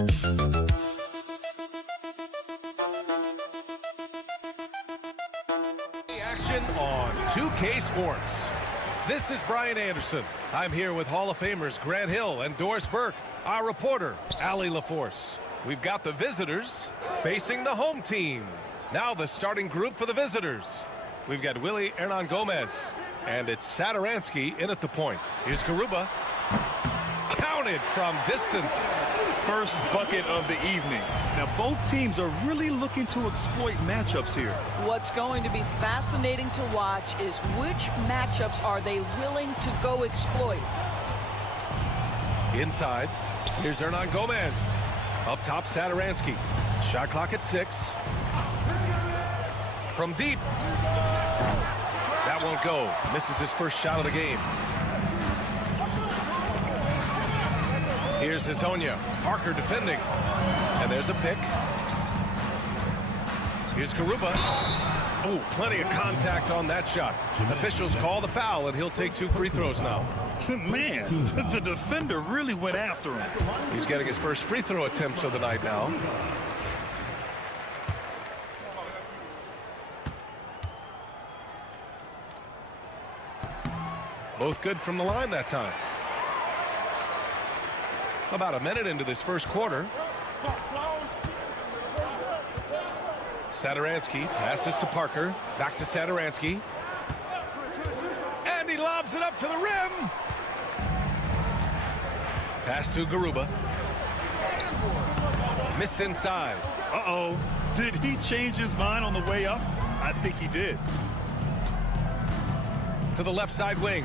Action on 2K Sports. This is Brian Anderson. I'm here with Hall of Famers Grant Hill and Doris Burke, our reporter, Allie LaForce. We've got the visitors facing the home team. Now the starting group for the visitors. We've got Willie Hernan Gomez, and it's Satoransky in at the point. Here's Garuba. Counted from distance. First bucket of the evening. Now both teams are really looking to exploit matchups here. What's going to be fascinating to watch is which matchups are they willing to go exploit. Inside, here's Hernan Gomez. Up top, Satoransky. Shot clock at 6. From deep. That won't go. Misses his first shot of the game. Here's Hazonia. Parker defending. And there's a pick. Here's Garuba. Oh, plenty of contact on that shot. Officials call the foul, and he'll take 2 free throws now. Man, the defender really went after him. He's getting his first free throw attempts of the night now. Both good from the line that time. About a minute into this first quarter. Satoransky passes to Parker. Back to Satoransky. And he lobs it up to the rim. Pass to Garuba. Missed inside. Uh-oh. Did he change his mind on the way up? I think he did. To the left side wing.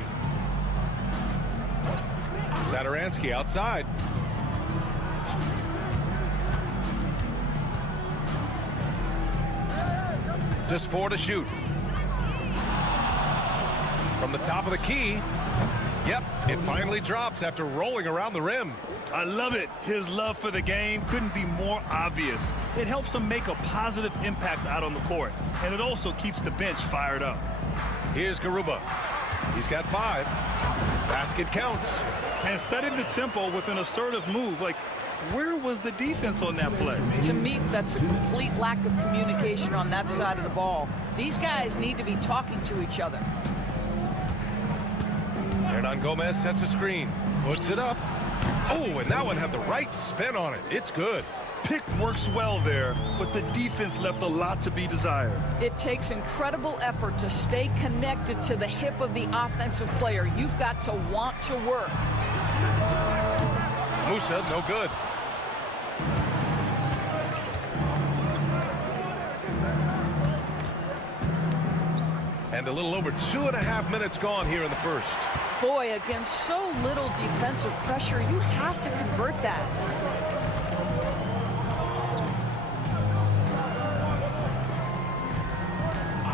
Satoransky outside. Just 4 to shoot. From the top of the key. Yep, it finally drops after rolling around the rim. I love it. His love for the game couldn't be more obvious. It helps him make a positive impact out on the court, and it also keeps the bench fired up. Here's Garuba. He's got 5. Basket counts. And setting the tempo with an assertive move. Like, where was the defense on that play? To me, that's a complete lack of communication on that side of the ball. These guys need to be talking to each other. Hernan Gomez sets a screen. Puts it up. Oh, and that one had the right spin on it. It's good. Pick works well there, but the defense left a lot to be desired. It takes incredible effort to stay connected to the hip of the offensive player. You've got to want to work. Musa, no good. And a little over 2.5 minutes gone here in the first. Boy, against so little defensive pressure, you have to convert that.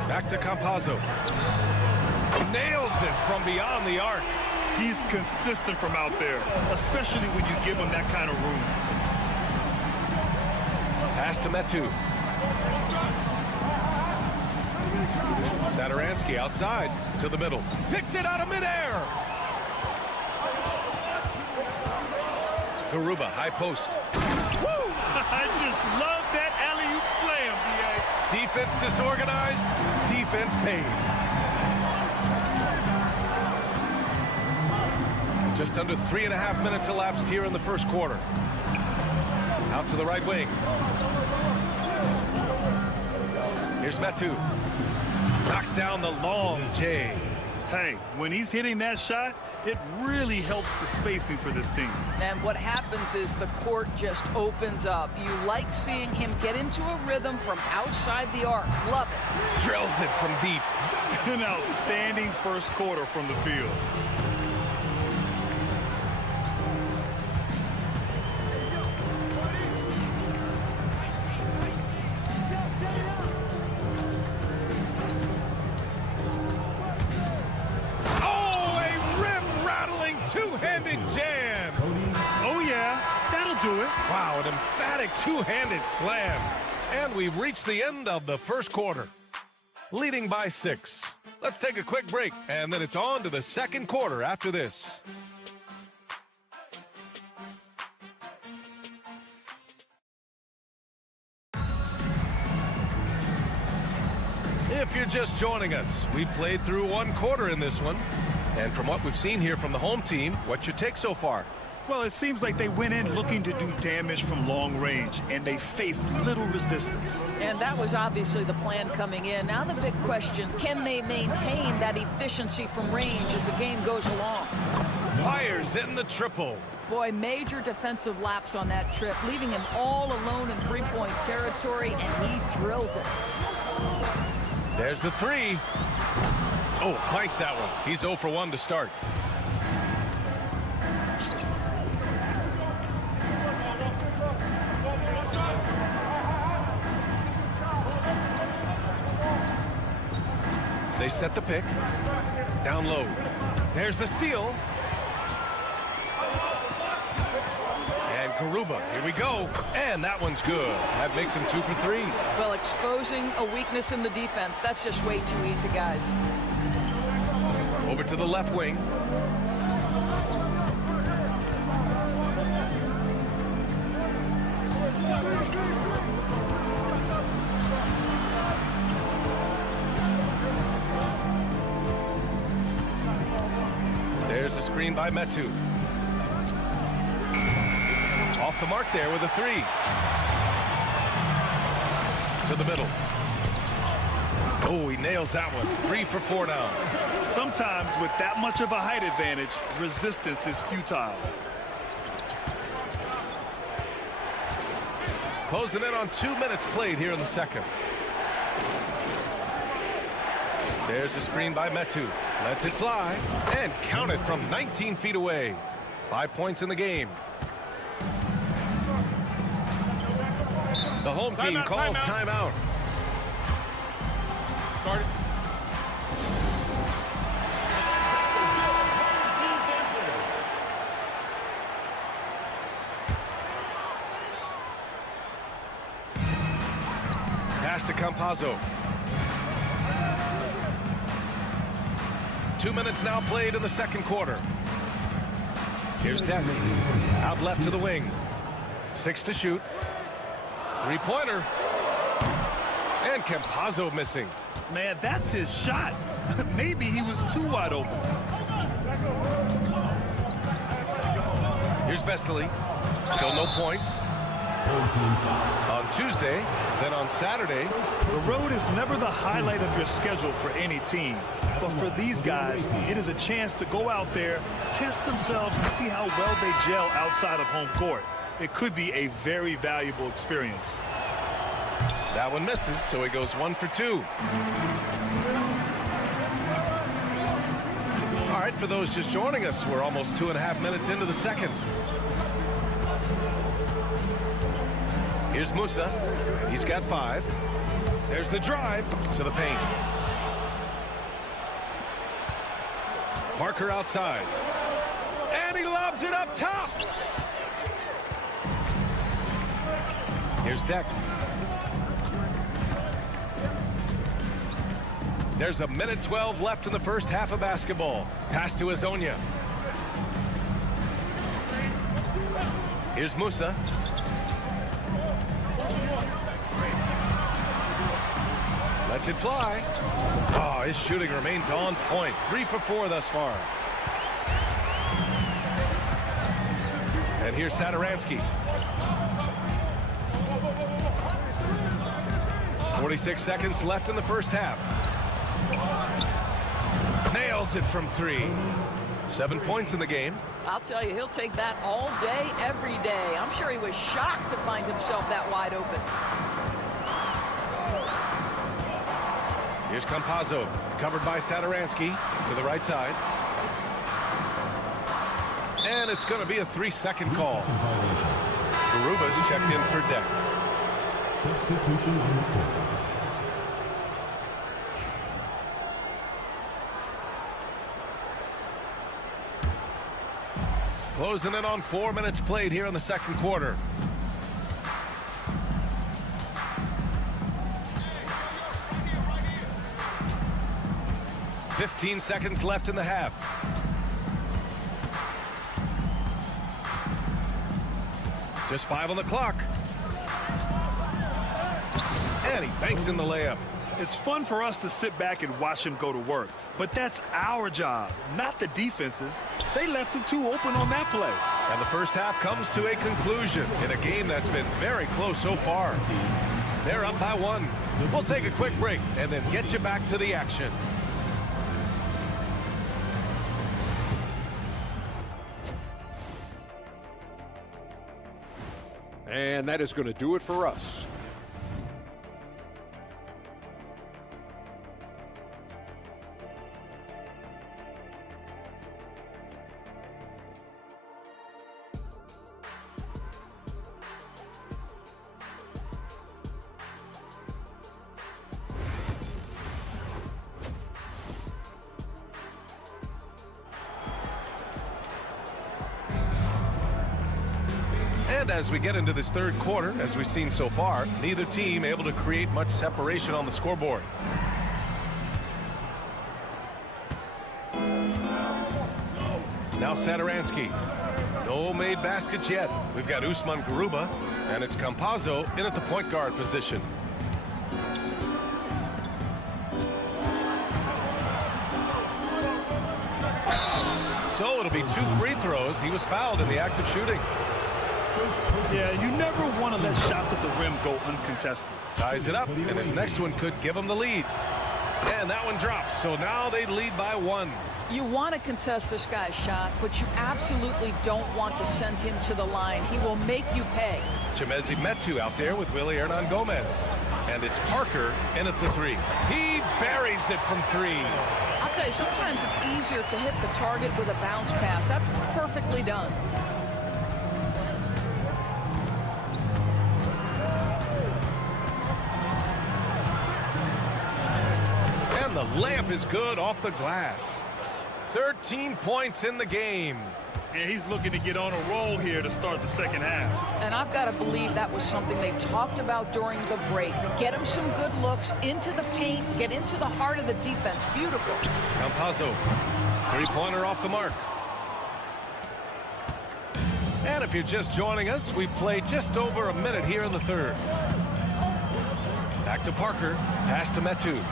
Back to Campazzo. Nails it from beyond the arc. He's consistent from out there, especially when you give him that kind of room. Pass to Metu. Satoransky outside to the middle. Picked it out of midair. Garuba, high post. Woo! I just love that alley-oop slam, D.A. Defense disorganized, defense pays. Just under 3.5 minutes elapsed here in the first quarter. Out to the right wing. Here's Metu. Knocks down the long J. Hey, when he's hitting that shot, it really helps the spacing for this team. And what happens is the court just opens up. You like seeing him get into a rhythm from outside the arc. Love it. Drills it from deep. An outstanding first quarter from the field. Two-handed jam. Oh, yeah, that'll do it. Wow, an emphatic two-handed slam. And we've reached the end of the first quarter, leading by 6. Let's take a quick break, and then it's on to the second quarter after this. If you're just joining us, we played through one quarter in this one. And from what we've seen here from the home team, what's your take so far? Well, it seems like they went in looking to do damage from long range, and they faced little resistance. And that was obviously the plan coming in. Now the big question, can they maintain that efficiency from range as the game goes along? Fires in the triple. Boy, major defensive lapse on that trip, leaving him all alone in three-point territory, and he drills it. There's the three. Oh, clanks that one. He's 0 for 1 to start. They set the pick. Down low. There's the steal. And Garuba, here we go. And that one's good. That makes him 2 for 3. Well, exposing a weakness in the defense, that's just way too easy, guys. Over to the left wing. There's a screen by Metu. Off the mark there with a 3. To the middle. Oh, he nails that one. 3 for 4 now. Sometimes with that much of a height advantage, resistance is futile. Closing in on 2 minutes played here in the second. There's a screen by Metu. Lets it fly. And count it from 19 feet away. 5 points in the game. The home team calls timeout. Start. Pass to Campazzo. 2 minutes now played in the second quarter. Here's Deck. Out left to the wing. 6 to shoot. Three-pointer. And Campazzo missing. Man, that's his shot. Maybe he was too wide open. Here's Vesely. Still no points. On Tuesday, then on Saturday. The road is never the highlight of your schedule for any team. But for these guys, it is a chance to go out there, test themselves, and see how well they gel outside of home court. It could be a very valuable experience. That one misses, so he goes 1 for 2. All right, for those just joining us, we're almost 2.5 minutes into the second. Here's Musa. He's got 5. There's the drive to the paint. Parker outside. And he lobs it up top. Here's Deck. There's a minute 12 left in the first half of basketball. Pass to Azonia. Here's Musa. Lets it fly. Oh, his shooting remains on point. 3 for 4 thus far. And here's Satoransky. 46 seconds left in the first half. Nails it from 3. 7 points in the game. I'll tell you, he'll take that all day, every day. I'm sure he was shocked to find himself that wide open. Here's Campazzo, covered by Satoransky to the right side. And it's going to be a 3-second call. Garuba's checked in for Deck. Substitution on the court. Closing in on 4 minutes played here in the second quarter. "15 seconds left in the half. Just 5 on the clock. And he banks in the layup. It's fun for us to sit back and watch him go to work. But that's our job, not the defense's. They left him too open on that play. And the first half comes to a conclusion in a game that's been very close so far. They're up by 1. We'll take a quick break and then get you back to the action. And that is going to do it for us. And as we get into this third quarter, as we've seen so far, neither team able to create much separation on the scoreboard. Now Satoransky. No made baskets yet. We've got Usman Garuba, and it's Campazzo in at the point guard position. So it'll be 2 free throws. He was fouled in the act of shooting. Yeah, you never want to let shots at the rim go uncontested. Ties it up, and his next one could give him the lead. And that one drops, so now they lead by 1. You want to contest this guy's shot, but you absolutely don't want to send him to the line. He will make you pay. Chimezi Metu out there with Willie Hernan Gomez. And it's Parker in at the 3. He buries it from 3. I'll tell you, sometimes it's easier to hit the target with a bounce pass. That's perfectly done. And the layup is good off the glass. 13 points in the game. And he's looking to get on a roll here to start the second half. And I've got to believe that was something they talked about during the break. Get him some good looks into the paint, get into the heart of the defense. Beautiful. Campazzo, 3-pointer off the mark. And if you're just joining us, we've played just over a minute here in the third. Back to Parker, pass to Metu.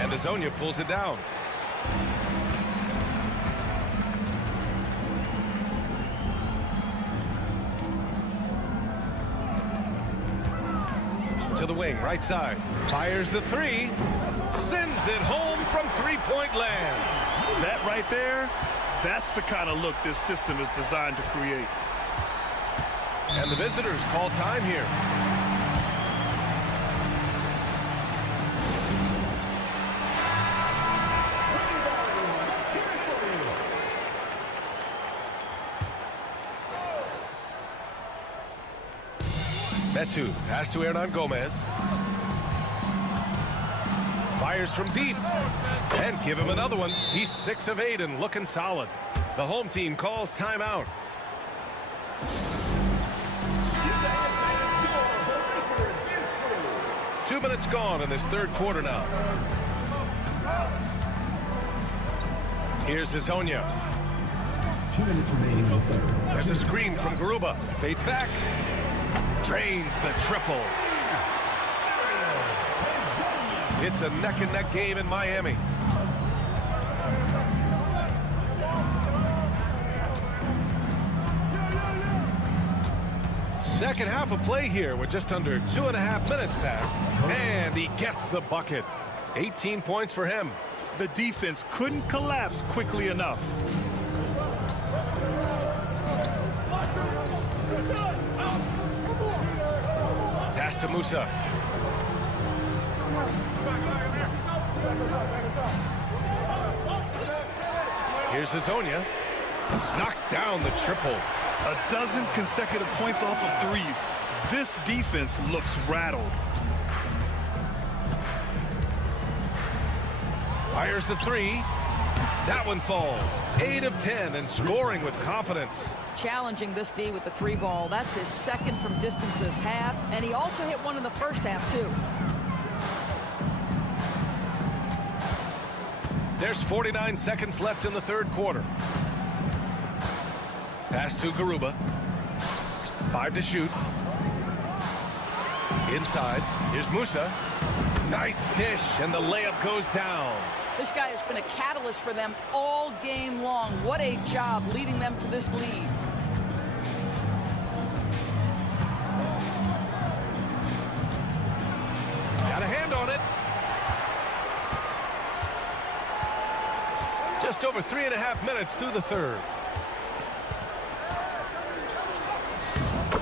And Azonia pulls it down. To the wing, right side. Fires the 3. Sends it home from 3-point land. That right there, that's the kind of look this system is designed to create. And the visitors call time here. Metu, pass to Hernan Gomez. Fires from deep. And give him another one. He's 6 of 8 and looking solid. The home team calls timeout. Two minutes gone in this third quarter now. Here's Azonia. 2 minutes remaining in the third. There's a screen from Garuba. Fades back. Drains the triple. It's a neck-and-neck game in Miami. Second half of play here with just under 2.5 minutes passed. And he gets the bucket. 18 points for him. The defense couldn't collapse quickly enough. Pass to Musa. Here's Azonia. Knocks down the triple. A dozen consecutive points off of threes. This defense looks rattled. Fires the 3. That one falls. 8 of 10 and scoring with confidence. Challenging this D with the 3 ball. That's his second from distance this half. And he also hit one in the first half, too. There's 49 seconds left in the third quarter. Pass to Garuba. 5 to shoot. Inside. Here's Musa. Nice dish, and the layup goes down. This guy has been a catalyst for them all game long. What a job leading them to this lead. Got a hand on it. Just over 3.5 minutes through the third.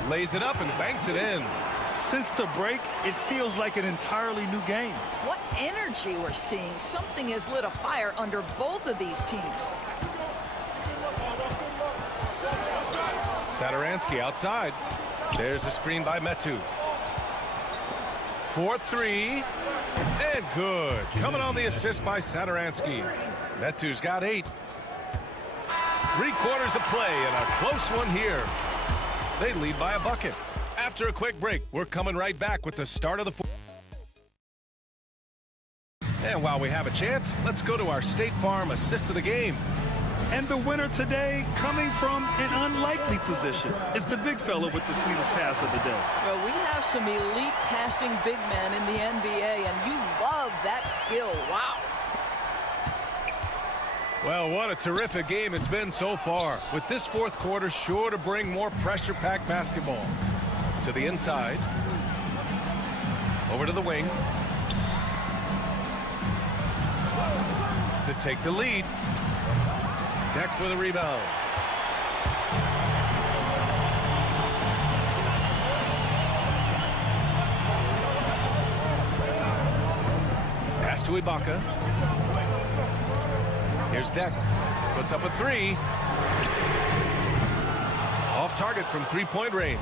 Lays it up and banks it in. Since the break, it feels like an entirely new game. What energy we're seeing. Something has lit a fire under both of these teams. Satoransky outside. There's a screen by Metu. 4-3. And good. Coming on the assist by Satoransky. Metu's got 8. 3 quarters of play and a close one here. They lead by a bucket. After a quick break, we're coming right back with the start of the fourth. And while we have a chance, let's go to our State Farm assist of the game. And the winner today, coming from an unlikely position, is the big fella with the sweetest pass of the day. Well, we have some elite passing big men in the NBA, and you love that skill. Wow. Well, what a terrific game it's been so far, with this fourth quarter sure to bring more pressure-packed basketball. To the inside. Over to the wing. To take the lead. Deck with a rebound. Pass to Ibaka. Here's Deck. Puts up a 3. Off target from 3-point range.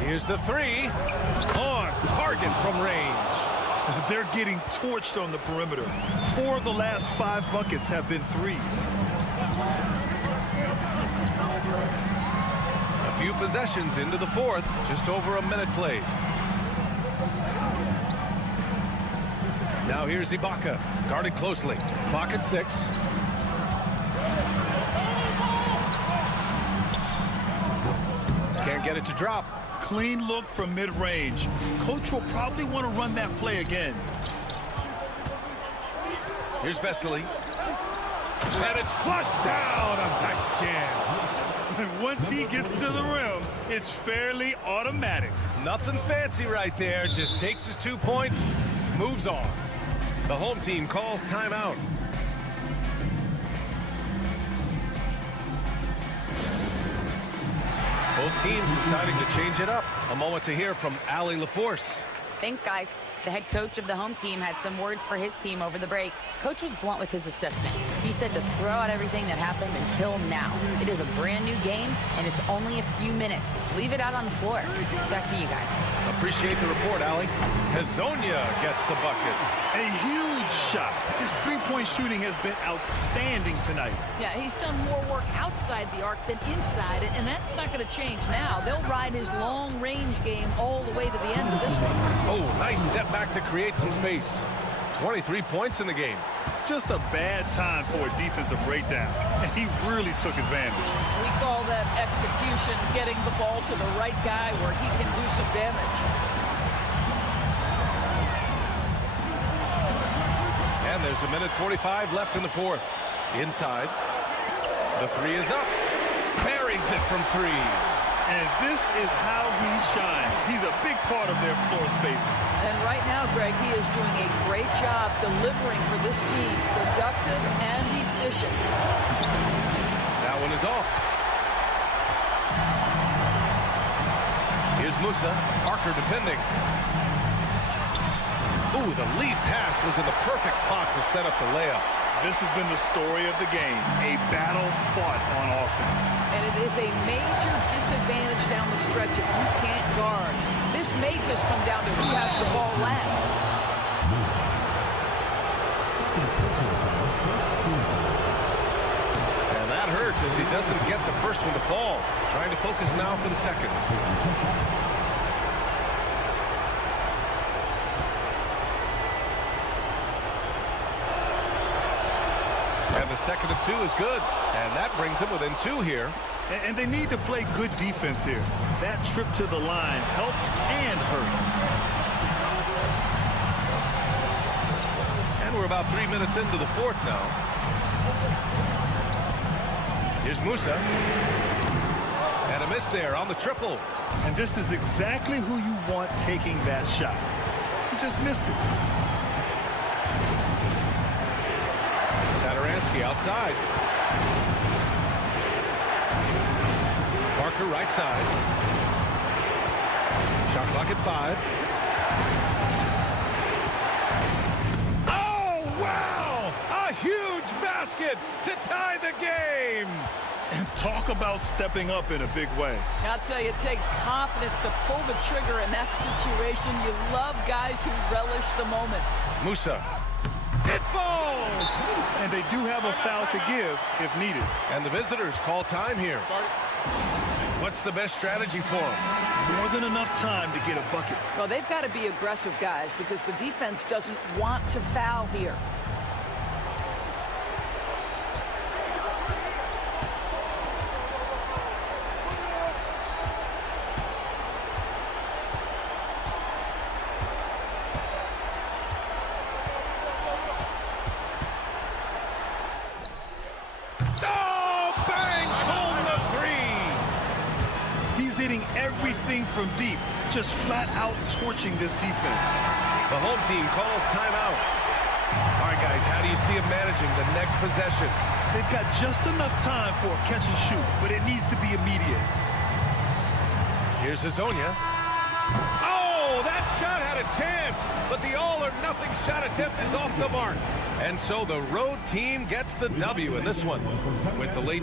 Here's the 3. On target from range. They're getting torched on the perimeter. 4 of the last 5 buckets have been threes. A few possessions into the fourth. Just over a minute played. Now here's Ibaka. Guarded closely. Clock at 6. Can't get it to drop. Clean look from mid-range. Coach will probably want to run that play again. Here's Vesely. And it's flushed down. A nice jam. Once he gets to the rim, it's fairly automatic. Nothing fancy right there. Just takes his 2 points, moves on. The home team calls timeout. Both teams deciding to change it up. A moment to hear from Allie LaForce. Thanks, guys. The head coach of the home team had some words for his team over the break. Coach was blunt with his assessment. He said to throw out everything that happened until now. It is a brand new game, and it's only a few minutes. Leave it out on the floor. Back to you guys. Appreciate the report, Allie. Hazonia gets the bucket. A huge shot. His three-point shooting has been outstanding tonight. Yeah, he's done more work outside the arc than inside it, and that's not going to change now. They'll ride his long-range game all the way to the end of this one. Oh, nice step back to create some space. 23 points in the game. Just a bad time for a defensive breakdown, and he really took advantage. We call that execution, getting the ball to the right guy where he can do some damage. And there's a minute 45 left in the fourth. Inside. The 3 is up. Buries it from 3. And this is how he shines. He's a big part of their floor spacing. And right now, Greg, he is doing a great job delivering for this team. Productive and efficient. That one is off. Here's Musa. Parker defending. Ooh, the lead pass was in the perfect spot to set up the layup. This has been the story of the game, a battle fought on offense. And it is a major disadvantage down the stretch if you can't guard. This may just come down to who has the ball last. And that hurts as he doesn't get the first one to fall. Trying to focus now for the second. And the second of 2 is good. And that brings them within 2 here. And they need to play good defense here. That trip to the line helped and hurt. And we're about 3 minutes into the 4th now. Here's Musa. And a miss there on the triple. And this is exactly who you want taking that shot. He just missed it. Satoransky outside. Parker right side. Shot clock at 5. Oh, wow! A huge basket to tie the game! And talk about stepping up in a big way. I'll tell you, it takes confidence to pull the trigger in that situation. You love guys who relish the moment. Musa. It falls! And they do have a foul to give if needed. And the visitors call time here. What's the best strategy for them? More than enough time to get a bucket. Well, they've got to be aggressive, guys, because the defense doesn't want to foul here. Everything from deep, just flat out torching this defense. The home team calls timeout. All right, guys, how do you see them managing the next possession? They've got just enough time for a catch and shoot, but it needs to be immediate. Here's Hazonia. Oh, that shot had a chance, but the all-or-nothing shot attempt is off the mark. And so the road team gets the W in this one with the late...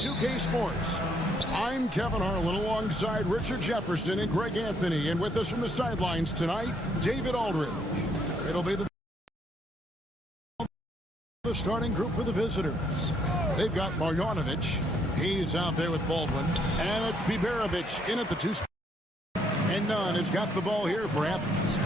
2K Sports. I'm Kevin Harlan alongside Richard Jefferson and Greg Anthony. And with us from the sidelines tonight, David Aldridge. It'll be the starting group for the visitors. They've got Marjanovic. He's out there with Baldwin. And it's Biberovic in at the 2 spot. And Nunn has got the ball here for Athens.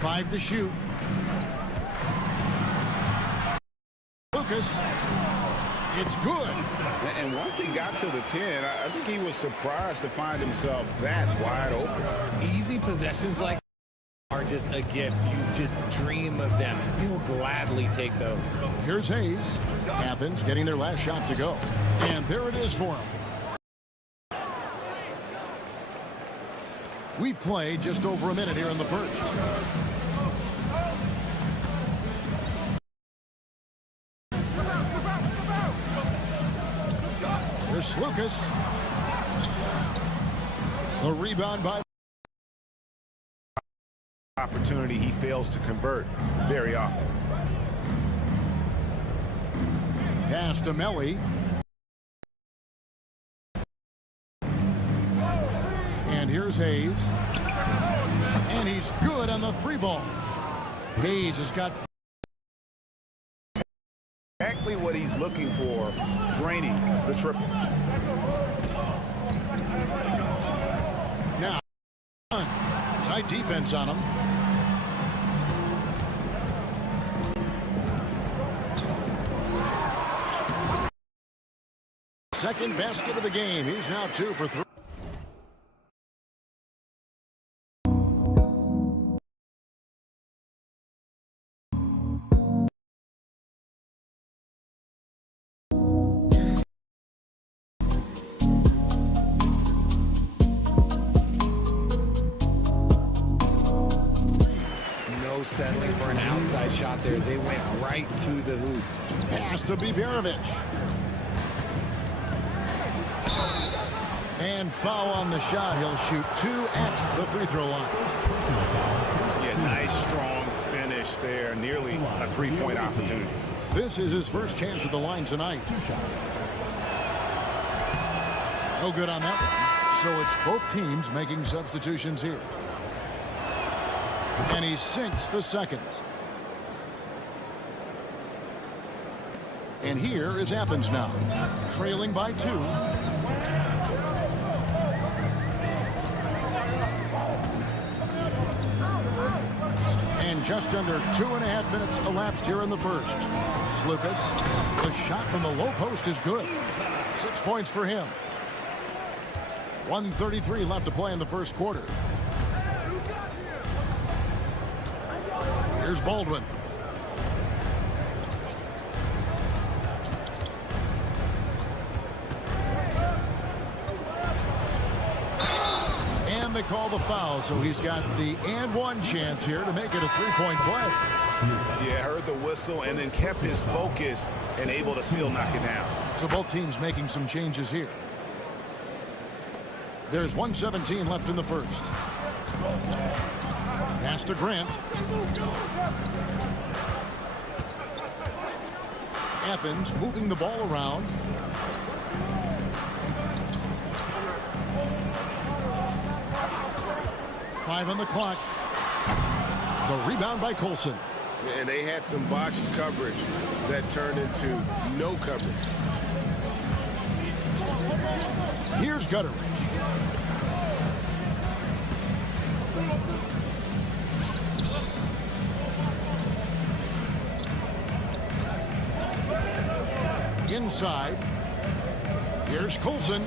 Five to shoot. Lucas. It's good. And once he got to the 10, I think he was surprised to find himself that wide open. Easy possessions like are just a gift. You just dream of them. He'll gladly take those. Here's Hayes. Athens getting their last shot to go. And there it is for him. We've played just over a minute here in the first. Here's Lucas. The rebound by Opportunity he fails to convert very often. pass to Melly. And here's Hayes. And he's good on the 3 balls. Hayes has got Exactly what he's looking for, draining the triple. now. Tight defense on him. Second basket of the game. He's now 2 for 3. No settling for an outside shot there. They went right to the hoop. Pass to Biberovic. And foul on the shot. He'll shoot 2 at the free throw line. Yeah, nice, strong finish there. Nearly a 3-point opportunity. This is his first chance at the line tonight. No good on that one. So it's both teams making substitutions here. And he sinks the second. And here is Athens now, trailing by 2. And just under 2.5 minutes elapsed here in the first. Slukas, the shot from the low post is good. 6 points for him. 1:33 left to play in the first quarter. Here's Baldwin. And they call the foul, so he's got the and one chance here to make it a 3-point play. Yeah, heard the whistle and then kept his focus and able to still knock it down. So both teams making some changes here. There's 1:17 left in the first. Pass to Grant. Athens moving the ball around. Five on the clock. The rebound by Colson. And they had some botched coverage that turned into no coverage. Here's Gutteridge. Inside. Here's Colson.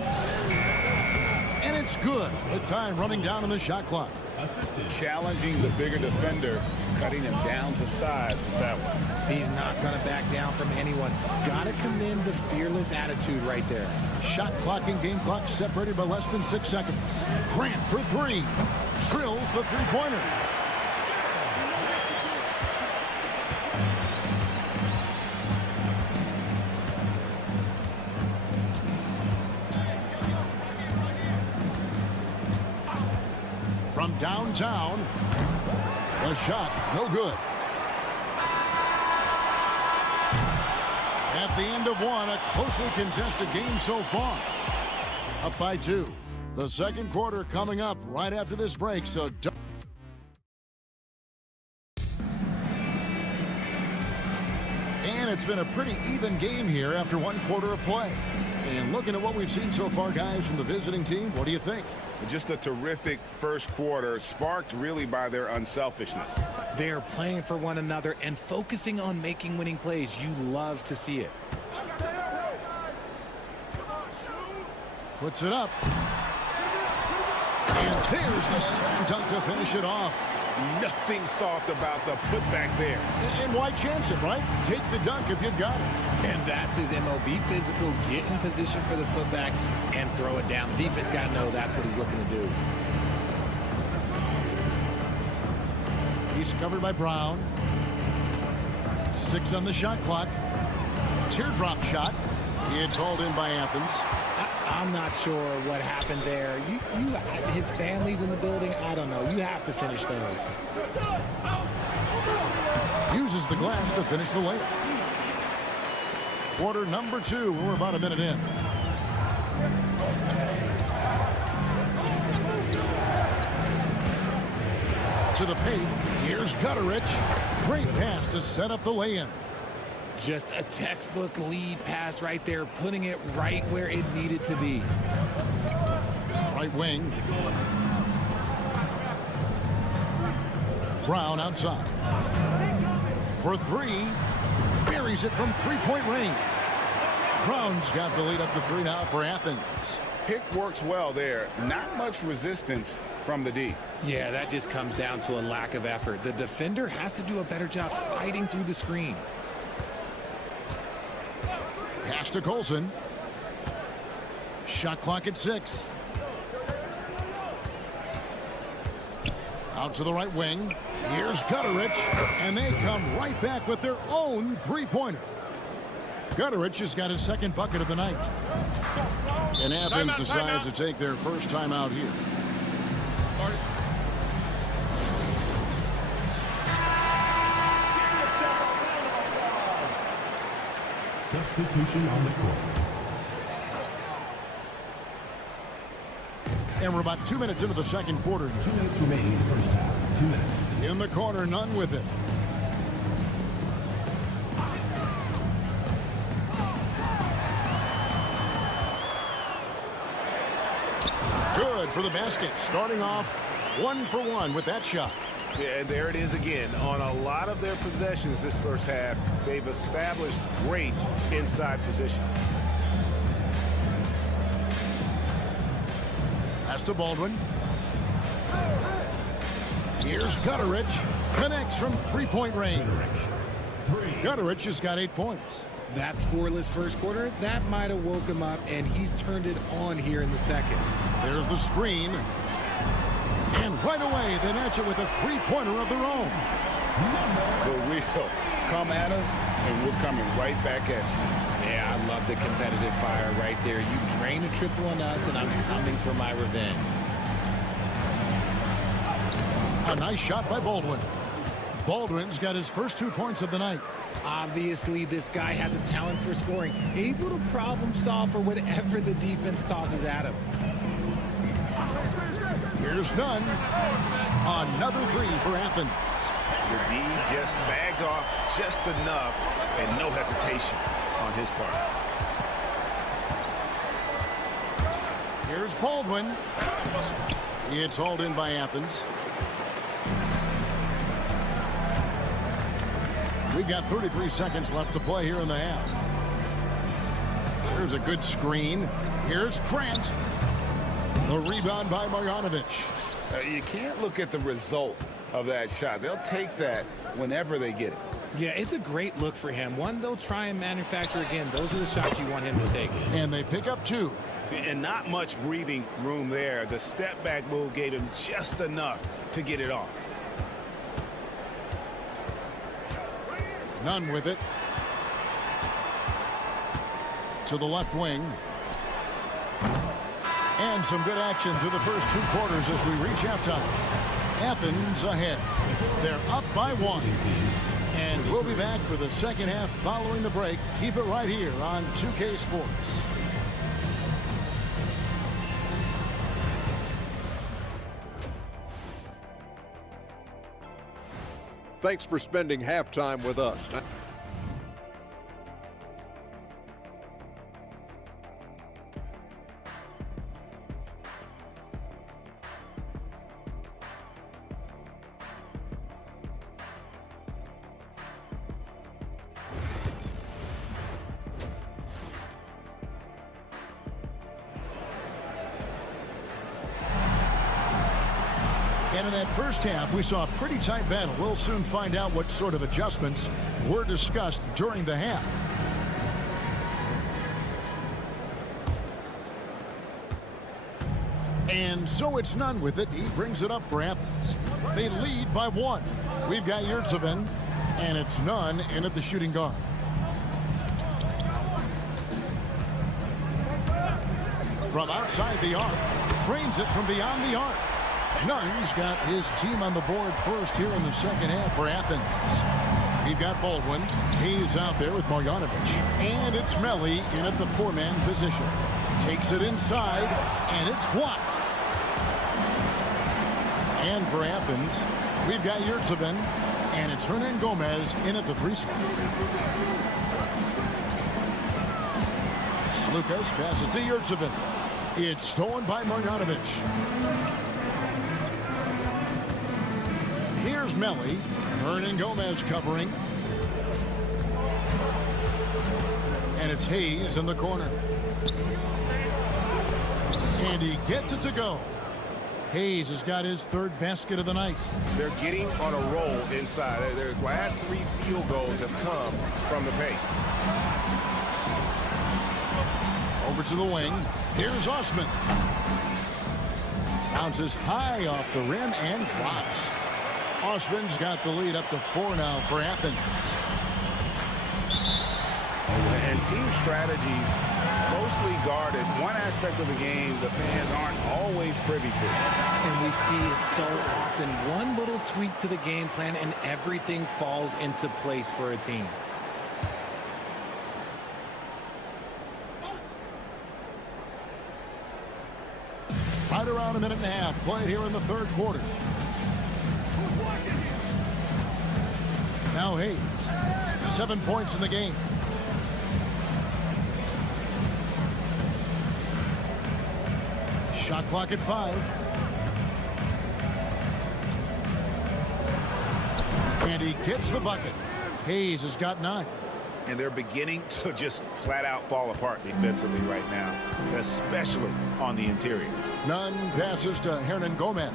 And it's good with time running down on the shot clock. Challenging the bigger defender, cutting him down to size with that one. He's not going to back down from anyone. Got to commend the fearless attitude right there. Shot clock and game clock separated by less than 6 seconds. Grant for 3. Drills the 3-pointer. From downtown, the shot no good. at the end of one, a closely contested game so far. Up by 2. The second quarter coming up right after this break, so don't. And it's been a pretty even game here after one quarter of play. And looking at what we've seen so far, guys, from the visiting team, what do you think? Just a terrific first quarter, sparked really by their unselfishness. They're playing for one another and focusing on making winning plays. You love to see it. Puts it up. And there's the slam dunk to finish it off. Nothing soft about the putback there. And why chance it, right? Take the dunk if you've got it. And that's his MO. Be physical, get in position for the putback, and throw it down. The defense got to know that's what he's looking to do. He's covered by Brown. 6 on the shot clock. Teardrop shot. It's hauled in by Athens. I'm not sure what happened there. His family's in the building. I don't know. You have to finish those. Uses the glass to finish the layup. Quarter number 2. We're about a minute in. To the paint. Here's Gutterich. Great pass to set up the lay-in. Just a textbook lead pass right there, putting it right where it needed to be. Right wing. Brown outside. For 3. Buries it from three-point range. Brown's got the lead up to 3 now for Athens. Pick works well there. Not much resistance from the D. Yeah, that just comes down to a lack of effort. The defender has to do a better job fighting through the screen. Pass to Colson. Shot clock at 6. Out to the right wing. Here's Gutterich. And they come right back with their own three-pointer. Gutterich has got his second bucket of the night. And Athens decides to take their first time out here. Substitution on the court. And we're about 2 minutes into the second quarter. 2 minutes remaining in the first half. 2 minutes. In the corner, Nunn with it. Good for the basket. Starting off 1 for 1 with that shot. Yeah, and there it is again. On a lot of their possessions this first half, they've established great inside position. Pass to Baldwin. Here's Gutterich. Connects from three-point range. Gutterich has got 8 points. That scoreless first quarter, that might have woke him up, and he's turned it on here in the second. There's the screen. And right away, they match it with a three-pointer of their own. But we'll come at us, and we're coming right back at you. Yeah, I love the competitive fire right there. You drain a triple on us, and I'm coming for my revenge. A nice shot by Baldwin. Baldwin's got his first 2 points of the night. Obviously, this guy has a talent for scoring, able to problem solve for whatever the defense tosses at him. Here's Nunn. Another 3 for Athens. The D just sagged off just enough, and no hesitation on his part. Here's Baldwin. It's hauled in by Athens. We've got 33 seconds left to play here in the half. Here's a good screen. Here's Grant. The rebound by Marjanovic. You can't look at the result of that shot. They'll take that whenever they get it. Yeah, it's a great look for him. One they'll try and manufacture again. Those are the shots you want him to take. And they pick up 2. And not much breathing room there. The step back move gave him just enough to get it off. Nunn with it. To the left wing. And some good action through the first 2 quarters as we reach halftime. Athens ahead. They're up by 1. And we'll We'll be back for the second half following the break. Keep it right here on 2K Sports. Thanks for spending halftime with us. And in that first half, we saw a pretty tight battle. We'll soon find out what sort of adjustments were discussed during the half. And so it's none with it. He brings it up for Athens. They lead by 1. We've got Yurtseven, and it's none in at the shooting guard. From outside the arc, trains it from beyond the arc. Nunn's got his team on the board first here in the second half for Athens. We've got Baldwin. He's out there with Marjanovic. And it's Melli in at the 4-man position. Takes it inside, and it's blocked. And for Athens, we've got Yurtseven, and it's Hernan Gomez in at the 3 spot. Slukas passes to Yurtseven. It's stolen by Marjanovic. Here's Melli. Hernan Gomez covering. And it's Hayes in the corner. And he gets it to go. Hayes has got his 3rd basket of the night. They're getting on a roll inside. Their last 3 field goals have come from the paint. Over to the wing. Here's Osman. Bounces high off the rim and drops. Osman's got the lead up to 4 now for Athens. And team strategies closely guarded. One aspect of the game the fans aren't always privy to. And we see it so often. One little tweak to the game plan and everything falls into place for a team. Right around a minute and a half played here in the 3rd quarter. Now Hayes, 7 points in the game. Shot clock at 5. And he gets the bucket. Hayes has got 9. And they're beginning to just flat out fall apart defensively right now, especially on the interior. Nunn passes to Hernan Gomez.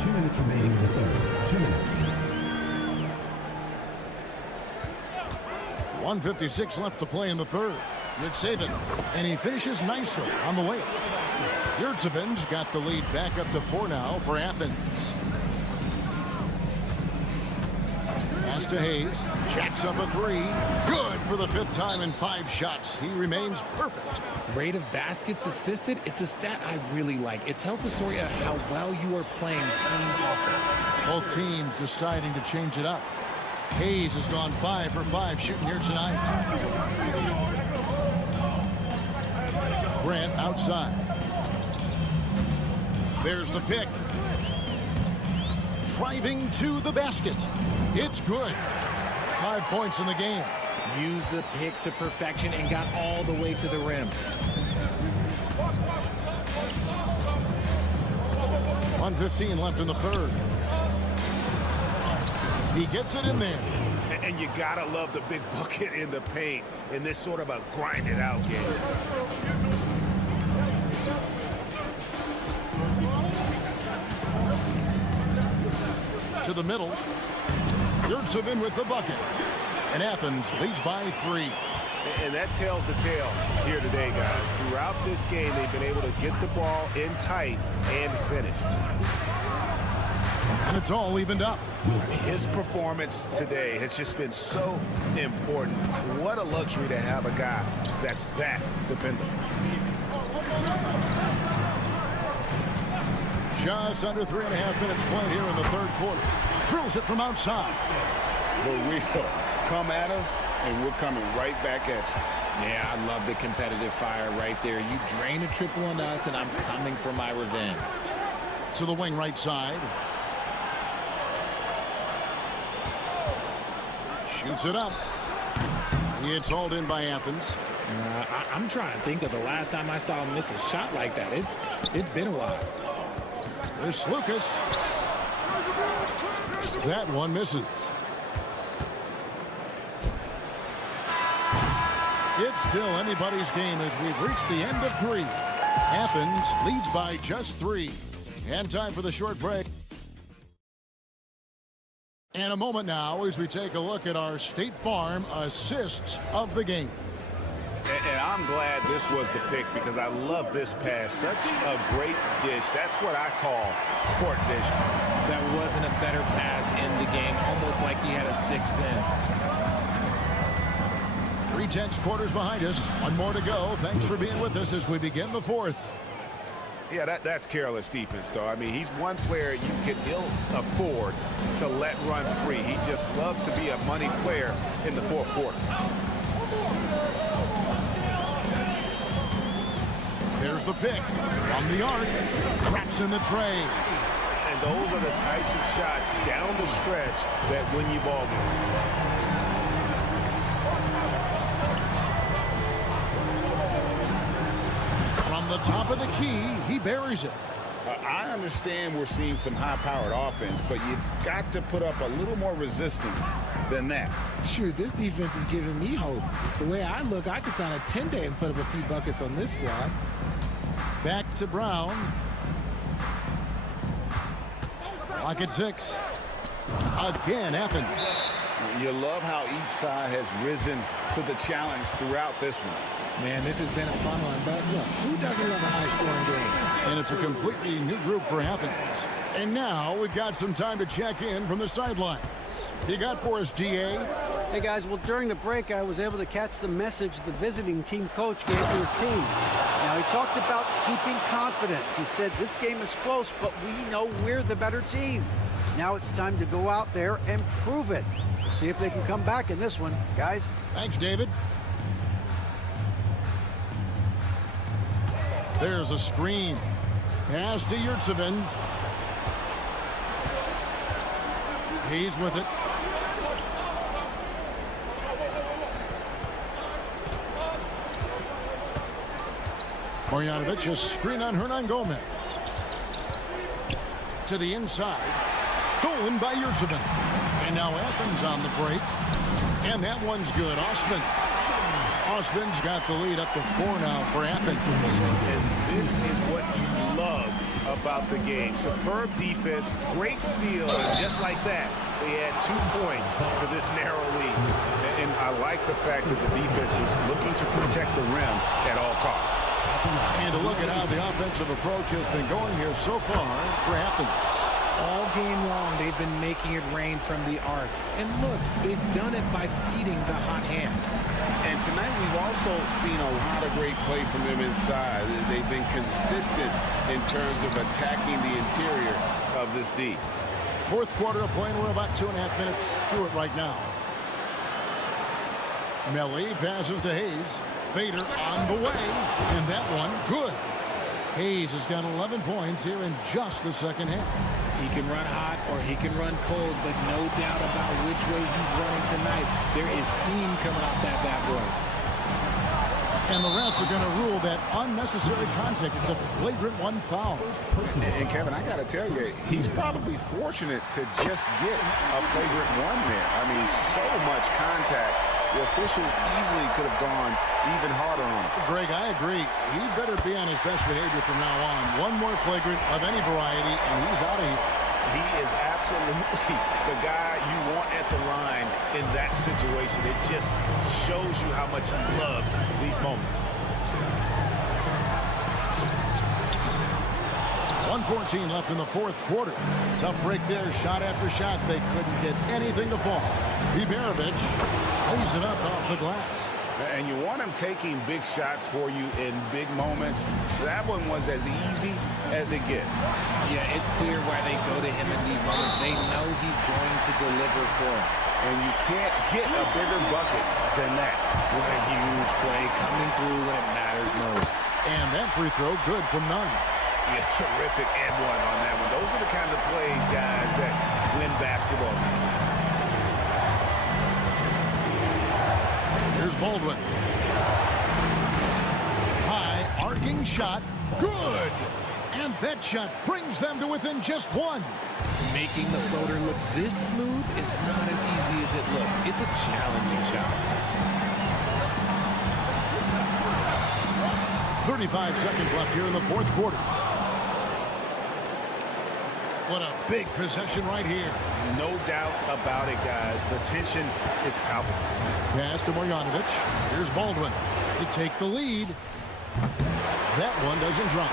2 minutes remaining in the 3rd. 2 minutes. 1:56 left to play in the 3rd. Yurtseven, and he finishes nicely on the way. Yurtseven's got the lead back up to 4 now for Athens. Pass to Hayes. Jacks up a 3. Good for the 5th time in 5 shots. He remains perfect. Rate of baskets assisted, it's a stat I really like. It tells the story of how well you are playing team offense. Both teams deciding to change it up. Hayes has gone 5 for 5 shooting here tonight. Grant outside. There's the pick. Driving to the basket. It's good. 5 points in the game. Used the pick to perfection and got all the way to the rim. 1:15 left in the 3rd. He gets it in there. And you gotta love the big bucket in the paint in this sort of a grinded out game. To the middle. Yurtseven with the bucket. And Athens leads by 3. And that tells the tale here today, guys. Throughout this game, they've been able to get the ball in tight and finish. And it's all evened up. His performance today has just been so important. What a luxury to have a guy that's that dependable. Just under 3.5 minutes played here in the 3rd quarter. Drills it from outside. For real. Come at us, and we're coming right back at you. Yeah, I love the competitive fire right there. You drain a triple on us, and I'm coming for my revenge. To the wing right side. Shoots it up. It's hauled in by Athens. I'm trying to think of the last time I saw him miss a shot like that. It's been a while. There's Lucas. That one misses. It's still anybody's game as we've reached the end of 3. Athens leads by just 3. And time for the short break. And a moment now as we take a look at our State Farm assists of the game. And I'm glad this was the pick because I love this pass. Such a great dish. That's what I call court vision. That wasn't a better pass in the game, almost like he had a sixth sense. 3/10 quarters behind us. One more to go. Thanks for being with us as we begin the 4th. Yeah, that's careless defense, though. I mean, he's one player you can ill afford to let run free. He just loves to be a money player in the 4th quarter. There's the pick from the arc. Drops in the tray. And those are the types of shots down the stretch that win you ball games. From the top of the key, he buries it. I understand we're seeing some high-powered offense, but you've got to put up a little more resistance than that. Shoot, this defense is giving me hope. The way I look, I could sign a 10-day and put up a few buckets on this squad. Back to Brown. Lock at 6. Again, Athens. You love how each side has risen to the challenge throughout this one. Man, this has been a fun one, but look, who doesn't love a high-scoring game? And it's a completely new group for Athens. And now we've got some time to check in from the sidelines. You got for us, DA? Hey, guys, well, during the break, I was able to catch the message the visiting team coach gave to his team. Now, he talked about keeping confidence. He said, this game is close, but we know we're the better team. Now it's time to go out there and prove it. See if they can come back in this one, guys. Thanks, David. There's a screen. Pass to Yurtsevin. He's with it. Marjanovic, a screen on Hernan Gomez. To the inside. Stolen by Yurtsevin. And now Athens on the break. And that one's good. Osman's got the lead up to 4 now for Athens. And this is what you love about the game. Superb defense, great steal, and just like that, they add 2 points to this narrow lead. And I like the fact that the defense is looking to protect the rim at all costs. And to look at how the offensive approach has been going here so far for Athens. All game long, they've been making it rain from the arc. And look, they've done it by feeding the hot hands. And tonight we've also seen a lot of great play from them inside. They've been consistent in terms of attacking the interior of this D. 4th quarter of play, and we're about 2.5 minutes through it right now. Melly passes to Hayes. Fader on the way, and that one good. Hayes has got 11 points here in just the second half. He can run hot or he can run cold, but no doubt about which way he's running tonight. There is steam coming off that bad boy. And the refs are going to rule that unnecessary contact. It's a flagrant 1 foul. And Kevin, I got to tell you, he's probably fortunate to just get a flagrant 1 there. I mean, so much contact. The officials easily could have gone even harder on him. Greg, I agree. He better be on his best behavior from now on. 1 more flagrant of any variety, and he's out of here. He is absolutely the guy you want at the line in that situation. It just shows you how much he loves these moments. 1:14 left in the 4th quarter. Tough break there, shot after shot. They couldn't get anything to fall. Iberovic lays it up off the glass. And you want him taking big shots for you in big moments. That one was as easy as it gets. Yeah, it's clear why they go to him in these moments. They know he's going to deliver for him. and you can't get a bigger bucket than that. What a huge play coming through when it matters most. And that free throw good from none. Yeah, terrific and one on that one. Those are the kind of plays, guys, that win basketball games. Here's Baldwin. High arcing shot. Good. And that shot brings them to within just one. Making the floater look this smooth is not as easy as it looks. It's a challenging shot. 35 seconds left here in the fourth quarter. What a big possession right here. No doubt about it, guys. The tension is palpable. Pass to Marjanovic. Here's Baldwin to take the lead. That one doesn't drop.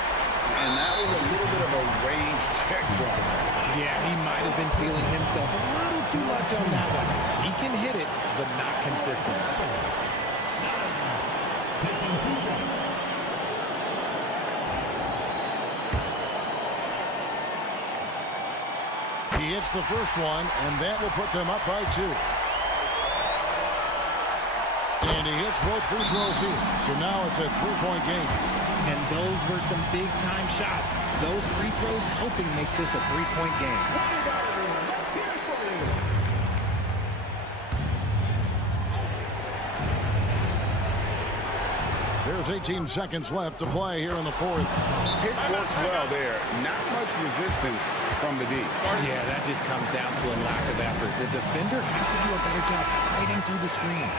And that was a little bit of a range check for him. Yeah, he might have been feeling himself a little too much on that one. He can hit it, but not consistent. Taking 2 shots. He hits the first one, and that will put them up by 2. And he hits both free throws here. So now it's a 3-point game. And those were some big-time shots. Those free throws helping make this a 3-point game. There's 18 seconds left to play here in the fourth. It works well there. Not much resistance from the D. Yeah, that just comes down to a lack of effort. The defender has to do a better job fighting through the screen.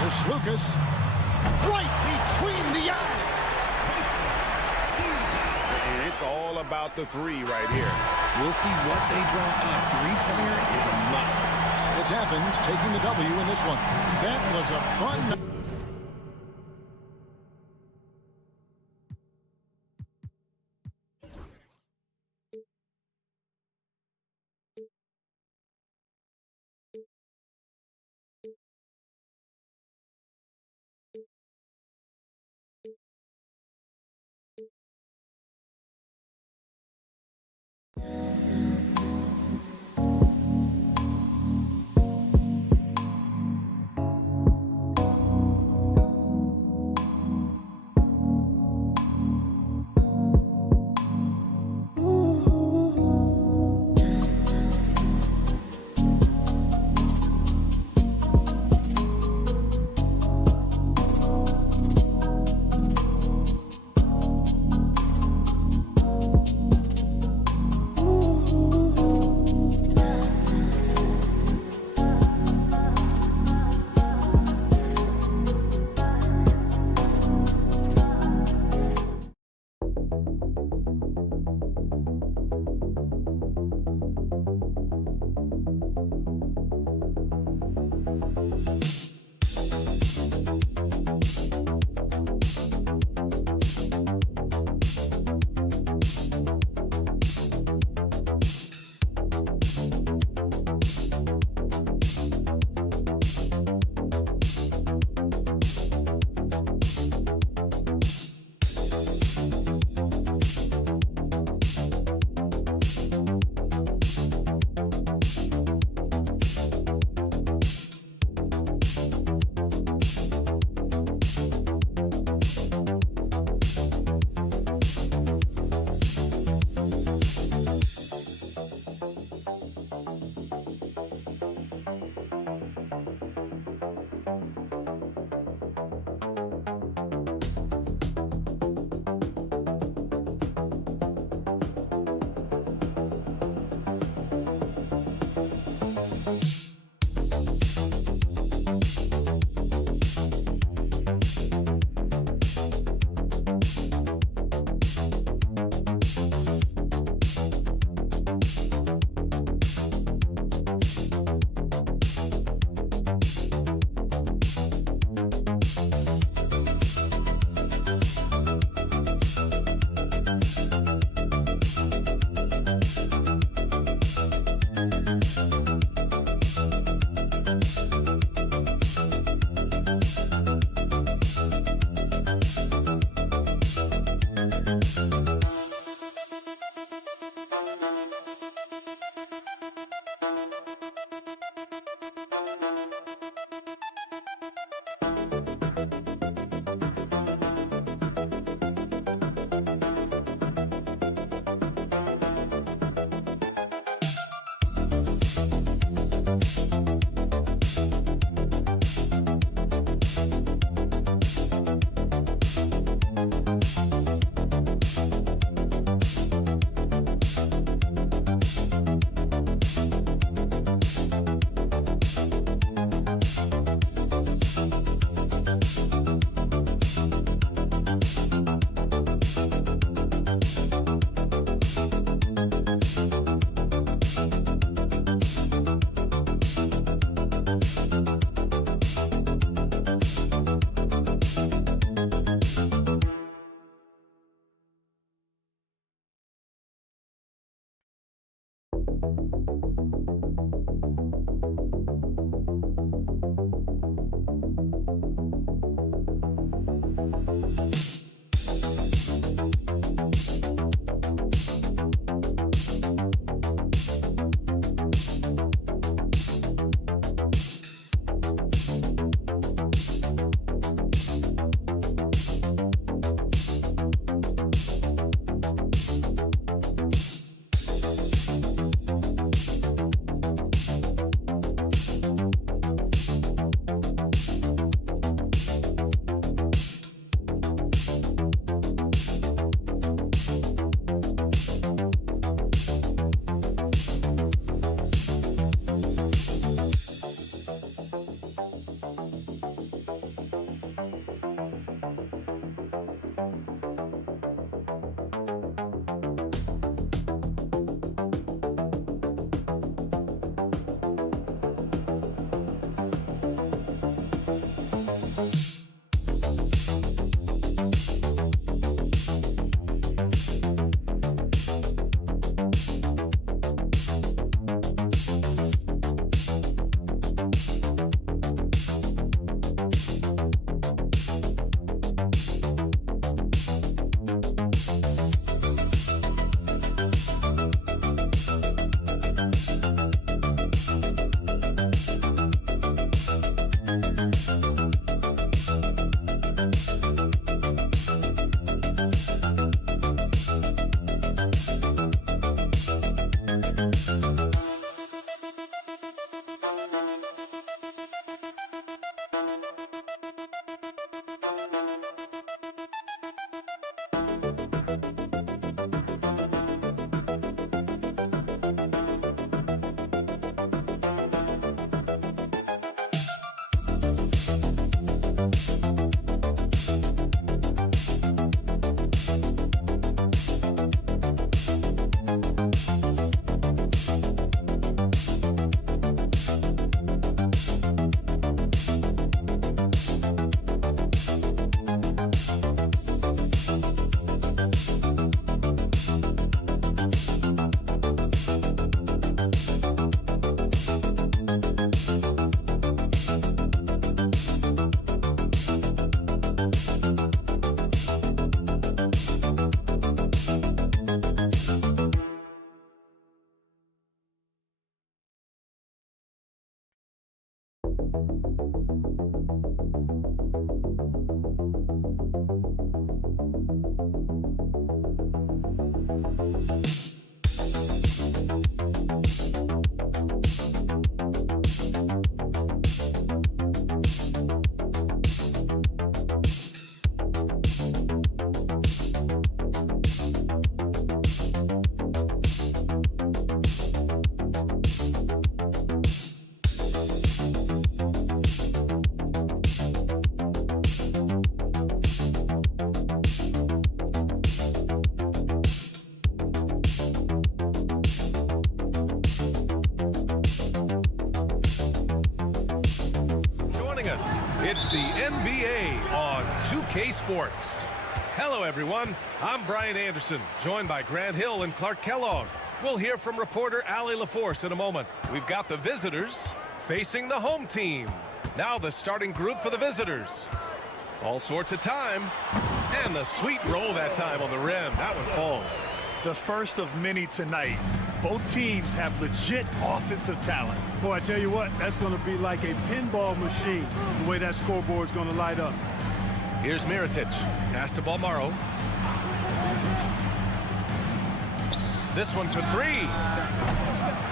Here's Lucas. Right between the eyes. And it's all about the 3 right here. We'll see what they draw up. Three-pointer is a must. It's Athens taking the W in this one. That was a fun... It's the NBA on 2K Sports. Hello, everyone. I'm Brian Anderson, joined by Grant Hill and Clark Kellogg. We'll hear from reporter Ali LaForce in a moment. We've got the visitors facing the home team. Now the starting group for the visitors. All sorts of time. And the sweet roll that time on the rim. That one falls. The first of many tonight. Both teams have legit offensive talent. Boy, I tell you what, that's going to be like a pinball machine, the way that scoreboard's going to light up. Here's Mirotic. Pass to Balmaro. This one for three.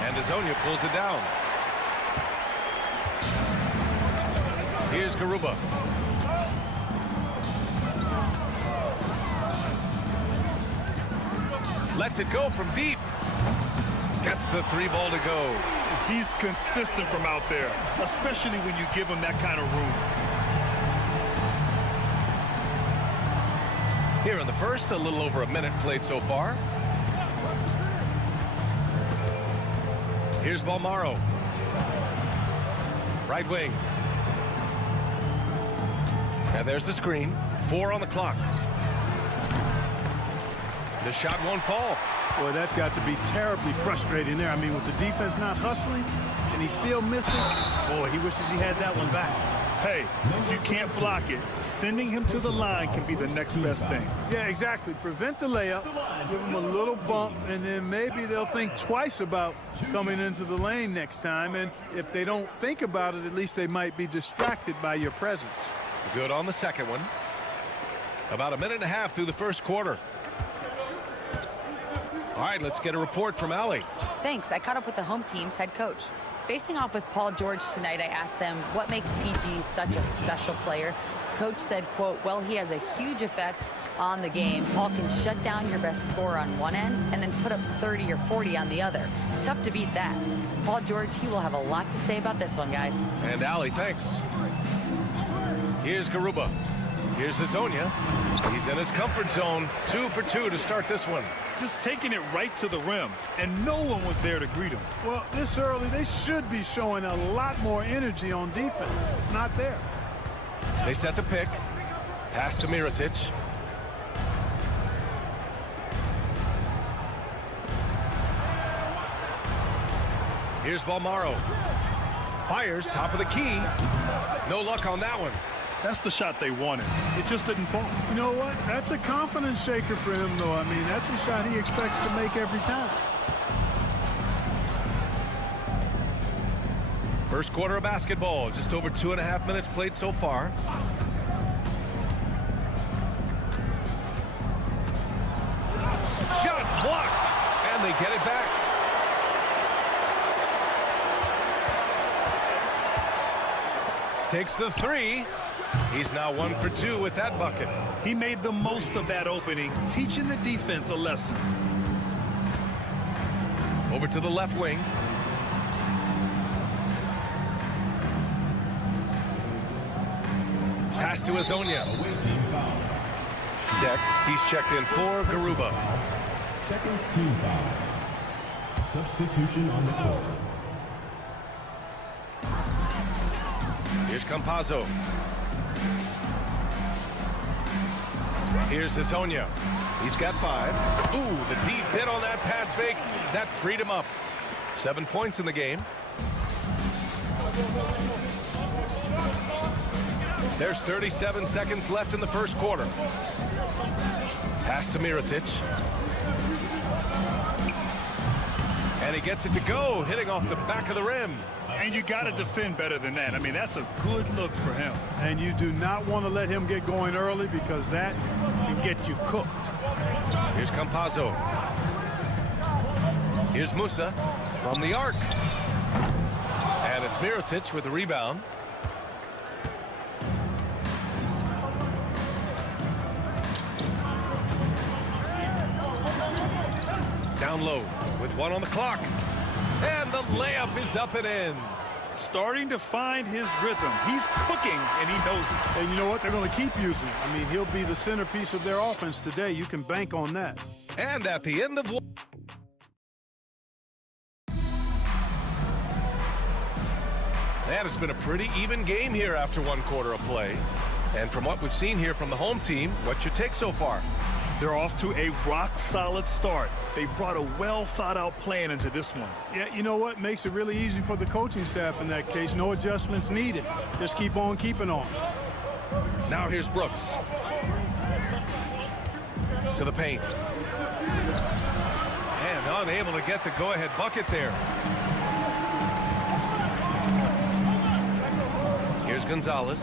And Azonia pulls it down. Here's Garuba. Lets it go from deep. Gets the three ball to go. He's consistent from out there, especially when you give him that kind of room. Here in the first, a little over a minute played so far. Here's Balmaro. Right wing. And there's the screen. 4 on the clock. The shot won't fall. Boy, that's got to be terribly frustrating there. I mean, with the defense not hustling and he still misses, boy, he wishes he had that one back. Hey, you can't block it. Sending him to the line can be the next best thing. Yeah, exactly. Prevent the layup, give them a little bump, and then maybe they'll think twice about coming into the lane next time. And if they don't think about it, at least they might be distracted by your presence. Good on the second one. About a minute and a half through the first quarter. All right, let's get a report from Allie. Thanks. I caught up with the home team's head coach. Facing off with Paul George tonight, I asked them what makes PG such a special player. Coach said, quote, well, he has a huge effect on the game. Paul can shut down your best scorer on one end and then put up 30 or 40 on the other. Tough to beat that. Paul George, he will have a lot to say about this one, guys. And Allie, thanks. Here's Garuba. Here's Hazonia. He's in his comfort zone. 2 for 2 to start this one. Just taking it right to the rim, and no one was there to greet him. Well, this early, they should be showing a lot more energy on defense. It's not there. They set the pick. Pass to Mirotic. Here's Balmaro. Fires top of the key. No luck on that one. That's the shot they wanted. It just didn't fall. You know what? That's a confidence shaker for him, though. I mean, that's a shot he expects to make every time. First quarter of basketball. Just over 2.5 minutes played so far. Shots blocked. And they get it back. Takes the 3. He's now 1 for 2 with that bucket. He made the most of that opening, teaching the defense a lesson. Over to the left wing. Pass to Hazonia. Deck. He's checked in for Garuba. Second team foul. Substitution on the court. Here's Campazzo. Here's Hazonia. He's got 5. Ooh, the deep hit on that pass fake. That freed him up. 7 points in the game. There's 37 seconds left in the first quarter. Pass to Mirotic. And he gets it to go, hitting off the back of the rim. And you got to defend better than that. I mean, that's a good look for him. And you do not want to let him get going early because that can get you cooked. Here's Campazzo. Here's Musa from the arc. And it's Mirotic with the rebound. Down low with 1 on the clock. And the layup is up and in. Starting to find his rhythm. He's cooking, and he knows it. And you know what? They're going to keep using him. I mean, he'll be the centerpiece of their offense today. You can bank on that. And at the end of one. And it's been a pretty even game here after 1 quarter of play. And from what we've seen here from the home team, what's your take so far? They're off to a rock-solid start. They brought a well-thought-out plan into this one. Yeah, you know what? Makes it really easy for the coaching staff in that case. No adjustments needed. Just keep on keeping on. Now here's Brooks. To the paint. And unable to get the go-ahead bucket there. Here's Gonzalez.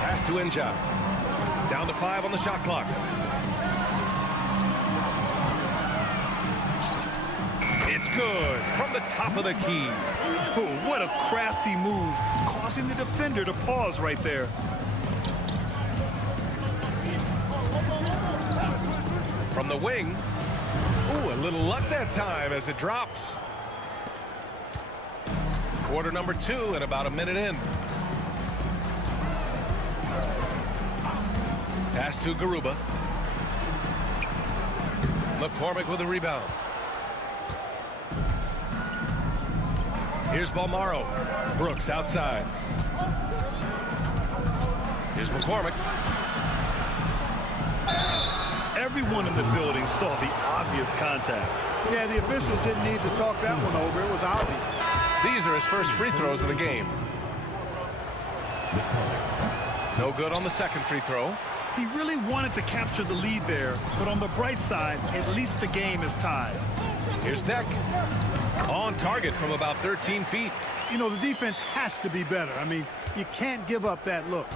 Pass to Inja. Down to 5 on the shot clock. It's good from the top of the key. Oh, what a crafty move, causing the defender to pause right there. From the wing. Ooh, a little luck that time as it drops. Quarter number 2 and about a minute in. Pass to Garuba. McCormick with a rebound. Here's Balmaro. Brooks outside. Here's McCormick. Everyone in the building saw the obvious contact. Yeah, the officials didn't need to talk that one over. It was obvious. These are his first free throws of the game. No good on the second free throw. He really wanted to capture the lead there, but on the bright side, at least the game is tied. Here's Deck. On target from about 13 feet. You know, the defense has to be better. I mean, you can't give up that look.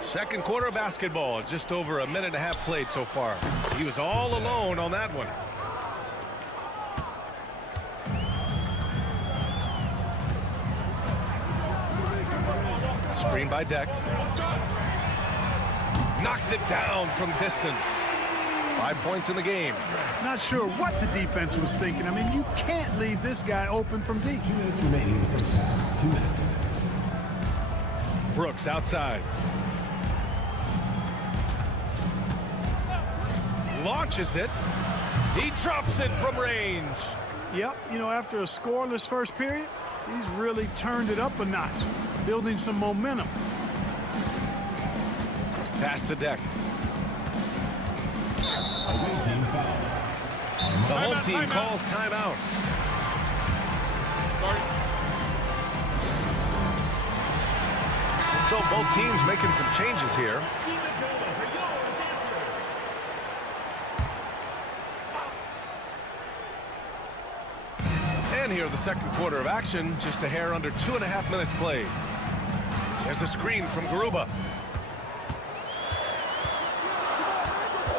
Second quarter of basketball, just over a minute and a half played so far. He was all alone on that one. Screen by Deck. Knocks it down from distance. 5 points in the game. Not sure what the defense was thinking. I mean, you can't leave this guy open from deep. 2 minutes remaining in the first half. 2 minutes. Brooks outside. Launches it. He drops it from range. Yep, you know, after a scoreless first period, he's really turned it up a notch, building some momentum. Pass to Deck. Away team foul. The home team calls timeout. So both teams making some changes here. And here the second quarter of action, just a hair under 2.5 minutes played. There's a screen from Garuba.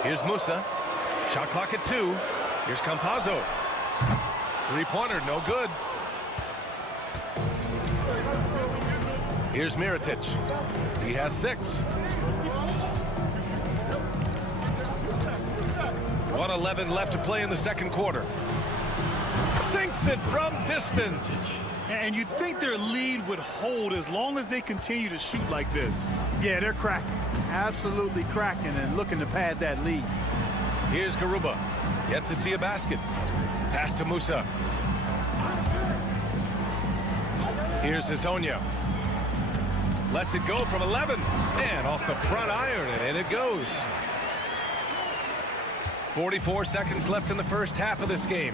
Here's Musa. Shot clock at 2. Here's Campazzo. Three-pointer, no good. Here's Mirotic. He has 6. 1:11 left to play in the second quarter. Sinks it from distance. And you'd think their lead would hold as long as they continue to shoot like this. Yeah, they're cracking. Absolutely cracking and looking to pad that lead. Here's Garuba. Yet to see a basket. Pass to Musa. Here's Hezonja. Lets it go from 11. And off the front iron, and in it goes. 44 seconds left in the first half of this game.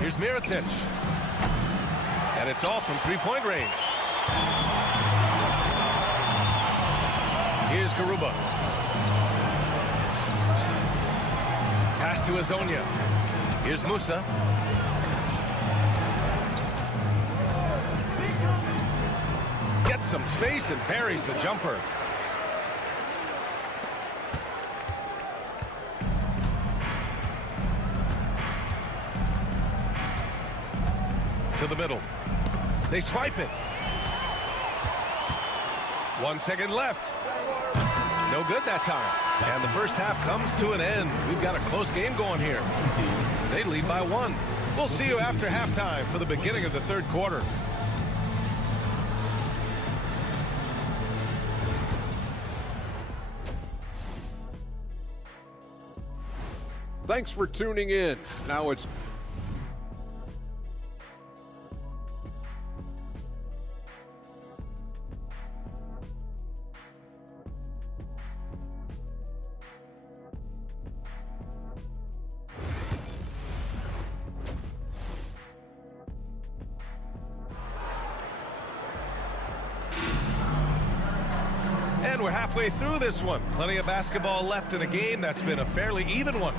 Here's Mirotic. And it's off from three-point range. Here's Garuba. Pass to Hezonja. Here's Musa. Gets some space and parries the jumper. To the middle. They swipe it. 1 second left. No good that time. And the first half comes to an end. We've got a close game going here. They lead by 1. We'll see you after halftime for the beginning of the third quarter. Thanks for tuning in. Now it's And we're halfway through this one. Plenty of basketball left in a game that's been a fairly even one.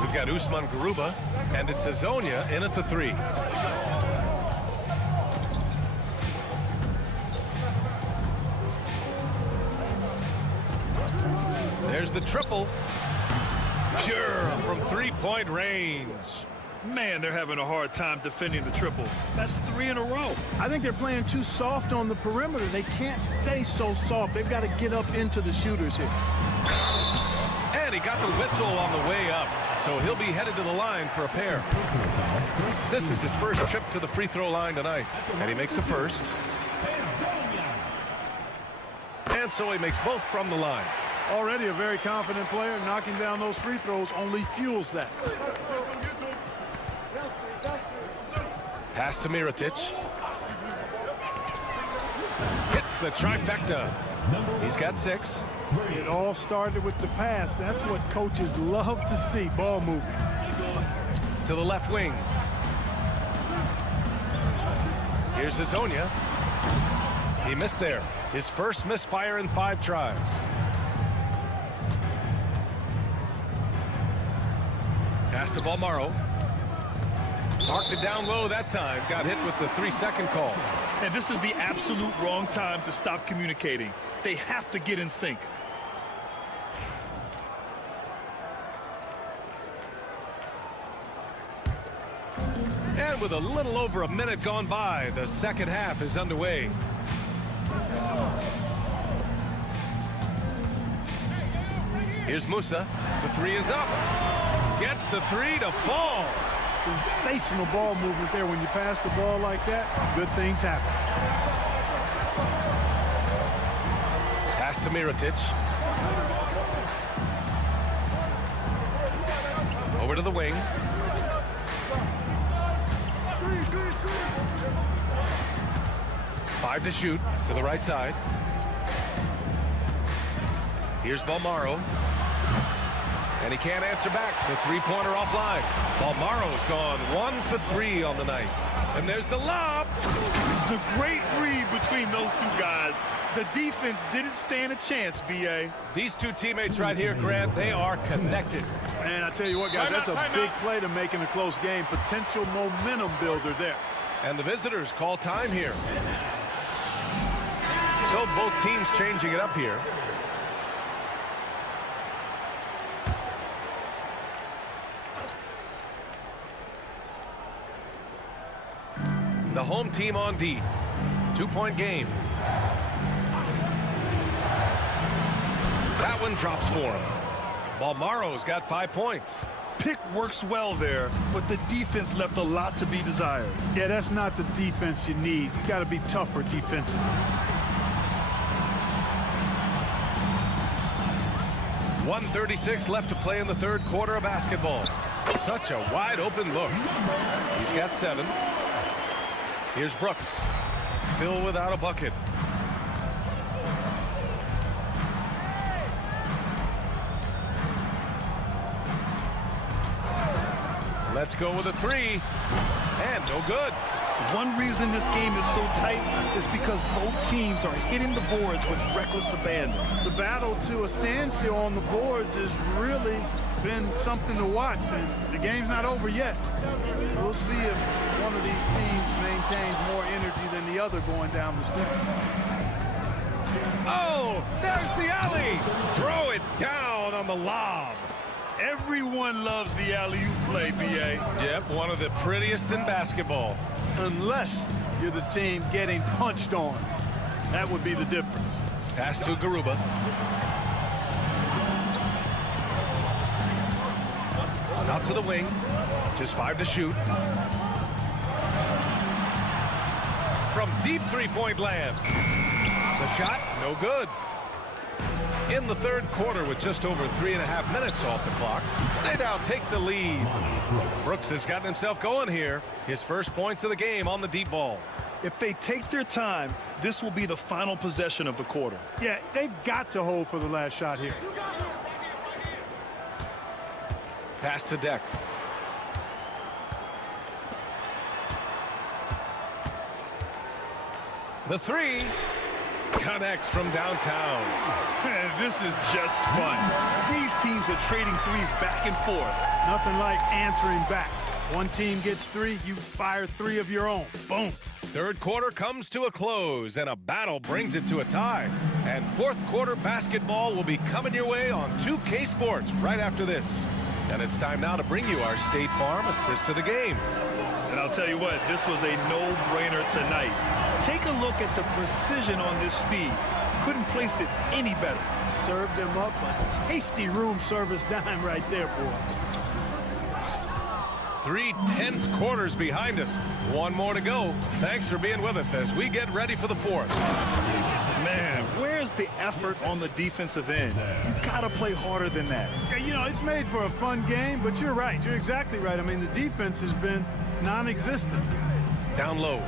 We've got Usman Garuba, and it's Hezonja in at the 3. There's the triple. Pure from three-point range. Man, they're having a hard time defending the triple. That's 3 in a row. I think they're playing too soft on the perimeter. They can't stay so soft. They've got to get up into the shooters here. And he got the whistle on the way up, so he'll be headed to the line for a pair. This is his first trip to the free throw line tonight, and he makes the first. And so he makes both from the line. Already a very confident player. Knocking down those free throws only fuels that. Pass to Mirotic. Hits the trifecta. He's got 6. It all started with the pass. That's what coaches love to see, ball movement. To the left wing. Here's Hazonia. He missed there. His first misfire in 5 tries. Pass to Balmaro. Marked it down low that time. Got hit with the 3-second call. And this is the absolute wrong time to stop communicating. They have to get in sync. And with a little over a minute gone by, the second half is underway. Here's Musa. The 3 is up. Gets the 3 to fall. Sensational ball movement there. When you pass the ball like that, good things happen. Pass to Mirotic. Over to the wing. Five to shoot to the right side. Here's Balmaro. And he can't answer back. The 3-pointer offline. Balmaro's gone 1 for 3 on the night. And there's the lob. It's a great read between those two guys. The defense didn't stand a chance, B.A. These two teammates right here, Grant, they are connected. Man, I tell you what, guys, that's a big play to make in a close game. Potential momentum builder there. And the visitors call time here. So both teams changing it up here. The home team on D. 2-point game. That one drops for him. Balmaro's got 5 points. Pick works well there, but the defense left a lot to be desired. Yeah, that's not the defense you need. You got to be tougher defensively. 1:36 left to play in the third quarter of basketball. Such a wide open look. He's got 7. Here's Brooks. Still without a bucket. Let's go with a 3. And no good. One reason this game is so tight is because both teams are hitting the boards with reckless abandon. The battle to a standstill on the boards has really been something to watch, and the game's not over yet. We'll see if one of these teams maintains more energy than the other going down the stretch. Oh, there's the alley. Throw it down on the lob. Everyone loves the alley-oop play, B.A. Yep, one of the prettiest in basketball. Unless you're the team getting punched on. That would be the difference. Pass to Garuba. Out to the wing. Just 5 to shoot. From deep 3-point land. The shot, no good. In the third quarter with just over 3.5 minutes off the clock, they now take the lead. Brooks has gotten himself going here. His first points of the game on the deep ball. If they take their time, this will be the final possession of the quarter. Yeah, they've got to hold for the last shot here. Pass to Deck. The 3 connects from downtown. This is just fun. These teams are trading threes back and forth. Nothing like answering back. One team gets 3, you fire 3 of your own. Boom. Third quarter comes to a close, and a battle brings it to a tie. And fourth quarter basketball will be coming your way on 2K Sports right after this. And it's time now to bring you our State Farm assist to the game. And I'll tell you what, this was a no-brainer tonight. Take a look at the precision on this feed. Couldn't place it any better. Served him up a tasty room service dime right there, boy. 3 tense quarters behind us. One more to go. Thanks for being with us as we get ready for the fourth. Man, where's the effort on the defensive end? You gotta play harder than that. Yeah, you know, it's made for a fun game, but you're right. You're exactly right. I mean, the defense has been non-existent. Down low.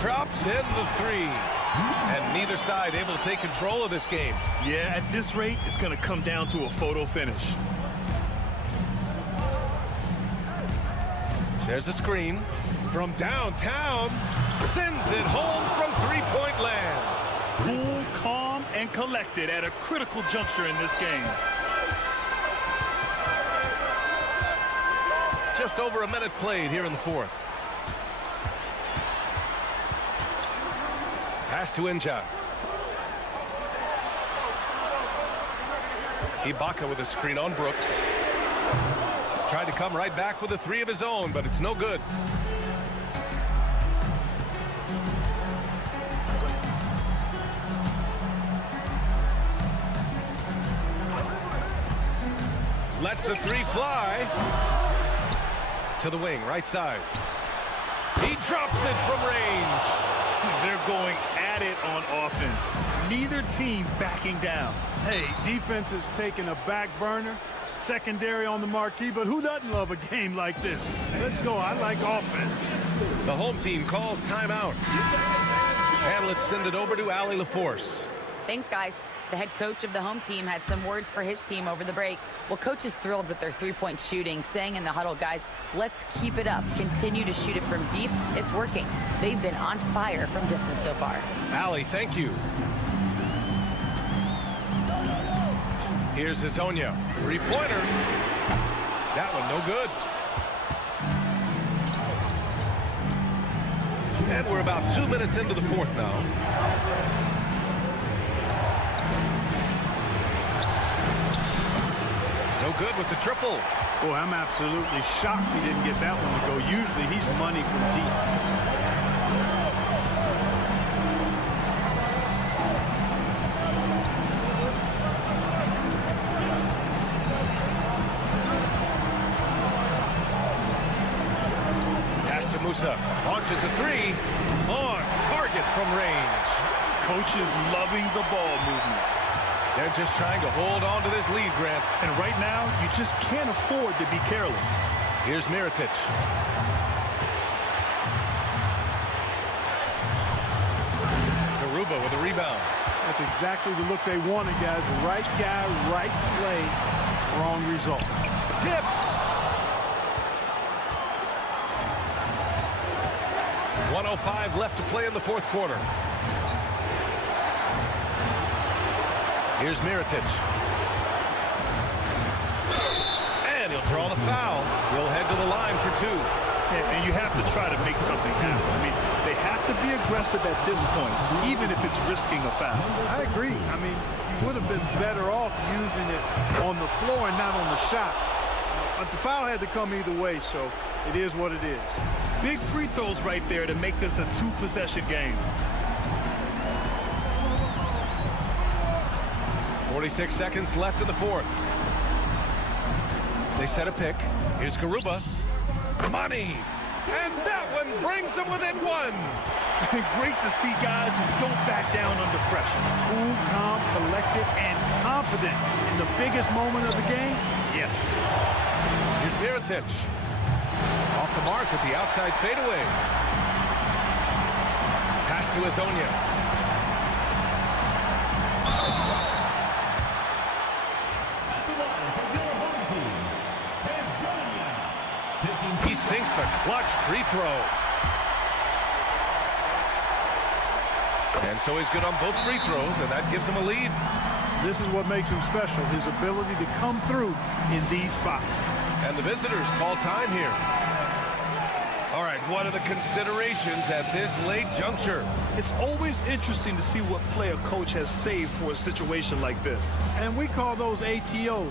Drops in the 3. And neither side able to take control of this game. Yeah, at this rate, it's going to come down to a photo finish. There's a screen from downtown. Sends it home from three-point land. Cool, calm, and collected at a critical juncture in this game. Just over a minute played here in the fourth. Pass to Inja. Ibaka with a screen on Brooks. Tried to come right back with a 3 of his own, but it's no good. Lets the 3 fly. To the wing, right side. He drops it from range. They're going at it on offense. Neither team backing down. Hey, defense is taking a back burner. Secondary on the marquee, but who doesn't love a game like this? Let's go. I like offense. The home team calls timeout. And let's send it over to Allie LaForce. Thanks, guys. The head coach of the home team had some words for his team over the break. Well, coach is thrilled with their three-point shooting, saying in the huddle, guys, let's keep it up. Continue to shoot it from deep. It's working. They've been on fire from distance so far. Allie, thank you. Here's Hazonia. Three-pointer. That one no good. And we're about 2 minutes into the fourth now. No good with the triple. Boy, I'm absolutely shocked he didn't get that one to go. Usually he's money from deep. Pass to Musa. Launches a 3. On target from range. Coach is loving the ball movement. They're just trying to hold on to this lead, Grant. And right now, you just can't afford to be careless. Here's Mirotic. Garuba with a rebound. That's exactly the look they wanted, guys. Right guy, right play, wrong result. Tipped. 1:05 left to play in the fourth quarter. Here's Mirotic. And he'll draw the foul. He'll head to the line for 2. Yeah, and you have to try to make something happen. I mean, they have to be aggressive at this point, even if it's risking a foul. I agree. I mean, you would have been better off using it on the floor and not on the shot. But the foul had to come either way, so it is what it is. Big free throws right there to make this a 2-possession game. 46 seconds left in the fourth. They set a pick. Here's Garuba. Money! And that one brings them within 1. Great to see guys who don't back down under pressure. Cool, calm, collected, and confident in the biggest moment of the game. Yes. Here's Mirotic. Off the mark with the outside fadeaway. Pass to Hazonia. He sinks the clutch free throw. And so he's good on both free throws, and that gives him a lead. This is what makes him special, his ability to come through in these spots. And the visitors call time here. All right, what are the considerations at this late juncture? It's always interesting to see what play a coach has saved for a situation like this. And we call those ATOs,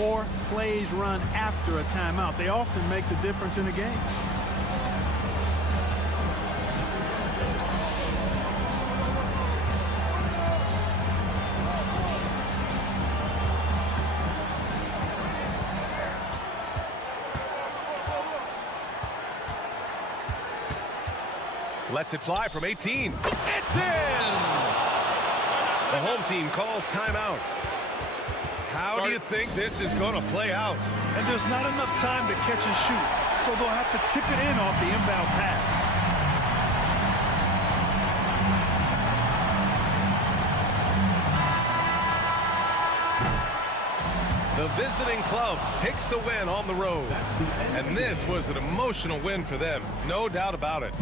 or plays run after a timeout. They often make the difference in a game. Lets it fly from 18. It's in! The home team calls timeout. How do you think this is going to play out? And there's not enough time to catch and shoot, so they'll have to tip it in off the inbound pass. The visiting club takes the win on the road. And this was an emotional win for them, no doubt about it.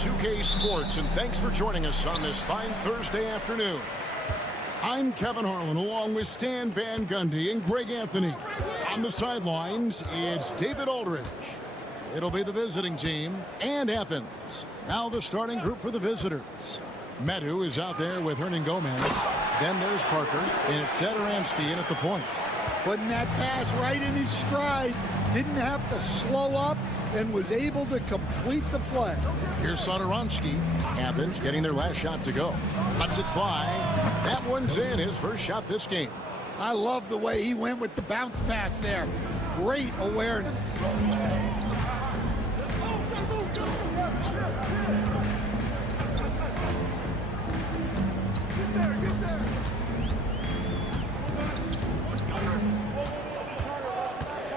2K Sports, and thanks for joining us on this fine Thursday afternoon. I'm Kevin Harlan, along with Stan Van Gundy and Greg Anthony. On the sidelines, it's David Aldridge. It'll be the visiting team and Athens. Now the starting group for the visitors. Medu is out there with Hernan Gomez. Then there's Parker, and it's Satoransky in at the point. Putting that pass right in his stride. Didn't have to slow up and was able to complete the play. Here's Satoransky. Athens getting their last shot to go. Lets it fly. That one's in, his first shot this game. I love the way he went with the bounce pass there. Great awareness.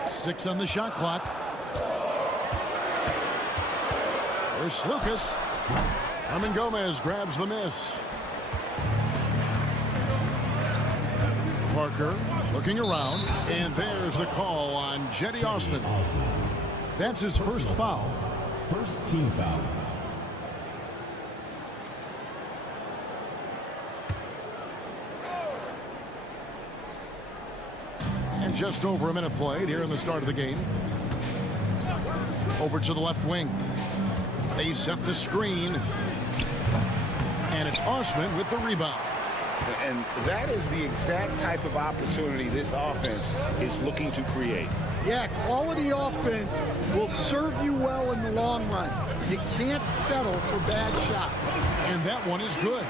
Six on the shot clock. There's Lucas. Hernan Gomez grabs the miss. Parker looking around, and there's the call on Jetty Osman. That's his first foul. First team foul. And just over a minute played here in the start of the game. Over to the left wing. They set the screen. And it's Osman with the rebound. And that is the exact type of opportunity this offense is looking to create. Yeah, quality offense will serve you well in the long run. You can't settle for bad shots. And that one is good.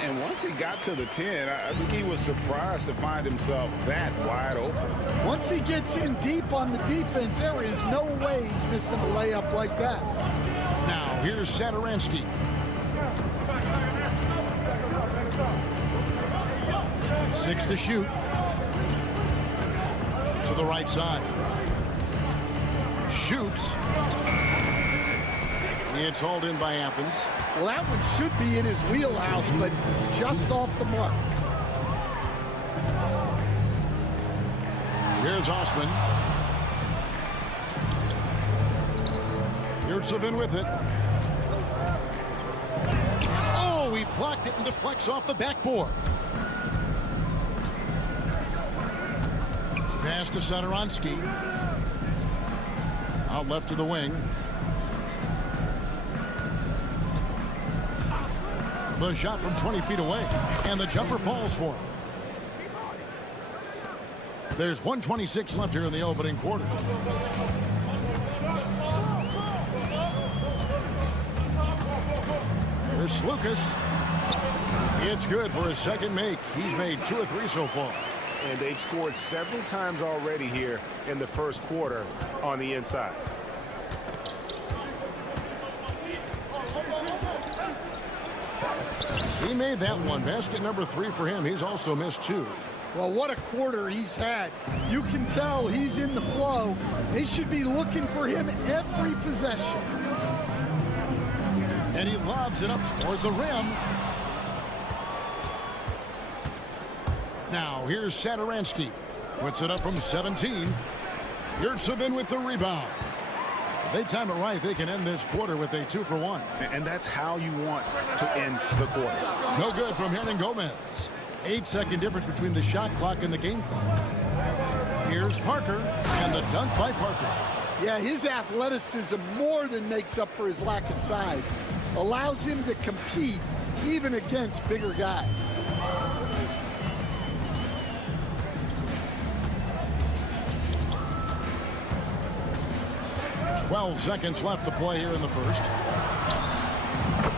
And once he got to the 10, I think he was surprised to find himself that wide open. Once he gets in deep on the defense, there is no way he's missing a layup like that. Now, here's Satoransky. Six to shoot. To the right side. Shoots. It's hauled in by Athens. Well, that one should be in his wheelhouse, but just off the mark. Here's Osman. Yurtsevin with it. Oh, he blocked it and deflects off the backboard. Pass to Satoransky. Out left to the wing. The shot from 20 feet away, and the jumper falls for him. There's 1:26 left here in the opening quarter. Here's Lucas. It's good for his second make. He's made 2 of 3 so far. And they've scored several times already here in the first quarter on the inside. He made that one. Basket number 3 for him. He's also missed 2. Well, what a quarter he's had. You can tell he's in the flow. They should be looking for him every possession. And he lobs it up toward the rim. Now, here's Satoransky. Puts it up from 17. Yurtsevin with the rebound. If they time it right, they can end this quarter with a 2 for 1. And that's how you want to end the quarters. No good from Hernan Gomez. 8-second difference between the shot clock and the game clock. Here's Parker, and the dunk by Parker. Yeah, his athleticism more than makes up for his lack of size. Allows him to compete even against bigger guys. "12 seconds left to play here in the first.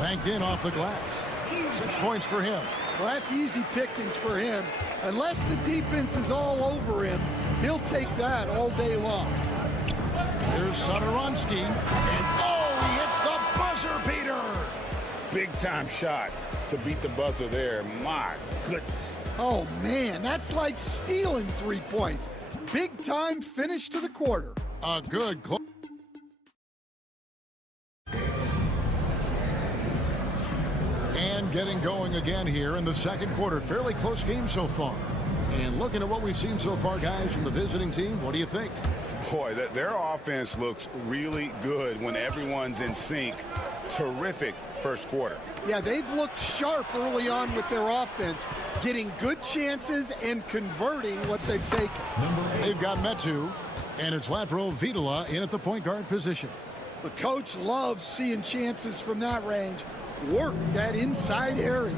Banked in off the glass. 6 points for him. Well, that's easy pickings for him. Unless the defense is all over him, he'll take that all day long. Here's Satoransky, and he hits the buzzer beater. Big-time shot to beat the buzzer there. My goodness. Oh, man, that's like stealing 3 points. Big-time finish to the quarter. A good close. And getting going again here in the second quarter. Fairly close game so far. And looking at what we've seen so far, guys, from the visiting team, what do you think? Boy, their offense looks really good when everyone's in sync. Terrific first quarter. Yeah, they've looked sharp early on with their offense, getting good chances and converting what they've taken. They've got Metu, and it's Lapro Vitola in at the point guard position. The coach loves seeing chances from that range. Work that inside area.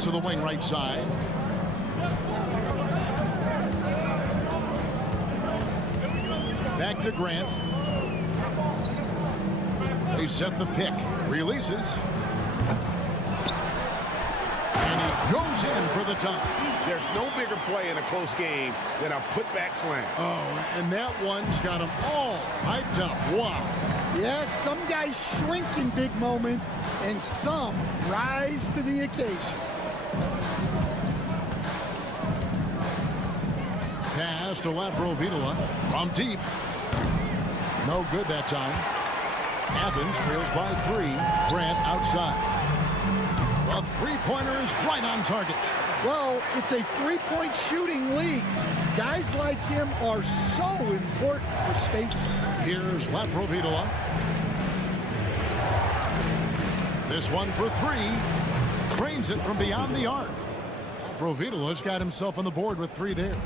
To the wing right side. Back to Grant. They set the pick. Releases. And he goes in for the dunk. There's no bigger play in a close game than a putback slam. Oh, and that one's got them all hyped up. Wow. Yes, some guys shrink in big moments, and some rise to the occasion. Pass to Lapro Vitola from deep. No good that time. Athens trails by 3. Grant outside. The three-pointer is right on target. Well, it's a three-point shooting league. Guys like him are so important for spacing. Here's Lapro Vitola. This one for 3. Trains it from beyond the arc. Lapro Vitola's got himself on the board with 3 there.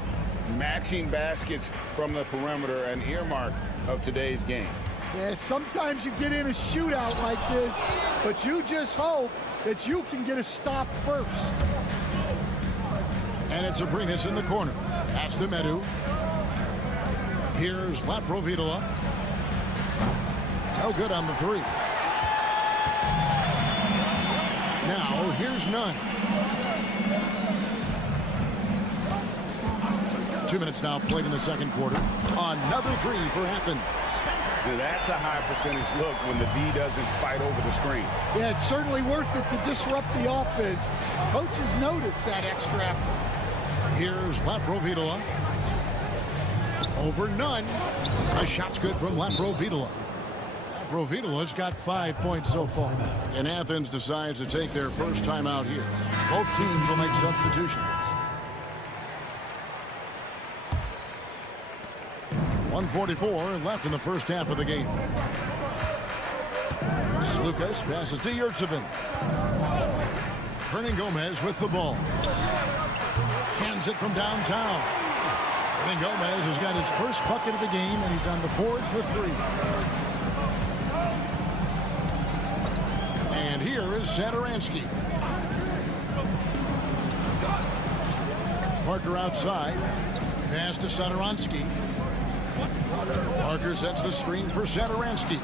Matching baskets from the perimeter, an earmark of today's game. Yeah, sometimes you get in a shootout like this, but you just hope that you can get a stop first. And it's Abrinas in the corner. Pass to Metu. Here's Lapro Vitola. No good on the 3. Now, here's none. 2 minutes now played in the second quarter. Another 3 for Athens. That's a high percentage look when the D doesn't fight over the screen. Yeah, it's certainly worth it to disrupt the offense. Coaches notice that extra effort. Here's Lapro Vitola. Over none. A shot's good from Lapro Vitola. Lapro Vitola's got 5 points so far. And Athens decides to take their first time out here. Both teams will make substitutions. 1:44 left in the first half of the game. Slukas passes to Yurtsevin. Hernan Gomez with the ball. Hands it from downtown. Hernan Gomez has got his first bucket of the game, and he's on the board for 3. And here is Satoransky. Parker outside. Pass to Satoransky. Parker sets the screen for Satoransky.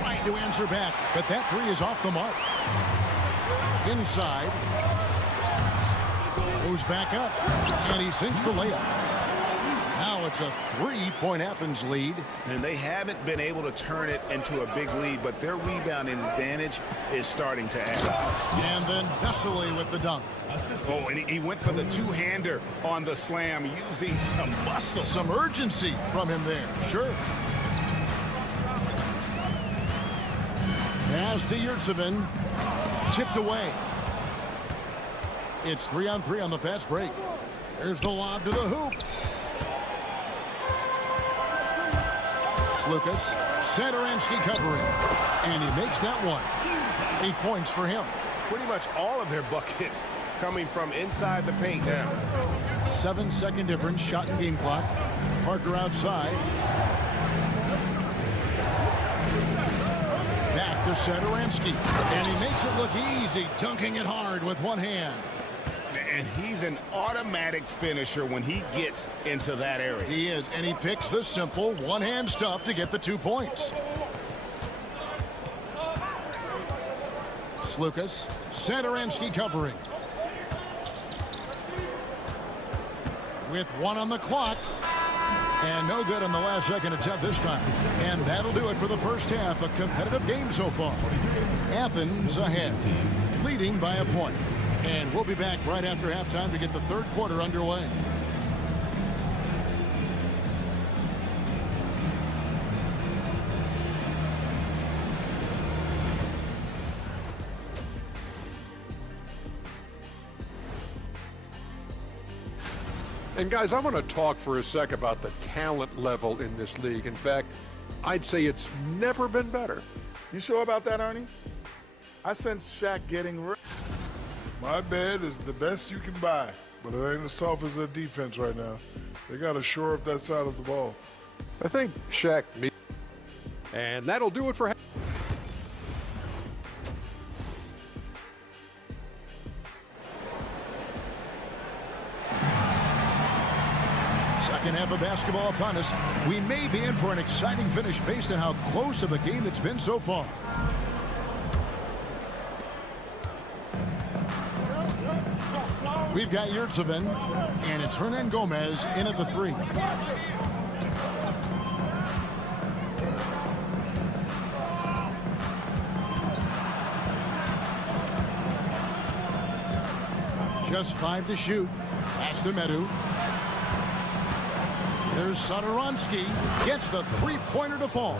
Trying to answer back, but that 3 is off the mark. Inside. Goes back up, and he sinks the layup. Now it's a 3-point Athens lead. And they haven't been able to turn it into a big lead, but their rebounding advantage is starting to add up. And then Vesely with the dunk. Oh, and he went for the two-hander on the slam, using some muscle. Some urgency from him there, sure. Pass to Yurtsevin. Tipped away. It's 3-on-3 on the fast break. There's the lob to the hoop. Slukas. Satoransky covering. And he makes that one. 8 points for him. Pretty much all of their buckets coming from inside the paint now. 7-second difference, shot and game clock. Parker outside. Back to Sadaransky. And he makes it look easy, dunking it hard with one hand. And he's an automatic finisher when he gets into that area. He is, and he picks the simple one-hand stuff to get the 2 points. Slukas, Sadaransky covering. With 1 on the clock. And no good on the last second attempt this time. And that'll do it for the first half. A competitive game so far. Athens ahead, leading by a point. And we'll be back right after halftime to get the third quarter underway. And guys, I want to talk for a sec about the talent level in this league. In fact, I'd say it's never been better. You sure about that, Ernie? I sense Shaq getting rid. My bed is the best you can buy, but it ain't as soft as their defense right now. They got to shore up that side of the ball. I think Shaq needs. And that'll do it for. Second half of basketball upon us. We may be in for an exciting finish based on how close of a game it's been so far. We've got Yurtseven, and it's Hernan Gomez in at the 3. Just 5 to shoot. Pass to Medu. There's Sadaransky. Gets the three-pointer to fall.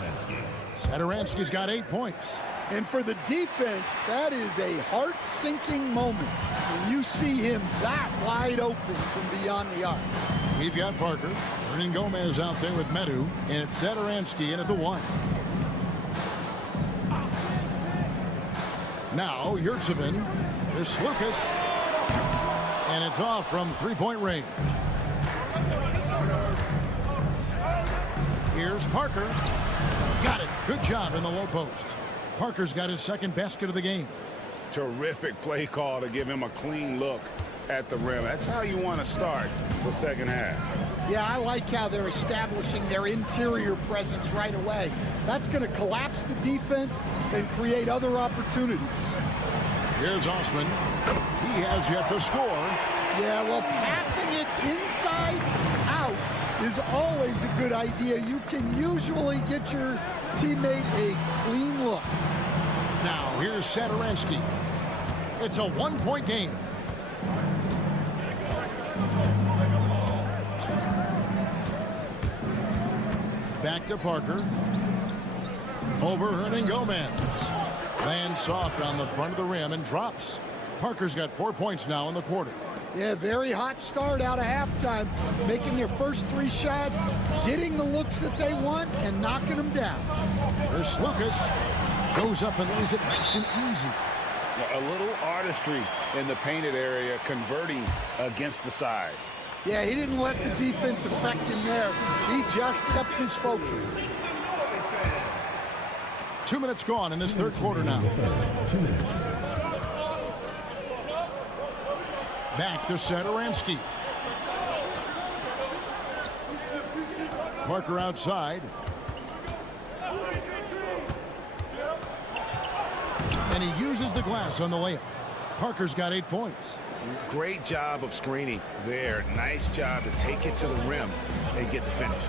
Sadaransky's got 8 points. And for the defense, that is a heart-sinking moment when you see him that wide open from beyond the arc. We've got Parker. Hernan Gomez out there with Medu. And it's Sadaransky in at the 1. Now, Yurtseven. There's Slukas. And it's off from three-point range. Here's Parker. Got it. Good job in the low post. Parker's got his second basket of the game. Terrific play call to give him a clean look at the rim. That's how you want to start the second half. Yeah, I like how they're establishing their interior presence right away. That's going to collapse the defense and create other opportunities. Here's Osman. He has yet to score. Yeah, well, passing it inside out is always a good idea. You can usually get your teammate a clean look. Now, here's Sadaransky. It's a one-point game. Back to Parker. Over Hernan Gomez. Lands soft on the front of the rim and drops. Parker's got 4 points now in the quarter. Yeah, very hot start out of halftime. Making their first 3 shots, getting the looks that they want, and knocking them down. There's Slukas. Goes up and lays it nice and easy. A little artistry in the painted area, converting against the size. Yeah, he didn't let the defense affect him there. He just kept his focus. 2 minutes gone in this third quarter now. 2 minutes. Back to Sadaransky. Parker outside. And he uses the glass on the layup. Parker's got 8 points. Great job of screening there. Nice job to take it to the rim and get the finish.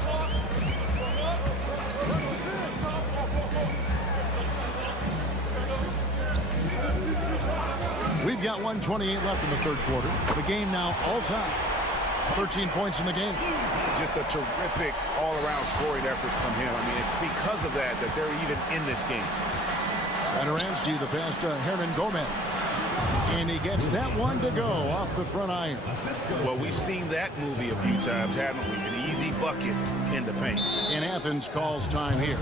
We've got 1:28 left in the third quarter. The game now all-time. 13 points in the game. Just a terrific all-around scoring effort from him. I mean, it's because of that they're even in this game. Sadaransky, the pass to Hernan Gomez. And he gets that one to go off the front iron. Well, we've seen that movie a few times, haven't we? An easy bucket in the paint. And Athens calls time here.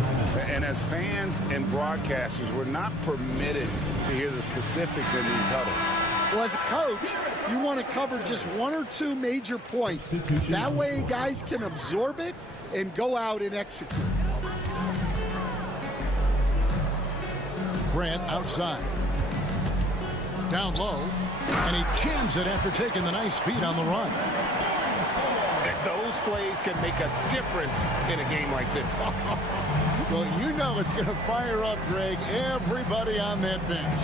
And as fans and broadcasters, we're not permitted to hear the specifics in these huddles. Well, as a coach, you want to cover just 1 or 2 major points. That way guys can absorb it and go out and execute. Grant outside. Down low. And he jams it after taking the nice feed on the run. Those plays can make a difference in a game like this. Well, you know it's going to fire up, Greg, everybody on that bench.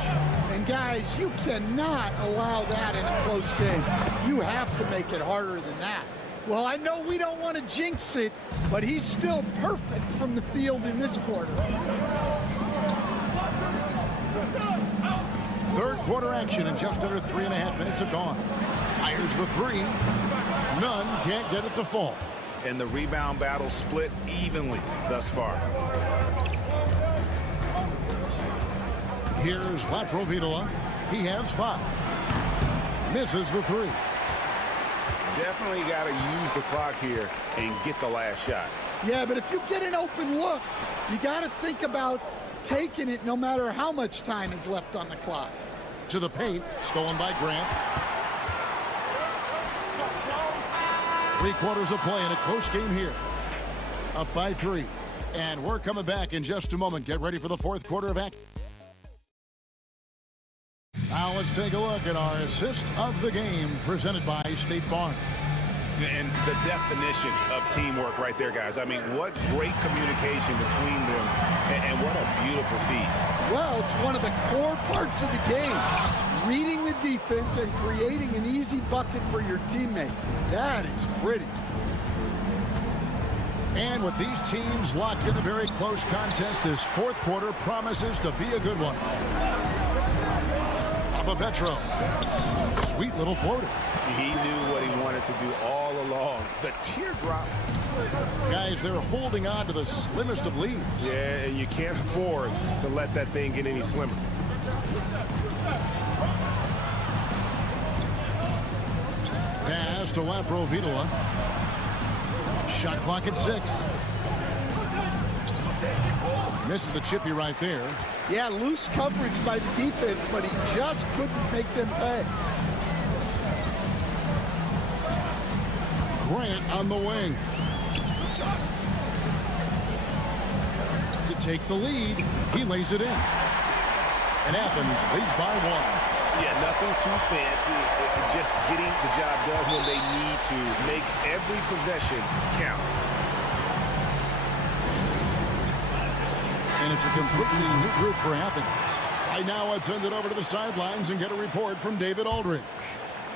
And guys, you cannot allow that in a close game. You have to make it harder than that. Well, I know we don't want to jinx it, but he's still perfect from the field in this quarter. Third quarter action in just under 3.5 minutes have gone. Fires the three. None can't get it to fall. And the rebound battle split evenly thus far. Here's Laprovitola. He has 5. Misses the three. Definitely got to use the clock here and get the last shot. Yeah, but if you get an open look, you got to think about taking it no matter how much time is left on the clock. To the paint, stolen by Grant. 3/4 of play in a close game here. Up by 3. And we're coming back in just a moment. Get ready for the fourth quarter of action. Now let's take a look at our assist of the game presented by State Farm. And the definition of teamwork right there, guys. I mean, what great communication between them, and what a beautiful feed. Well, it's one of the core parts of the game. Reading the defense and creating an easy bucket for your teammate. That is pretty. And with these teams locked in a very close contest, this fourth quarter promises to be a good one. Petro. Sweet little floater. He knew what he wanted to do all along. The teardrop. Guys, they're holding on to the slimmest of leads. Yeah, and you can't afford to let that thing get any slimmer. Pass to Laprovitola. Shot clock at 6. Misses the chippy right there. Yeah, loose coverage by the defense, but he just couldn't make them pay. Grant on the wing. To take the lead, he lays it in. And Athens leads by 1. Yeah, nothing too fancy. Just getting the job done when they need to. Make every possession count. And it's a completely new group for Athens. Right now, let's send it over to the sidelines and get a report from David Aldridge.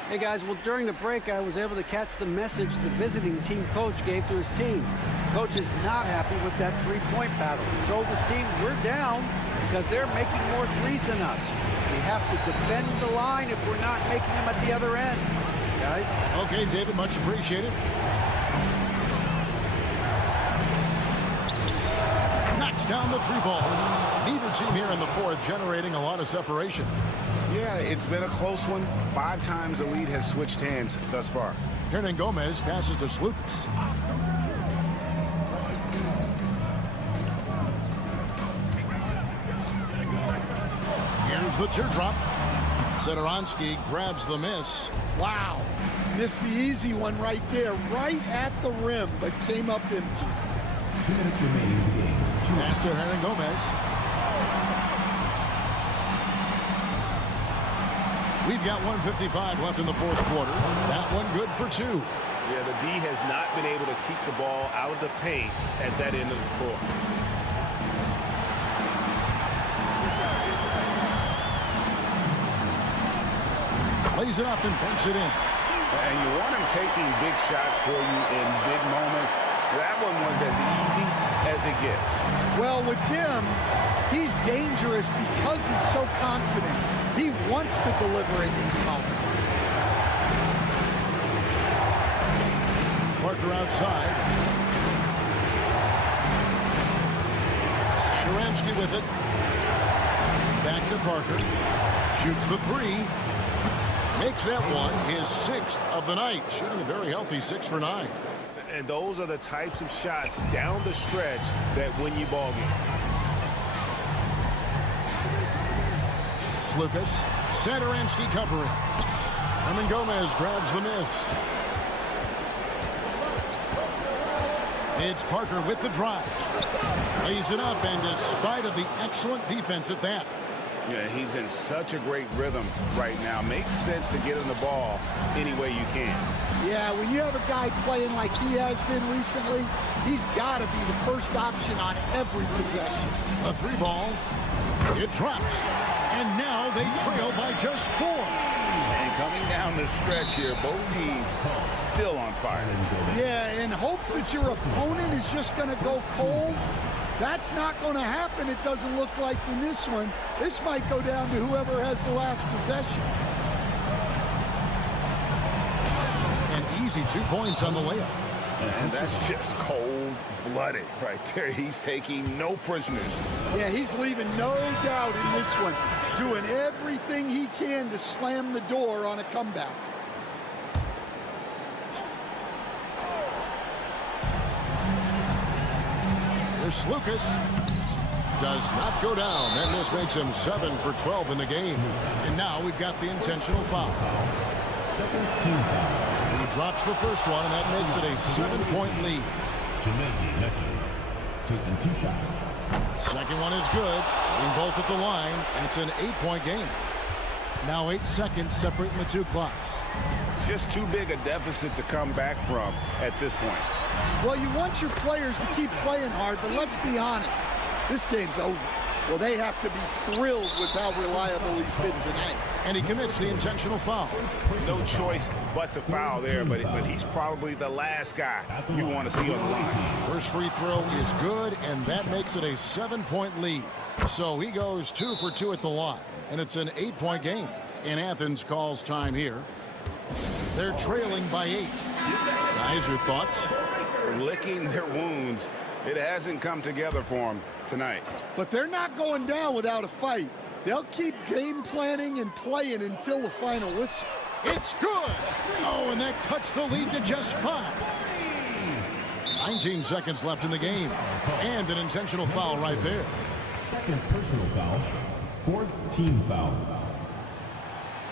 Hey guys, well during the break I was able to catch the message the visiting team coach gave to his team. Coach is not happy with that three-point battle. He told his team, we're down because they're making more threes than us. We have to defend the line if we're not making them at the other end. Guys? Okay, David, much appreciated. Knocks down the 3-ball. Neither team here in the fourth generating a lot of separation. Yeah, it's been a close one. 5 times the lead has switched hands thus far. Hernan Gomez passes to Slukas. Here's the teardrop. Setoransky grabs the miss. Wow. Missed the easy one right there, right at the rim, but came up empty. 2 minutes remaining in the game. Pass to Hernan Gomez. We've got 1:55 left in the fourth quarter. That one good for 2. Yeah, the D has not been able to keep the ball out of the paint at that end of the floor. Lays it up and banks it in. And you want him taking big shots for you in big moments. That one was as easy as it gets. Well, with him, he's dangerous because he's so confident. He wants to deliver in these moments. Parker outside. Satoransky with it. Back to Parker. Shoots the 3. Makes that one his 6th of the night. Shooting a very healthy 6 for 9. And those are the types of shots down the stretch that win you ball games. Slukas. Satoransky covering. Hernan Gomez grabs the miss. It's Parker with the drive. Lays it up, and despite of the excellent defense at that, Yeah, he's in such a great rhythm right now. Makes sense to get him the ball any way you can. Yeah, when you have a guy playing like he has been recently, he's got to be the first option on every possession. A 3-ball. It drops. And now they trail by just 4. And coming down the stretch here, both teams still on fire. Yeah, in hopes that your opponent is just going to go cold. That's not going to happen, it doesn't look like in this one. This might go down to whoever has the last possession. An easy 2 points on the layup. And that's just cold-blooded right there. He's taking no prisoners. Yeah, he's leaving no doubt in this one. Doing everything he can to slam the door on a comeback. Here's Lucas. Does not go down. And this makes him 7 for 12 in the game. And now we've got the intentional foul. Second team foul. He drops the first one, and that makes it a 7-point lead. Jamezi Neto taking 2 shots. Second one is good. Getting both at the line, and it's an 8-point game. Now 8 seconds separating the 2 clocks. Just too big a deficit to come back from at this point. Well, you want your players to keep playing hard, but let's be honest. This game's over. Well, they have to be thrilled with how reliable he's been tonight. And he commits the intentional foul. No choice but to foul there, but he's probably the last guy you want to see on the line. First free throw is good, and that makes it a 7-point lead. So he goes 2 for 2 at the line, and it's an 8-point game. And Athens calls time here. They're trailing by 8. Guys, your thoughts? Licking their wounds. It hasn't come together for them tonight. But they're not going down without a fight. They'll keep game planning and playing until the final whistle. It's good! Oh, and that cuts the lead to just 5. 19 seconds left in the game. And an intentional foul right there. Second personal foul. 4th team foul.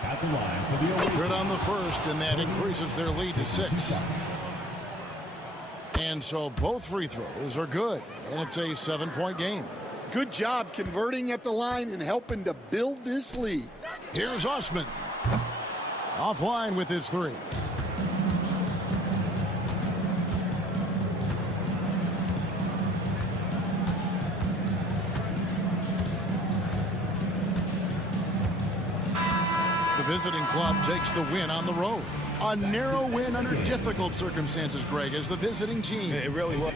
At the line for the away. Good on the first, and that increases their lead to 6. And so both free throws are good, and it's a 7-point game. Good job converting at the line and helping to build this lead. Here's Osman. Offline with his 3. The visiting club takes the win on the road. A narrow win under difficult circumstances, Greg, as the visiting team. It really was.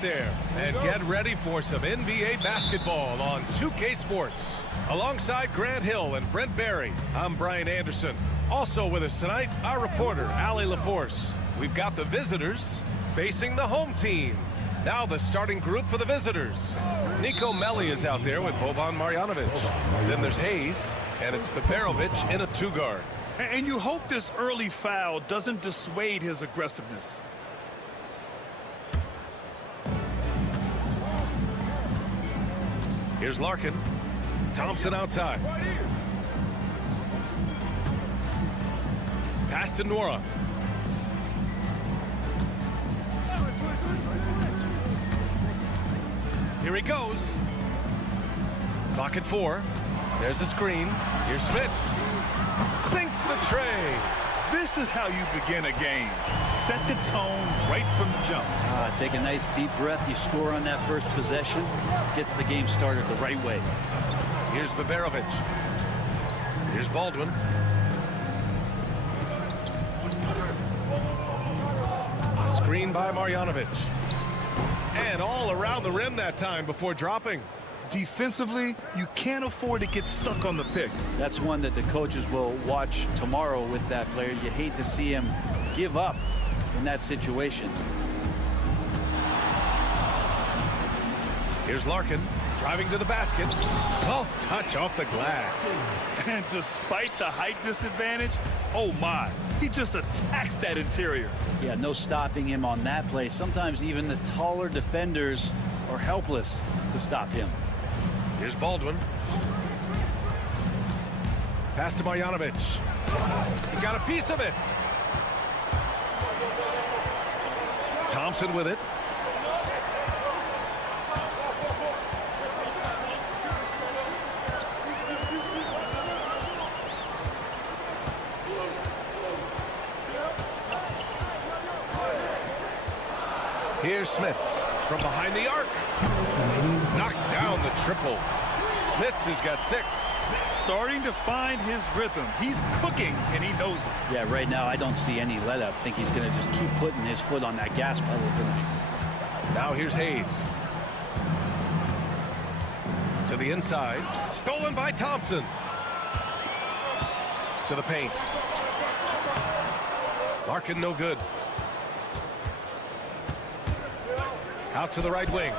there and get ready for some NBA basketball on 2K Sports. Alongside Grant Hill and Brent Barry, I'm Brian Anderson. Also with us tonight, our reporter, Allie LaForce. We've got the visitors facing the home team. Now the starting group for the visitors. Nico Melli is out there with Boban Marjanovic. Then there's Hayes, and it's Peperovic in a two-guard. And you hope this early foul doesn't dissuade his aggressiveness. Here's Larkin. Thompson outside. Pass to Nora. Here he goes. Clock at 4. There's a screen. Here's Smits. Sinks the tray. This is how you begin a game. Set the tone right from the jump. Take a nice deep breath. You score on that first possession. Gets the game started the right way. Here's Peperovic. Here's Baldwin. Screen by Marjanovic. And all around the rim that time before dropping. Defensively, you can't afford to get stuck on the pick. That's one that the coaches will watch tomorrow with that player. You hate to see him give up in that situation. Here's Larkin driving to the basket. Soft touch off the glass. And despite the height disadvantage, oh my, he just attacks that interior. Yeah, no stopping him on that play. Sometimes even the taller defenders are helpless to stop him. Here's Baldwin. Pass to Marjanovic. He got a piece of it. Thompson with it. Here's Smits from behind the arc. Knocks down the triple. Smits has got 6. Starting to find his rhythm. He's cooking, and he knows it. Yeah, right now I don't see any let-up. I think he's going to just keep putting his foot on that gas pedal tonight. Now here's Hayes. To the inside. Stolen by Thompson. To the paint. Larkin no good. Out to the right wing.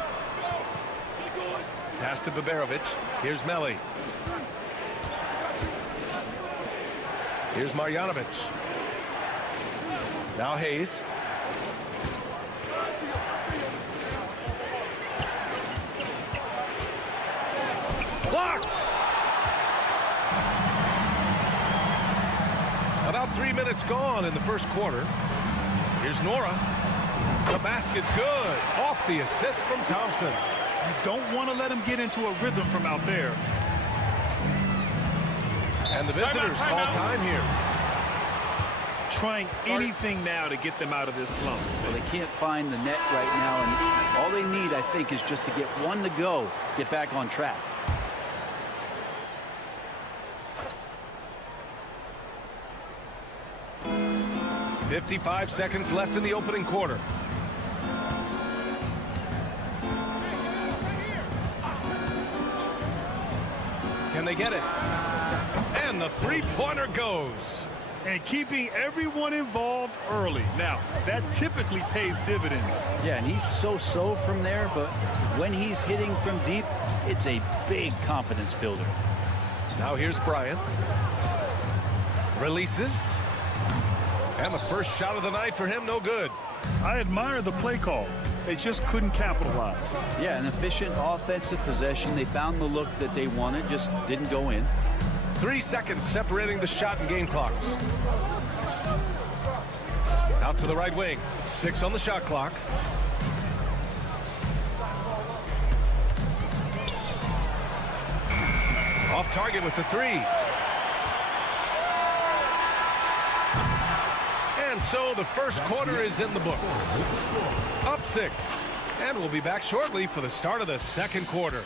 Pass to Peperovic. Here's Melli. Here's Marjanovic. Now Hayes. Blocked! About 3 minutes gone in the first quarter. Here's Nora. The basket's good. Off the assist from Thompson. You don't want to let him get into a rhythm from out there. And the visitors call time here. Trying anything now to get them out of this slump. Well, they can't find the net right now, and all they need, I think, is just to get one to go, get back on track. .55 seconds left in the opening quarter. Can they get it? And the three-pointer goes. And keeping everyone involved early. Now, that typically pays dividends. Yeah, and he's so-so from there, but when he's hitting from deep, it's a big confidence builder. Now here's Bryant. Releases. And the first shot of the night for him, no good. I admire the play call. They just couldn't capitalize. Yeah, an efficient offensive possession. They found the look that they wanted, just didn't go in. 3 seconds separating the shot and game clocks. Out to the right wing. 6 on the shot clock. Off target with the 3. And so the first quarter is in the books. Up 6. And we'll be back shortly for the start of the second quarter.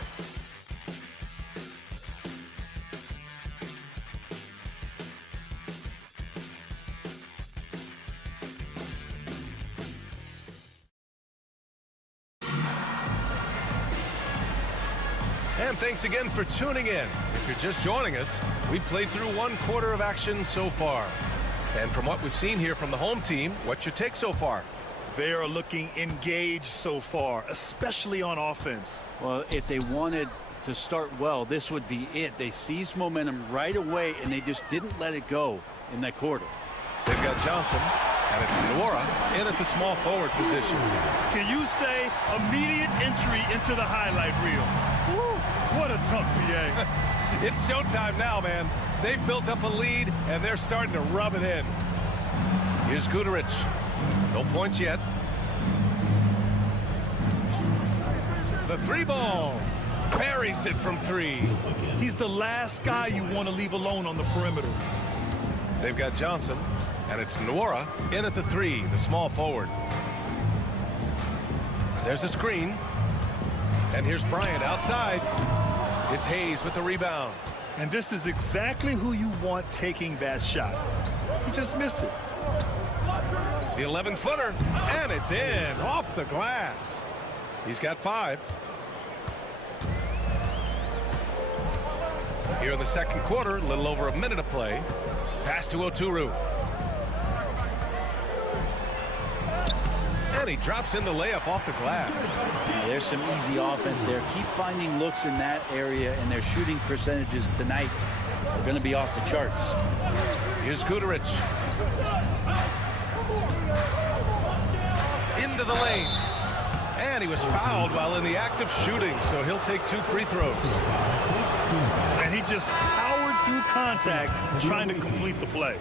And thanks again for tuning in. If you're just joining us, we played through 1 quarter of action so far. And from what we've seen here from the home team, what's your take so far? They are looking engaged so far, especially on offense. Well, if they wanted to start well, this would be it. They seized momentum right away, and they just didn't let it go in that quarter. They've got Johnson, and it's Nora in at the small forward position. Can you say immediate entry into the highlight reel? Woo, what a tough PA. It's showtime now, man. They've built up a lead, and they're starting to rub it in. Here's Guduric. No points yet. The 3-ball. Buries it from 3. He's the last guy you want to leave alone on the perimeter. They've got Johnson, and it's Nora in at the 3, the small forward. There's a screen. And here's Bryant outside. It's Hayes with the rebound. And this is exactly who you want taking that shot. He just missed it. The 11-footer, and it's in, off the glass. He's got 5. Here in the second quarter, a little over a minute of play. Pass to Oturu. And he drops in the layup off the glass. Yeah, there's some easy offense there. Keep finding looks in that area, and their shooting percentages tonight are going to be off the charts. Here's Guduric. Into the lane. And he was fouled while in the act of shooting, so he'll take 2 free throws. And he just powered through contact trying to complete the play.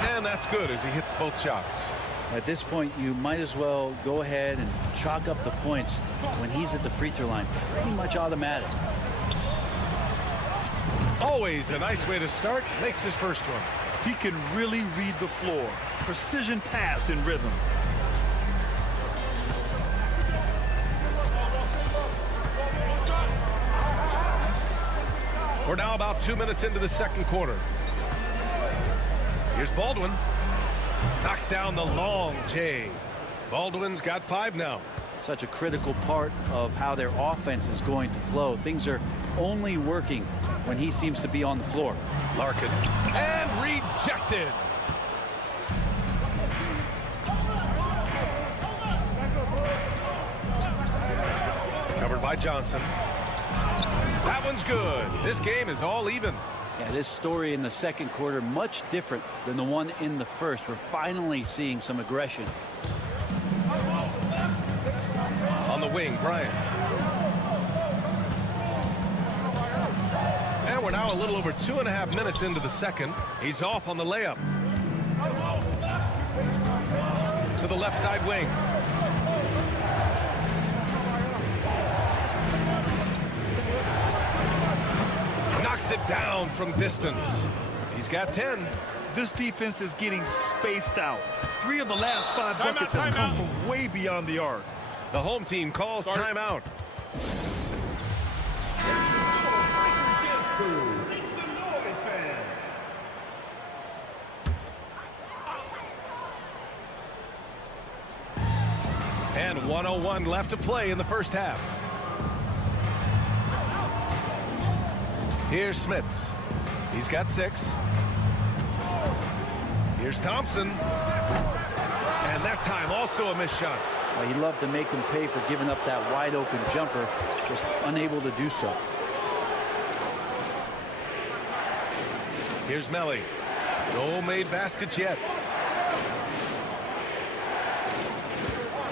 And that's good as he hits both shots. At this point, you might as well go ahead and chalk up the points when he's at the free throw line. Pretty much automatic. Always a nice way to start. Makes his first one. He can really read the floor. Precision pass in rhythm. We're now about 2 minutes into the second quarter. Here's Baldwin. Knocks down the long J. Baldwin's got 5 now. Such a critical part of how their offense is going to flow. Things are only working when he seems to be on the floor. Larkin. And rejected. Covered by Johnson. That one's good. This game is all even. Yeah, this story in the second quarter much different than the one in the first. We're finally seeing some aggression. On the wing, Bryant. And we're now a little over 2.5 minutes into the second. He's off on the layup. To the left side wing. Knocks it down from distance. He's got 10. This defense is getting spaced out. 3 of the last 5 buckets have come from way beyond the arc. The home team calls timeout. And 1:01 left to play in the first half. Here's Smits. He's got 6. Here's Thompson. And that time also a missed shot. Well, he'd love to make them pay for giving up that wide open jumper, just unable to do so. Here's Melly. No made baskets yet.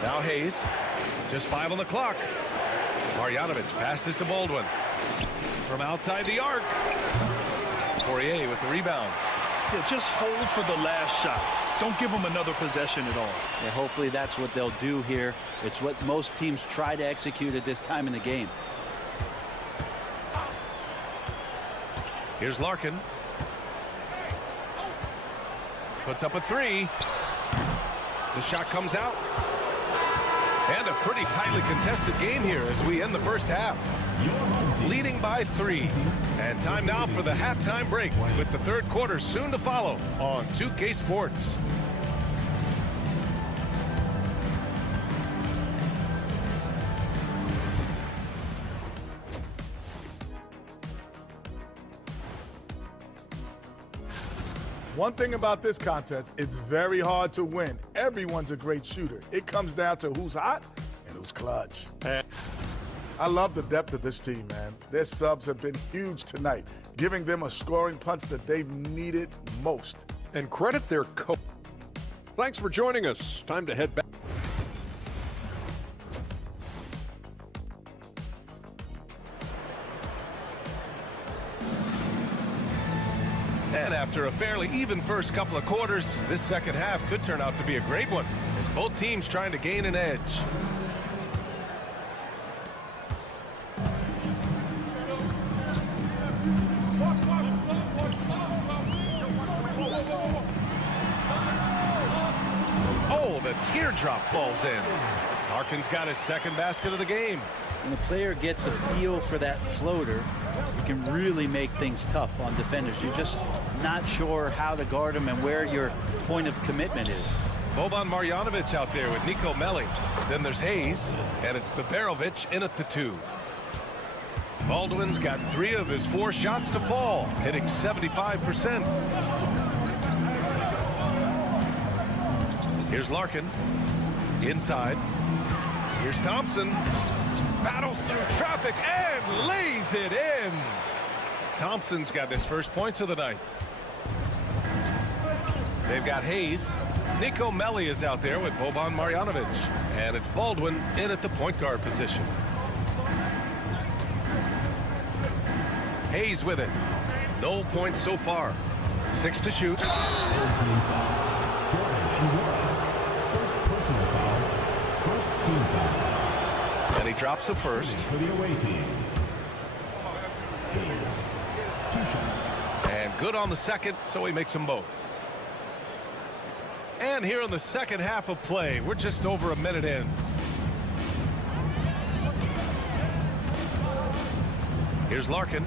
Now Hayes. Just 5 on the clock. Marjanovic passes to Baldwin. From outside the arc. Poirier with the rebound. Yeah, just hold for the last shot. Don't give them another possession at all. Yeah, hopefully that's what they'll do here. It's what most teams try to execute at this time in the game. Here's Larkin. Puts up a 3. The shot comes out. And a pretty tightly contested game here as we end the first half. Leading by 3. And time now for the halftime break with the third quarter soon to follow on 2K Sports. One thing about this contest, it's very hard to win. Everyone's a great shooter. It comes down to who's hot and who's clutch. I love the depth of this team, man. Their subs have been huge tonight, giving them a scoring punch that they've needed most. And credit their coach. Thanks for joining us. Time to head back. And after a fairly even first couple of quarters, this second half could turn out to be a great one, as both teams trying to gain an edge. Oh, the teardrop falls in. Larkin's got his second basket of the game. When the player gets a feel for that floater, it can really make things tough on defenders. You're just not sure how to guard them and where your point of commitment is. Boban Marjanovic out there with Nico Melli. Then there's Hayes, and it's Beberovic in at the 2. Baldwin's got 3 of his 4 shots to fall, hitting 75%. Here's Larkin. Inside. Here's Thompson. Battles through traffic and lays it in. Thompson's got his first points of the night. They've got Hayes. Nico Melli is out there with Boban Marjanovic. And it's Baldwin in at the point guard position. Hayes with it. No points so far. 6 to shoot. First personal foul. First team foul. And he drops a first. For the away team. Hayes. 2 shots. And good on the second, so he makes them both. And here in the second half of play, we're just over a minute in. Here's Larkin.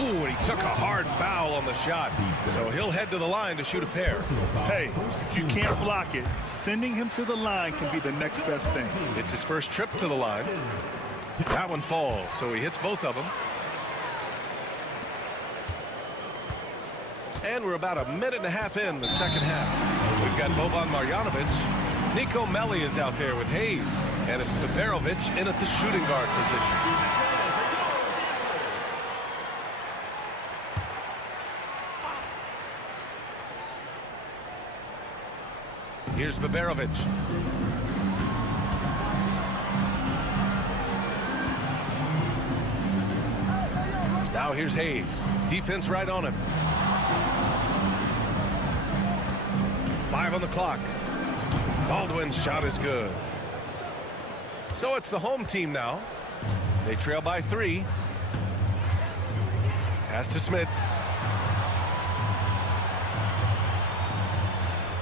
Ooh, and he took a hard foul on the shot. So he'll head to the line to shoot a pair. Hey, if you can't block it, sending him to the line can be the next best thing. It's his first trip to the line. That one falls, so he hits both of them. And we're about a minute and a half in the second half. We've got Boban Marjanovic. Nico Melli is out there with Hayes. And it's Beberovic in at the shooting guard position. Here's Beberovic. Now here's Hayes. Defense right on him. 5 on the clock. Baldwin's shot is good. So it's the home team now. They trail by 3. Pass to Smits.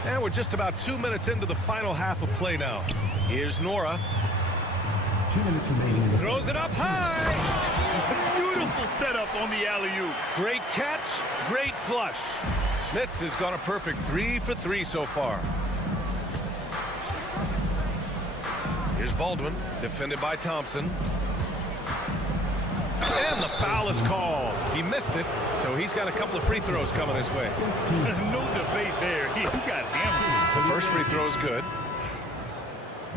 And we're just about 2 minutes into the final half of play now. Here's Nora. 2 minutes remaining. Throws it up high. Beautiful setup on the alley-oop. Great catch, great flush. Smits has gone a perfect 3 for 3 so far. Here's Baldwin, defended by Thompson. And the foul is called. He missed it, so he's got a couple of free throws coming his way. There's no debate there. He got hammered. The first free throw is good.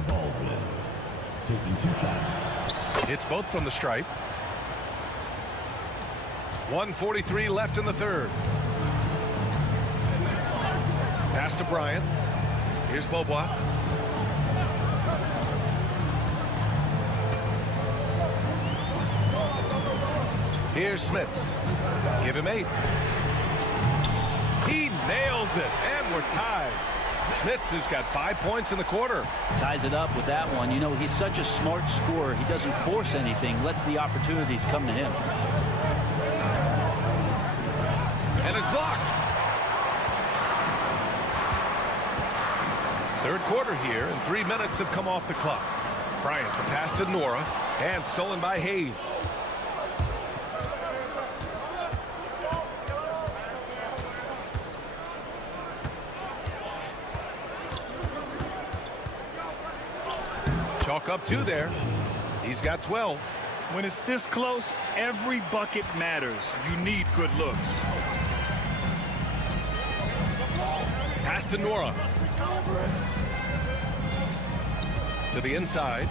Baldwin taking 2 shots. Hits both from the stripe. 1:43 left in the third. Pass to Bryant. Here's Beaubois. Here's Smits. Give him 8. He nails it, and we're tied. Smits has got 5 points in the quarter. Ties it up with that one. You know, he's such a smart scorer. He doesn't force anything, lets the opportunities come to him. And is blocked. Third quarter here, and 3 minutes have come off the clock. Bryant, the pass to Nora, and stolen by Hayes. Chalk up 2 there. He's got 12. When it's this close, every bucket matters. You need good looks. Pass to Nora. To the inside.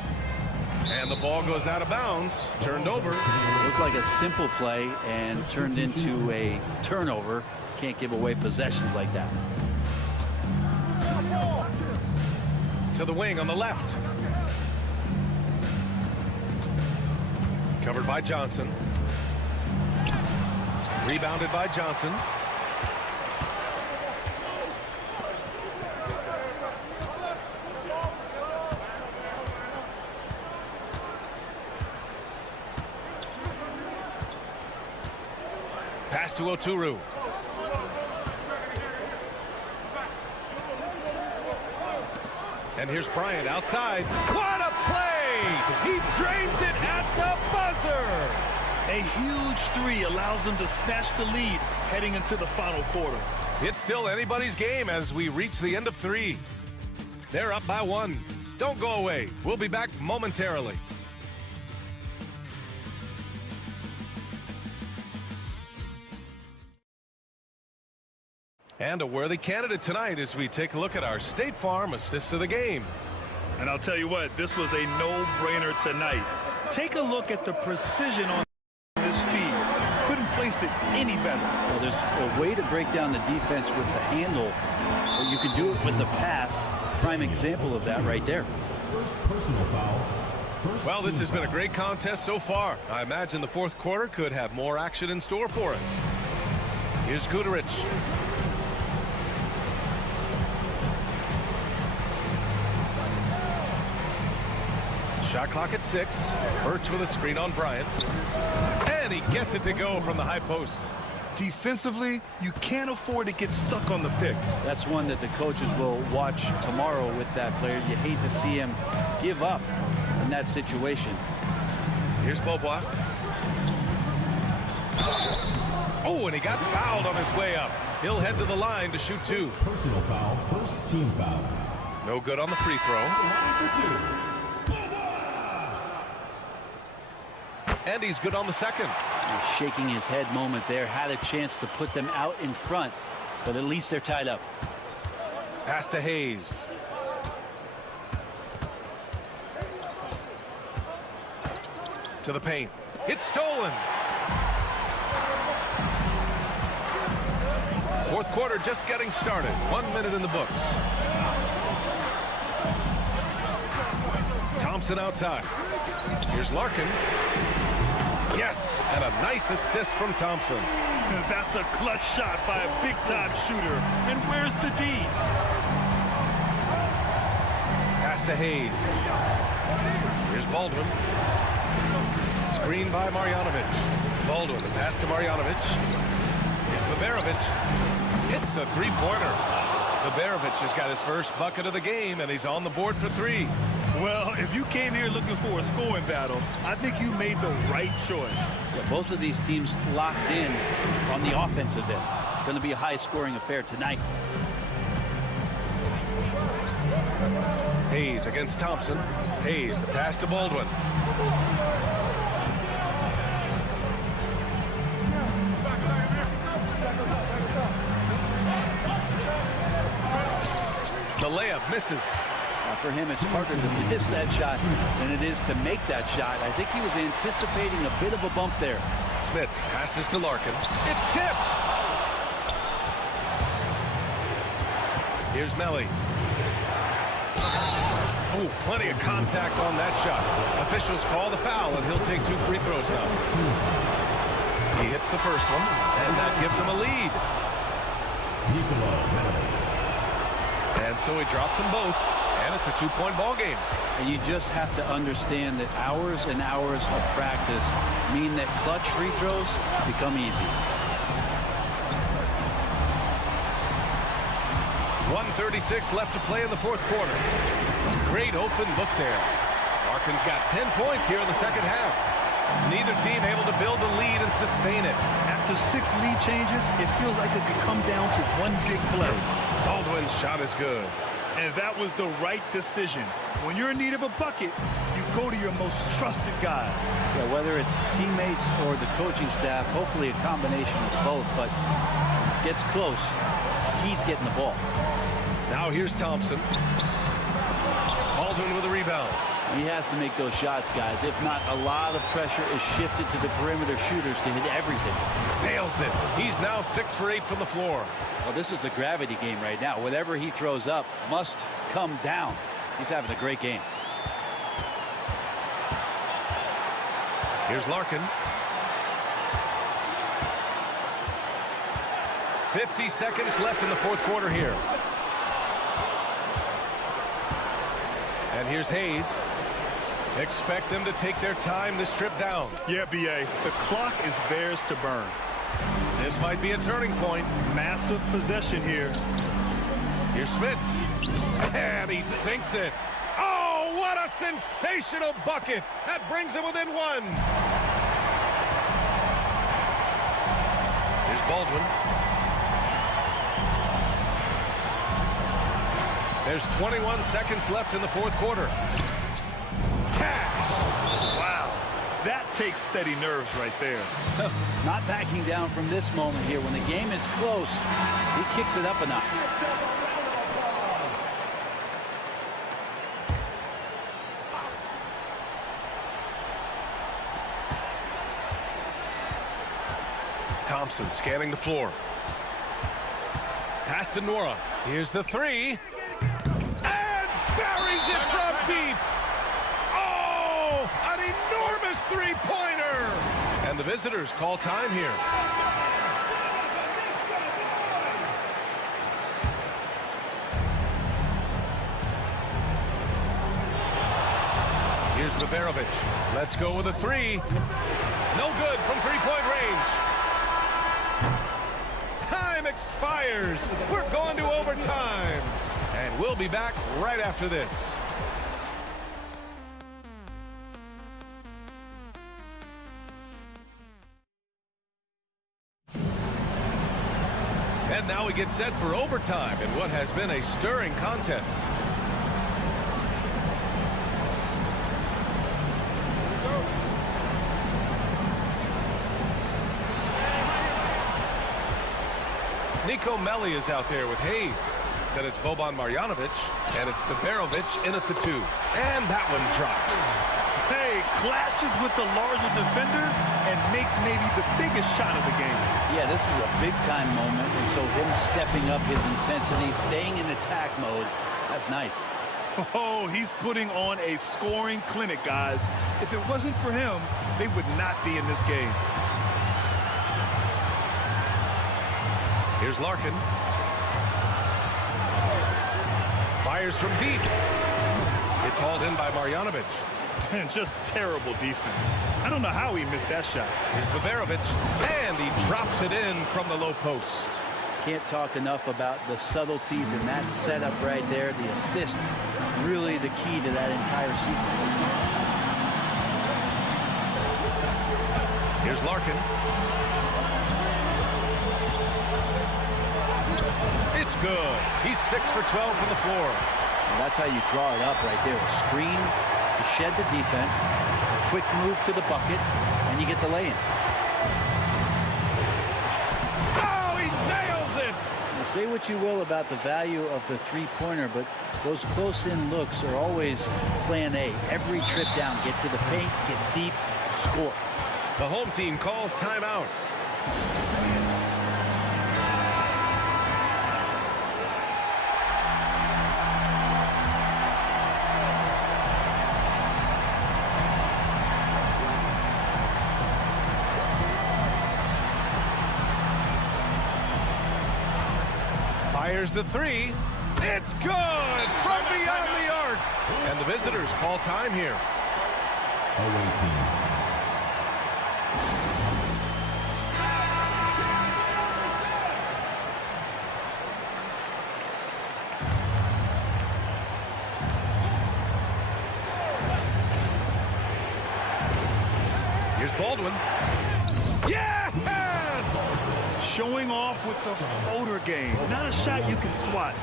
And the ball goes out of bounds. Turned over. Looked like a simple play and turned into a turnover. Can't give away possessions like that. To the wing on the left. Covered by Johnson. Rebounded by Johnson. Pass to Oturu. And here's Bryant outside. What a play! He drains it at the buzzer! A huge three allows them to snatch the lead heading into the final quarter. It's still anybody's game as we reach the end of 3. They're up by 1. Don't go away. We'll be back momentarily. And a worthy candidate tonight as we take a look at our State Farm assist of the game. And I'll tell you what, this was a no-brainer tonight. Take a look at the precision on this feed. Couldn't place it any better. Well, there's a way to break down the defense with the handle, or you can do it with the pass. Prime example of that right there. First personal foul. Well, this has been a great contest so far. I imagine the fourth quarter could have more action in store for us. Here's Guterich. Shot clock at 6. Birch with a screen on Bryant. And he gets it to go from the high post. Defensively, you can't afford to get stuck on the pick. That's one that the coaches will watch tomorrow with that player. You hate to see him give up in that situation. Here's Beaubois. Oh, and he got fouled on his way up. He'll head to the line to shoot 2. Personal foul. First team foul. No good on the free throw. And he's good on the second. He's shaking his head moment there. Had a chance to put them out in front, but at least they're tied up. Pass to Hayes. To the paint. It's stolen. Fourth quarter just getting started. 1 minute in the books. Thompson outside. Here's Larkin. Yes, and a nice assist from Thompson. That's a clutch shot by a big-time shooter. And where's the D? Pass to Hayes. Here's Baldwin. Screen by Marjanovic. Baldwin, the pass to Marjanovic. Here's Baberovic. Hits a three-pointer. Baberovic has got his first bucket of the game, and he's on the board for 3. Well, if you came here looking for a scoring battle, I think you made the right choice. Yeah, both of these teams locked in on the offensive end. It's going to be a high-scoring affair tonight. Hayes against Thompson. Hayes, the pass to Baldwin. The layup misses. For him, it's harder to miss that shot than it is to make that shot. I think he was anticipating a bit of a bump there. Smith passes to Larkin. It's tipped. Here's Melly. Oh, plenty of contact on that shot. Officials call the foul, and he'll take 2 free throws now. He hits the first one, and that gives him a lead. And so he drops them both. And it's a 2-point ball game. And you just have to understand that hours and hours of practice mean that clutch free throws become easy. 1:36 left to play in the fourth quarter. Great open look there. Larkin's got 10 points here in the second half. Neither team able to build a lead and sustain it. After 6 lead changes, it feels like it could come down to one big play. Baldwin's shot is good. And that was the right decision. When you're in need of a bucket, you go to your most trusted guys. Yeah, whether it's teammates or the coaching staff, hopefully a combination of both, but gets close, he's getting the ball. Now here's Thompson. Baldwin with a rebound. He has to make those shots, guys. If not, a lot of pressure is shifted to the perimeter shooters to hit everything. Nails it. He's now 6 for 8 from the floor. Well, this is a gravity game right now. Whatever he throws up must come down. He's having a great game. Here's Larkin. 50 seconds left in the fourth quarter here. And here's Hayes. Expect them to take their time this trip down. Yeah, B.A. The clock is theirs to burn. This might be a turning point. Massive possession here. Here's Schmitz. And he sinks it. Oh, what a sensational bucket. That brings him within one. Here's Baldwin. There's 21 seconds left in the fourth quarter. Cash. Wow. That takes steady nerves right there. Not backing down from this moment here. When the game is close, he kicks it up a notch. Thompson scanning the floor. Pass to Nora. Here's the three. And buries it from deep. Oh, an enormous three-pointer. And the visitors call time here. Here's Babarovic. Let's go with a three. No good from three-point range. Time expires. We're going to overtime. And we'll be back right after this. And now we get set for overtime in what has been a stirring contest. Nico Melli is out there with Hayes. Then it's Boban Marjanovic, and it's Babarovic in at the two. And that one drops. Hey, clashes with the larger defender and makes maybe the biggest shot of the game. Yeah, this is a big-time moment, and so him stepping up his intensity, staying in attack mode, that's nice. Oh, he's putting on a scoring clinic, guys. If it wasn't for him, they would not be in this game. Here's Larkin. Fires from deep. It's hauled in by Marjanovic. And just terrible defense. I don't know how he missed that shot. Here's Babarovic. And he drops it in from the low post. Can't talk enough about the subtleties in that setup right there. The assist, really the key to that entire sequence. Here's Larkin. It's good. He's 6 for 12 from the floor. And that's how you draw it up right there. A screen to shed the defense, a quick move to the bucket, and you get the lay-in. Oh, he nails it! Now, say what you will about the value of the three-pointer, but those close-in looks are always plan A. Every trip down, get to the paint, get deep, score. The home team calls timeout. Fires the three. It's good from beyond the arc. And the visitors call time here. Away team. Here's Baldwin. Yes! Showing off with the floater game. Not a shot you can swat.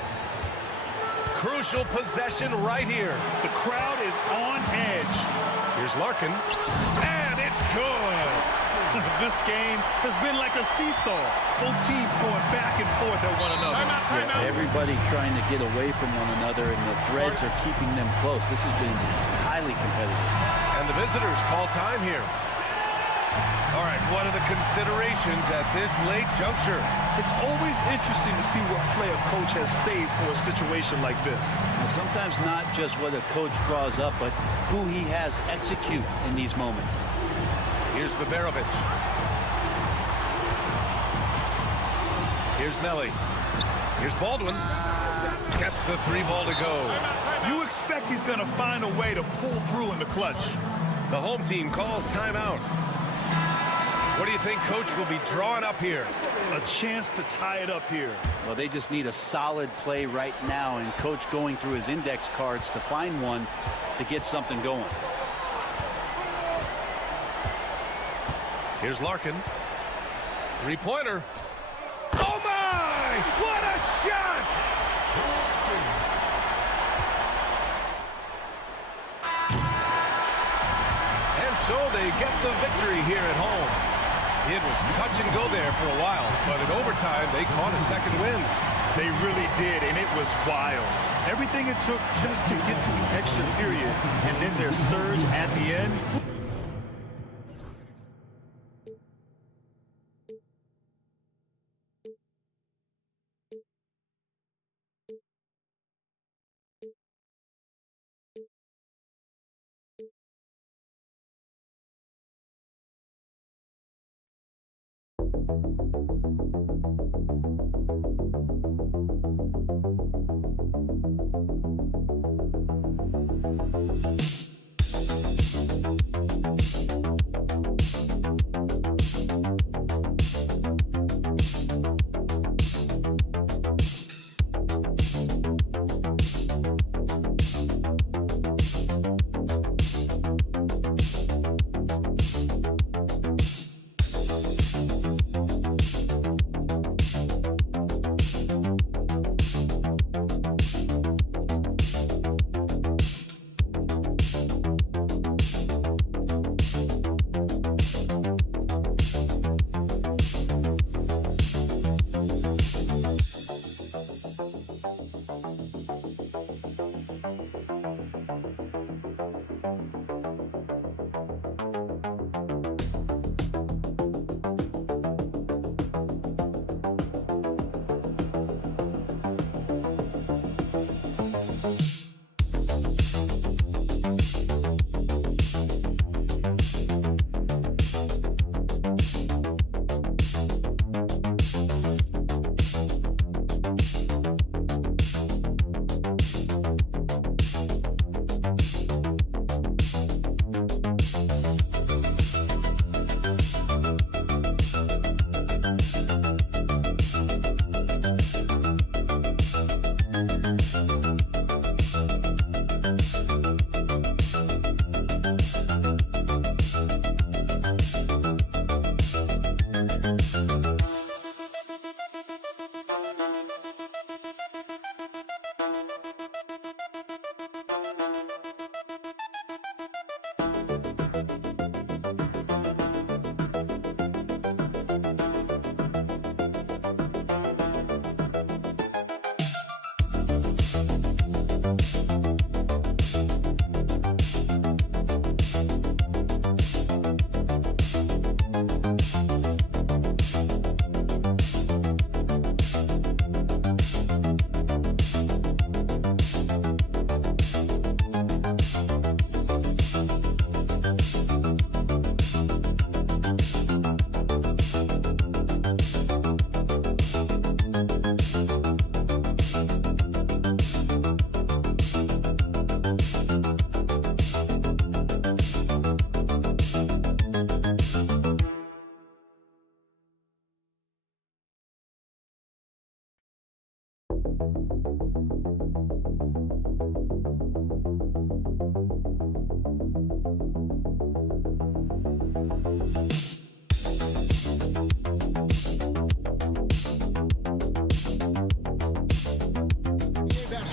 crucial possession right here. The crowd is on edge. Here's Larkin, and it's good. This game has been like a seesaw. Both teams going back and forth at one another. Yeah, everybody trying to get away from one another, and the threads are keeping them close. This has been highly competitive. And the visitors call time here. All right, what are the considerations at this late juncture? It's always interesting to see what play a coach has saved for a situation like this. And sometimes not just what a coach draws up, but who he has execute in these moments. Here's Baberovic. Here's Nelly. Here's Baldwin. Gets the 3 ball to go. You expect he's going to find a way to pull through in the clutch. The home team calls timeout. What do you think Coach will be drawing up here? A chance to tie it up here. Well, they just need a solid play right now, and Coach going through his index cards to find one to get something going. Here's Larkin. 3-pointer. Oh, my! What a shot! And so they get the victory here at home. It was touch and go there for a while, but in overtime, they caught a second win. They really did, and it was wild. Everything it took just to get to the extra period, and then their surge at the end.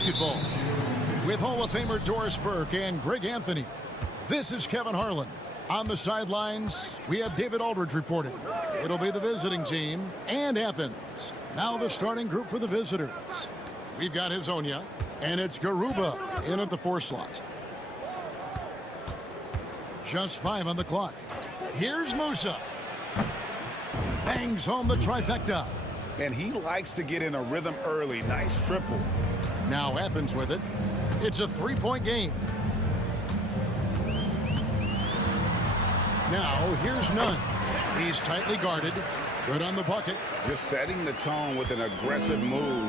basketball. With Hall of Famer Doris Burke and Greg Anthony, this is Kevin Harlan. On the sidelines, we have David Aldridge reporting. It'll be the visiting team and Athens. Now the starting group for the visitors. We've got Hezonja, and it's Garuba in at the 4 slot. Just 5 on the clock. Here's Musa. Bangs home the trifecta. And he likes to get in a rhythm early. Nice triple. Now Athens with it. It's a 3-point game. Now here's Nunn. He's tightly guarded. Good on the bucket. Just setting the tone with an aggressive move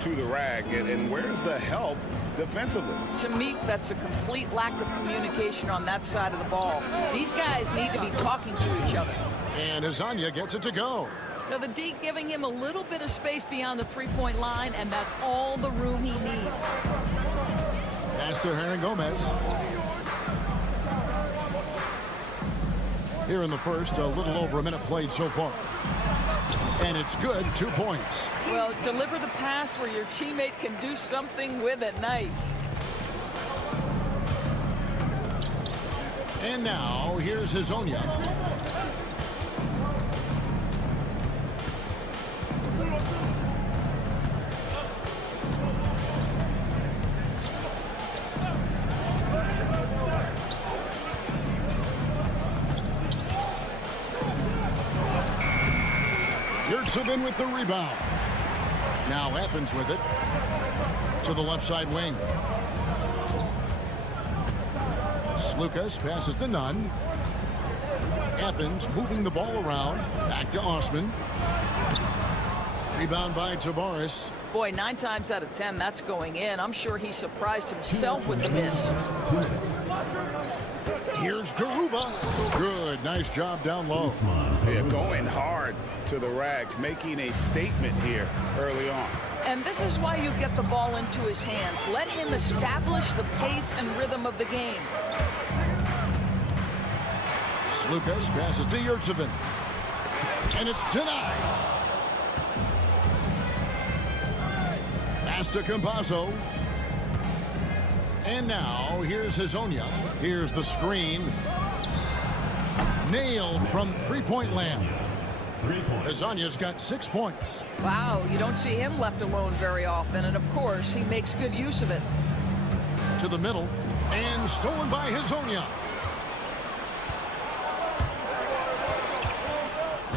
to the rack. And where's the help defensively? To me, that's a complete lack of communication on that side of the ball. These guys need to be talking to each other. And Hezonja gets it to go. Now the D giving him a little bit of space beyond the 3-point line, and that's all the room he needs. Pass to Hernan Gomez. Here in the first, a little over a minute played so far. And it's good, 2 points. Well, deliver the pass where your teammate can do something with it. Nice. And now, here's Hezonja. Yurtsevin with the rebound. Now Athens with it. To the left side wing. Slukas passes to Nunn. Athens moving the ball around. Back to Osman. Rebound by Tavares. Boy, 9 times out of 10, that's going in. I'm sure he surprised himself with the miss. Here's Garuba. Good. Nice job down low. Yeah, going hard to the rack, making a statement here early on. And this is why you get the ball into his hands. Let him establish the pace and rhythm of the game. Slukas passes to Yurtsevin. And it's denied. Pass to Campazzo. And now, here's Hezonja. Here's the screen. Nailed from 3-point land. Hezonja's got 6 points. Wow, you don't see him left alone very often. And, of course, he makes good use of it. To the middle. And stolen by Hezonja.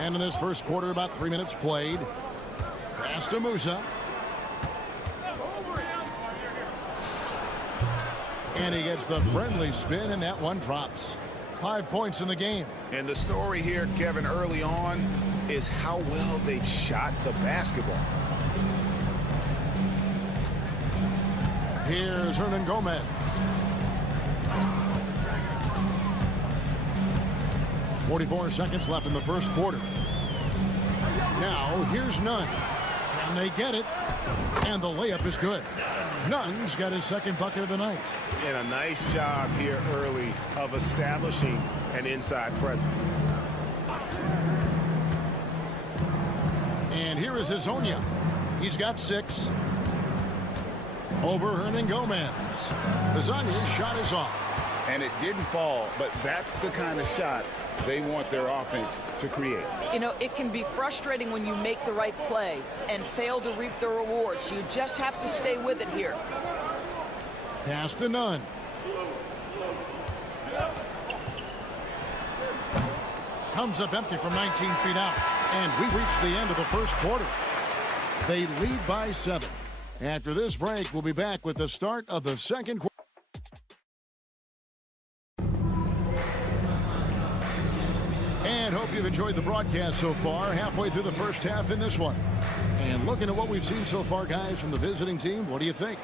And in this first quarter, about 3 minutes played. Pass to Musa. And he gets the friendly spin, and that one drops. 5 points in the game. And the story here, Kevin, early on is how well they've shot the basketball. Here's Hernan Gomez. .44 seconds left in the first quarter. Now, here's Nunn. And they get it. And the layup is good. Nunn's got his second bucket of the night. And a nice job here early of establishing an inside presence. And here is Hezonja. He's got 6. Over Hernan Gomez. Hezonja's shot is off. And it didn't fall, but that's the kind of shot they want their offense to create. You know, it can be frustrating when you make the right play and fail to reap the rewards. You just have to stay with it here. Pass to Nunn. Comes up empty from 19 feet out. And we reach the end of the first quarter. They lead by 7. After this break, we'll be back with the start of the second quarter. And hope you've enjoyed the broadcast so far. Halfway through the first half in this one. And looking at what we've seen so far, guys, from the visiting team, what do you think?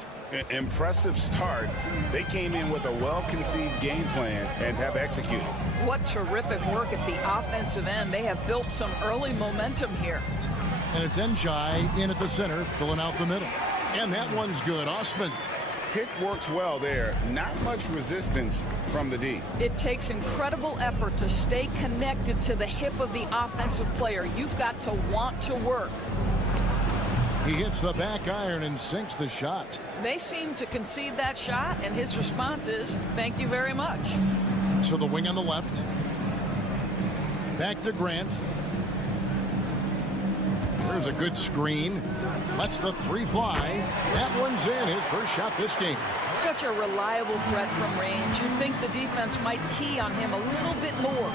Impressive start. They came in with a well-conceived game plan and have executed. What terrific work at the offensive end. They have built some early momentum here. And it's Njai in at the center, filling out the middle. And that one's good. Osman. Pick works well there. Not much resistance from the D. It takes incredible effort to stay connected to the hip of the offensive player. You've got to want to work. He hits the back iron and sinks the shot. They seem to concede that shot, and his response is, thank you very much. So the wing on the left. Back to Grant. There's a good screen. Lets the three fly. That one's in. His first shot this game. Such a reliable threat from range. You'd think the defense might key on him a little bit more.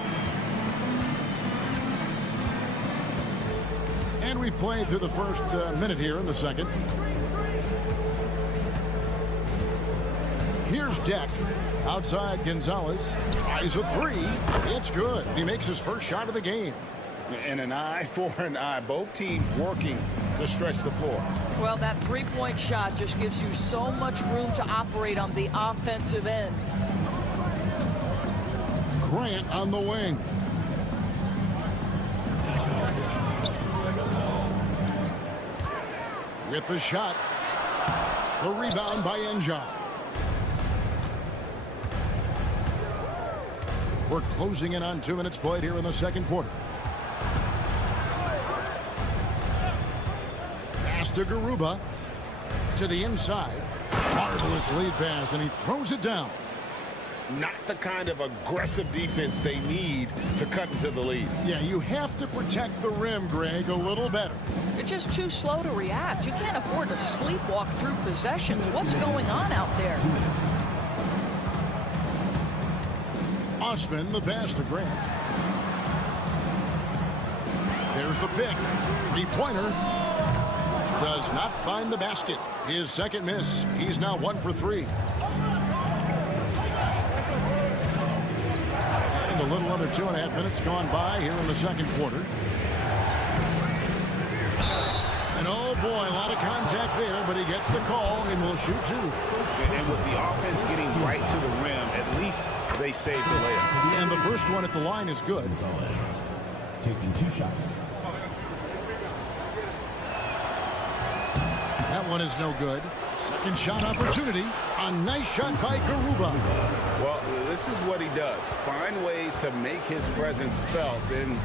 And we've played through the first minute here in the second. Here's Deck. Outside Gonzalez. Tries a three. It's good. He makes his first shot of the game. And an eye for an eye. Both teams working to stretch the floor. Well, that three-point shot just gives you so much room to operate on the offensive end. Grant on the wing. With the shot. The rebound by Enja. We're closing in on 2 minutes played here in the second quarter. Pass to Garuba. To the inside. Marvelous lead pass, and he throws it down. Not the kind of aggressive defense they need to cut into the lead. Yeah, you have to protect the rim, Greg, a little better. You're just too slow to react. You can't afford to sleepwalk through possessions. What's going on out there? Osman, the pass to Grant. There's the pick. Three-pointer. Does not find the basket. His second miss. He's now 1 for 3. And a little under 2.5 minutes gone by here in the second quarter. And oh boy, a lot of contact there, but he gets the call and will shoot 2. And with the offense getting right to the rim, at least they saved the layup. And the first one at the line is good. Taking 2 shots. That one is no good. Second shot opportunity. A nice shot by Garuba. Well, this is what he does. Find ways to make his presence felt, and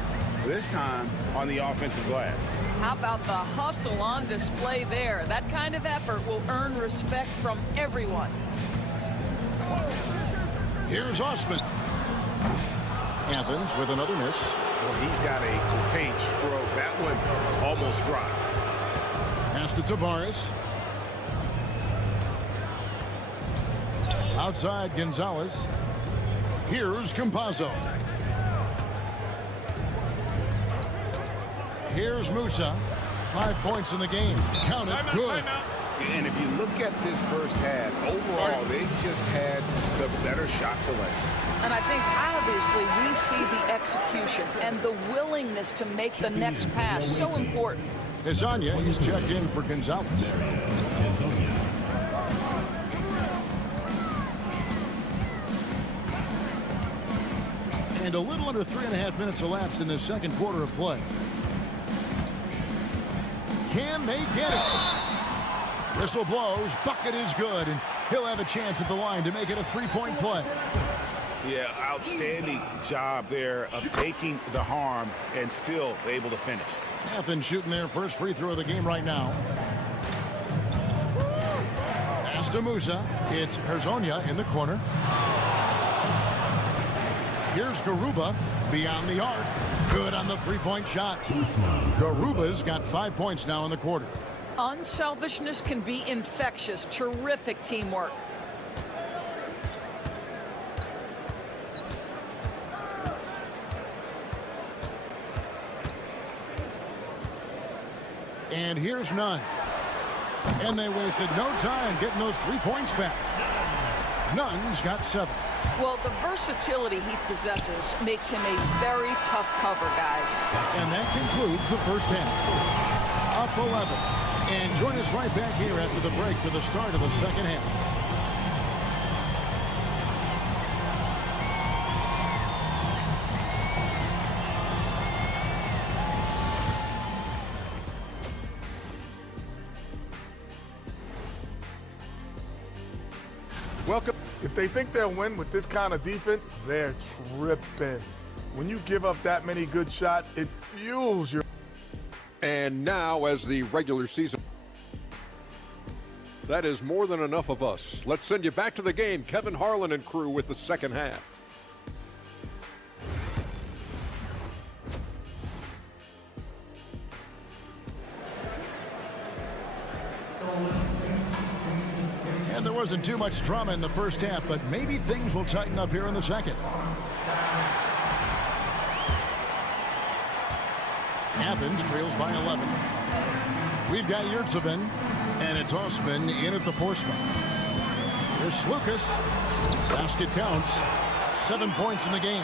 this time on the offensive glass. How about the hustle on display there? That kind of effort will earn respect from everyone. Here's Osman. Athens with another miss. Well, he's got a great stroke. That one almost dropped. Pass to Tavares. Outside Gonzalez. Here's Campazzo. Here's Musa. 5 points in the game. Count it. Good. And if you look at this first half, overall, they just had the better shot selection. And I think, obviously, we see the execution and the willingness to make the next pass so important. Hezonja, he's checked in for Gonzalez. And a little under 3.5 minutes elapsed in the second quarter of play. Can they get it? Whistle blows, bucket is good, and he'll have a chance at the line to make it a 3-point play. Yeah, outstanding job there of taking the harm and still able to finish. Athens shooting their first free throw of the game right now. Pass to Musa. It's Hezonja in the corner. Here's Garuba beyond the arc. Good on the 3-point shot. Garuba's got 5 points now in the quarter. Unselfishness can be infectious. Terrific teamwork. And here's none. And they wasted no time getting those 3 points back. Nunn's got 7. Well, the versatility he possesses makes him a very tough cover, guys. And that concludes the first half. Up 11. And join us right back here after the break for the start of the second half. Welcome. If they think they'll win with this kind of defense, they're tripping. When you give up that many good shots, it fuels your... And now, as the regular season That is more than enough of us. Let's send you back to the game. Kevin Harlan and crew with the second half. And there wasn't too much drama in the first half, but maybe things will tighten up here in the second. Athens trails by 11. We've got Yurtsevin, and it's Osman in at the 4 spot. Here's Lucas. Basket counts. 7 points in the game.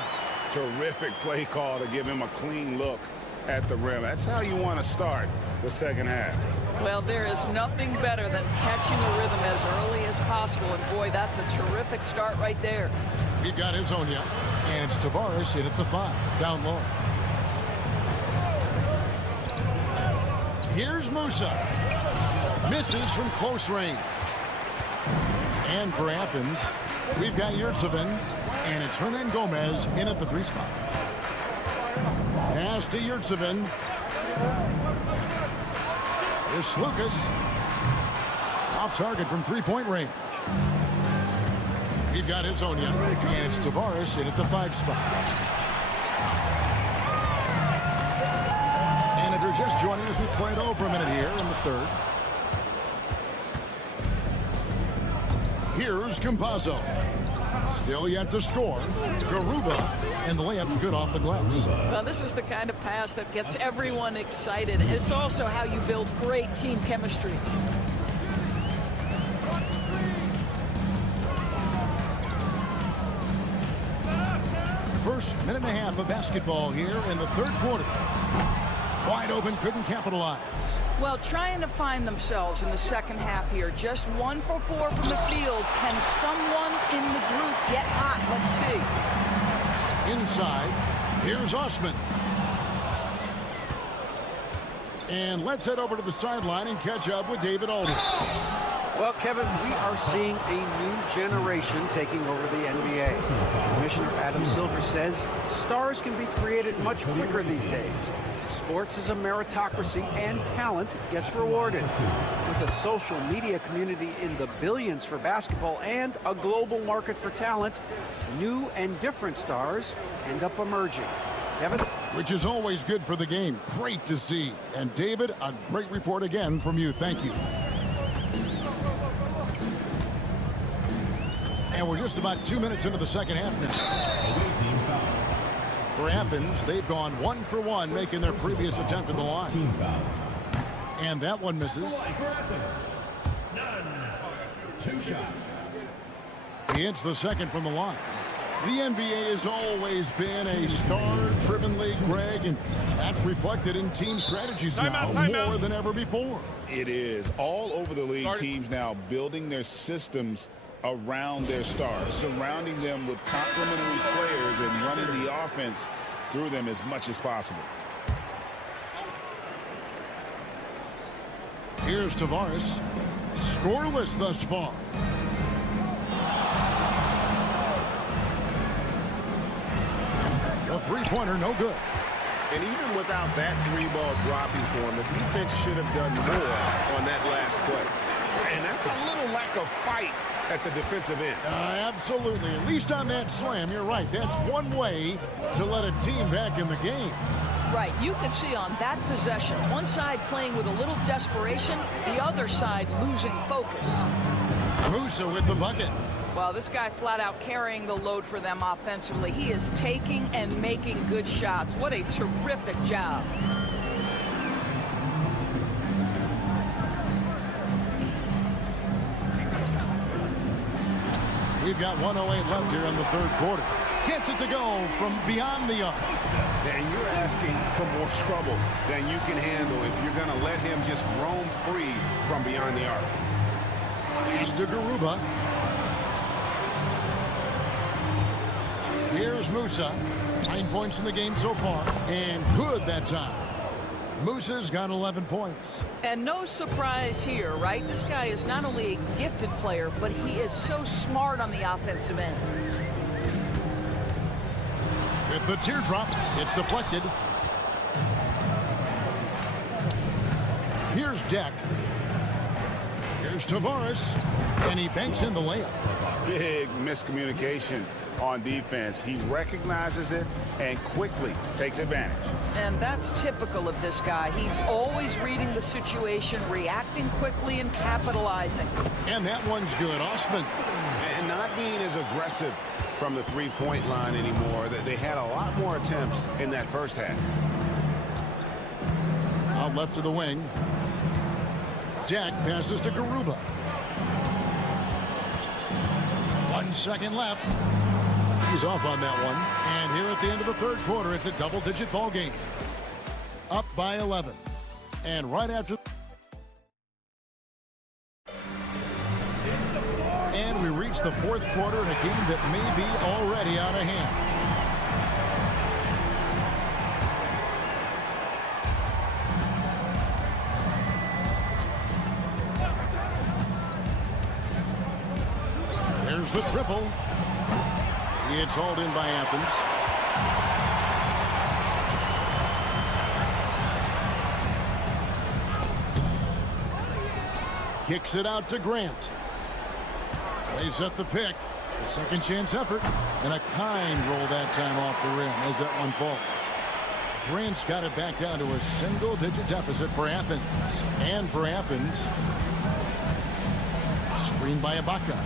Terrific play call to give him a clean look at the rim. That's how you want to start the second half. Well, there is nothing better than catching a rhythm as early as possible, and boy, that's a terrific start right there. We've got Izonia, and it's Tavares in at the 5, down low. Here's Musa. Misses from close range. And for Athens, we've got Yurtsevin, and it's Hernan Gomez in at the 3 spot. Pass to Yurtsevin. Here's Lucas. Off target from 3-point range. We've got Izonia, and it's Tavares in at the 5 spot. And if you're just joining us, we played over a minute here in the third. Here's Campazzo. Still yet to score. Garuba, and the layup's good off the glass. Well, this is the kind of pass that gets everyone excited. It's also how you build great team chemistry. First minute and a half of basketball here in the third quarter. Wide open, couldn't capitalize. Well, trying to find themselves in the second half here. Just 1 for 4 from the field. Can someone in the group get hot? Let's see. Inside, here's Osman. And let's head over to the sideline and catch up with David Alden. Well, Kevin, we are seeing a new generation taking over the NBA. Commissioner Adam Silver says stars can be created much quicker these days. Sports is a meritocracy, and talent gets rewarded. With a social media community in the billions for basketball and a global market for talent, new and different stars end up emerging. Kevin? Which is always good for the game. Great to see. And David, a great report again from you. Thank you. And we're just about 2 minutes into the second half now. For Athens, they've gone 1 for 1, making their previous attempt at the line. And that one misses. 2 shots. It's the second from the line. The NBA has always been a star-driven league, Greg, and that's reflected in team strategies now more than ever before. It is. All over the league, teams now building their systems around their stars, surrounding them with complementary players and running the offense through them as much as possible. Here's Tavares. Scoreless thus far. A three-pointer, no good. And even without that 3-ball dropping for him, the defense should have done more on that last play. And that's a little lack of fight at the defensive end. Absolutely. At least on that slam, you're right. That's one way to let a team back in the game. Right. You could see on that possession, one side playing with a little desperation, the other side losing focus. Musa with the bucket. Well, this guy flat out carrying the load for them offensively. He is taking and making good shots. What a terrific job. We've got 1:08 left here in the third quarter. Gets it to go from beyond the arc. And you're asking for more trouble than you can handle if you're going to let him just roam free from beyond the arc. Pass to Garuba. Here's Musa. 9 points in the game so far. And good that time. Musa's got 11 points. And no surprise here, right? This guy is not only a gifted player, but he is so smart on the offensive end. With the teardrop, it's deflected. Here's Deck. Here's Tavares, and he banks in the layup. Big miscommunication on defense. He recognizes it and quickly takes advantage. And that's typical of this guy. He's always reading the situation, reacting quickly, and capitalizing. And that one's good. Osman. And not being as aggressive from the three-point line anymore. They had a lot more attempts in that first half. Out left of the wing. Jack passes to Garuba. 1 second left. He's off on that one. And here at the end of the third quarter, it's a double-digit ball game. Up by 11. And right after... And we reach the fourth quarter in a game that may be already out of hand. There's the triple. It's hauled in by Athens. Kicks it out to Grant. Plays at the pick. A second chance effort. And a kind roll that time off the rim as that one falls. Grant's got it back down to a single-digit deficit for Athens. And for Athens, screened by Ibaka.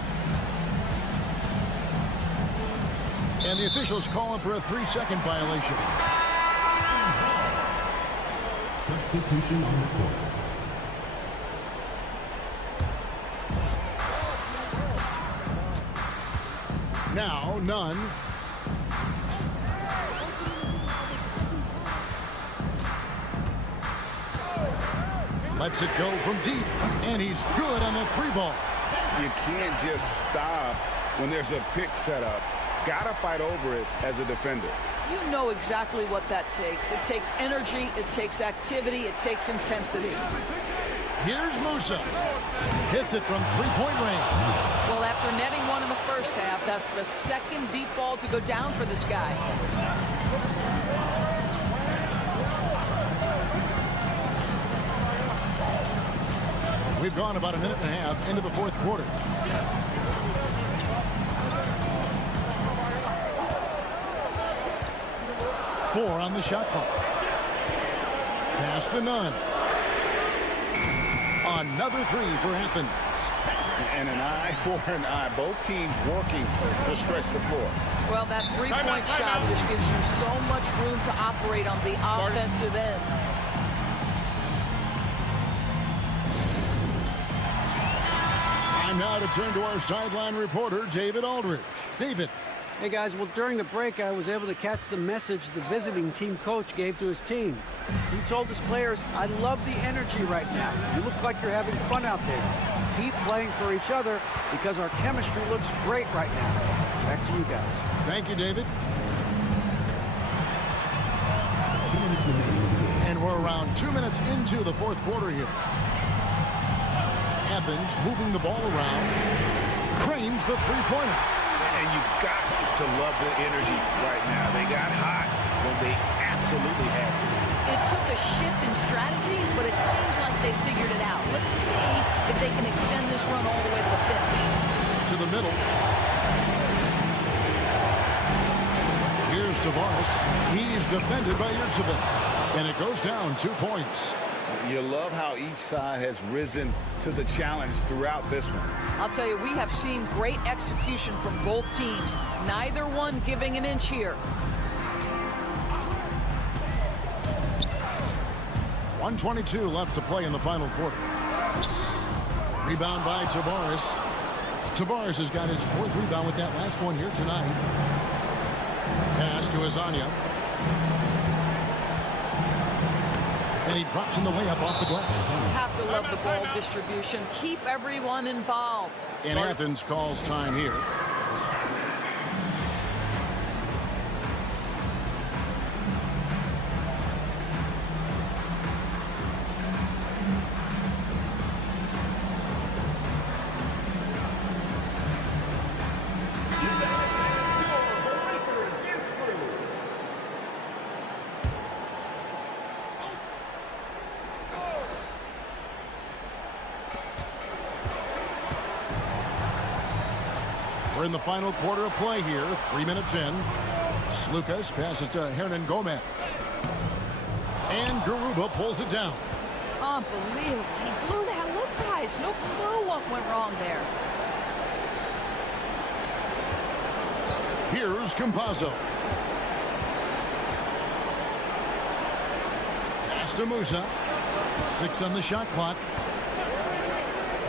And the officials calling for a 3-second violation. Substitution on the court. Now, none. Lets it go from deep, and he's good on the three ball. You can't just stop when there's a pick set up. Gotta fight over it as a defender. You know exactly what that takes. It takes energy, it takes activity, it takes intensity. Here's Musa. Hits it from three-point range. Well, after netting one in the first half, that's the second deep ball to go down for this guy. We've gone about a minute and a half into the fourth quarter. Four on the shot clock. Pass to none. Another three for Athens. And an eye for an eye. Both teams working to stretch the floor. Well, that three-point shot just gives you so much room to operate on the offensive end. Time now to turn to our sideline reporter, David Aldridge. David. Hey, guys, well, during the break, I was able to catch the message the visiting team coach gave to his team. He told his players, I love the energy right now. You look like you're having fun out there. Keep playing for each other because our chemistry looks great right now. Back to you guys. Thank you, David. And we're around 2 minutes into the fourth quarter here. Athens moving the ball around. Cranes the three-pointer. And you've got to love the energy right now. They got hot when they absolutely had to. It took a shift in strategy, but it seems like they figured it out. Let's see if they can extend this run all the way to the finish. To the middle. Here's Tavares. He's defended by Yurtsevin. And it goes down 2 points. You love how each side has risen to the challenge throughout this one. I'll tell you, we have seen great execution from both teams. Neither one giving an inch here. 1:22 left to play in the final quarter. Rebound by Tavares. Tavares has got his fourth rebound with that last one here tonight. Pass to Azania. And he drops in the layup off the glass. You have to love the ball distribution. Keep everyone involved. And Athens calls time here. We're in the final quarter of play here, 3 minutes in. Slukas passes to Hernan Gomez. And Garuba pulls it down. Unbelievable. He blew that. Look, guys, no clue what went wrong there. Here's Campazzo. Pass to Musa. 6 on the shot clock.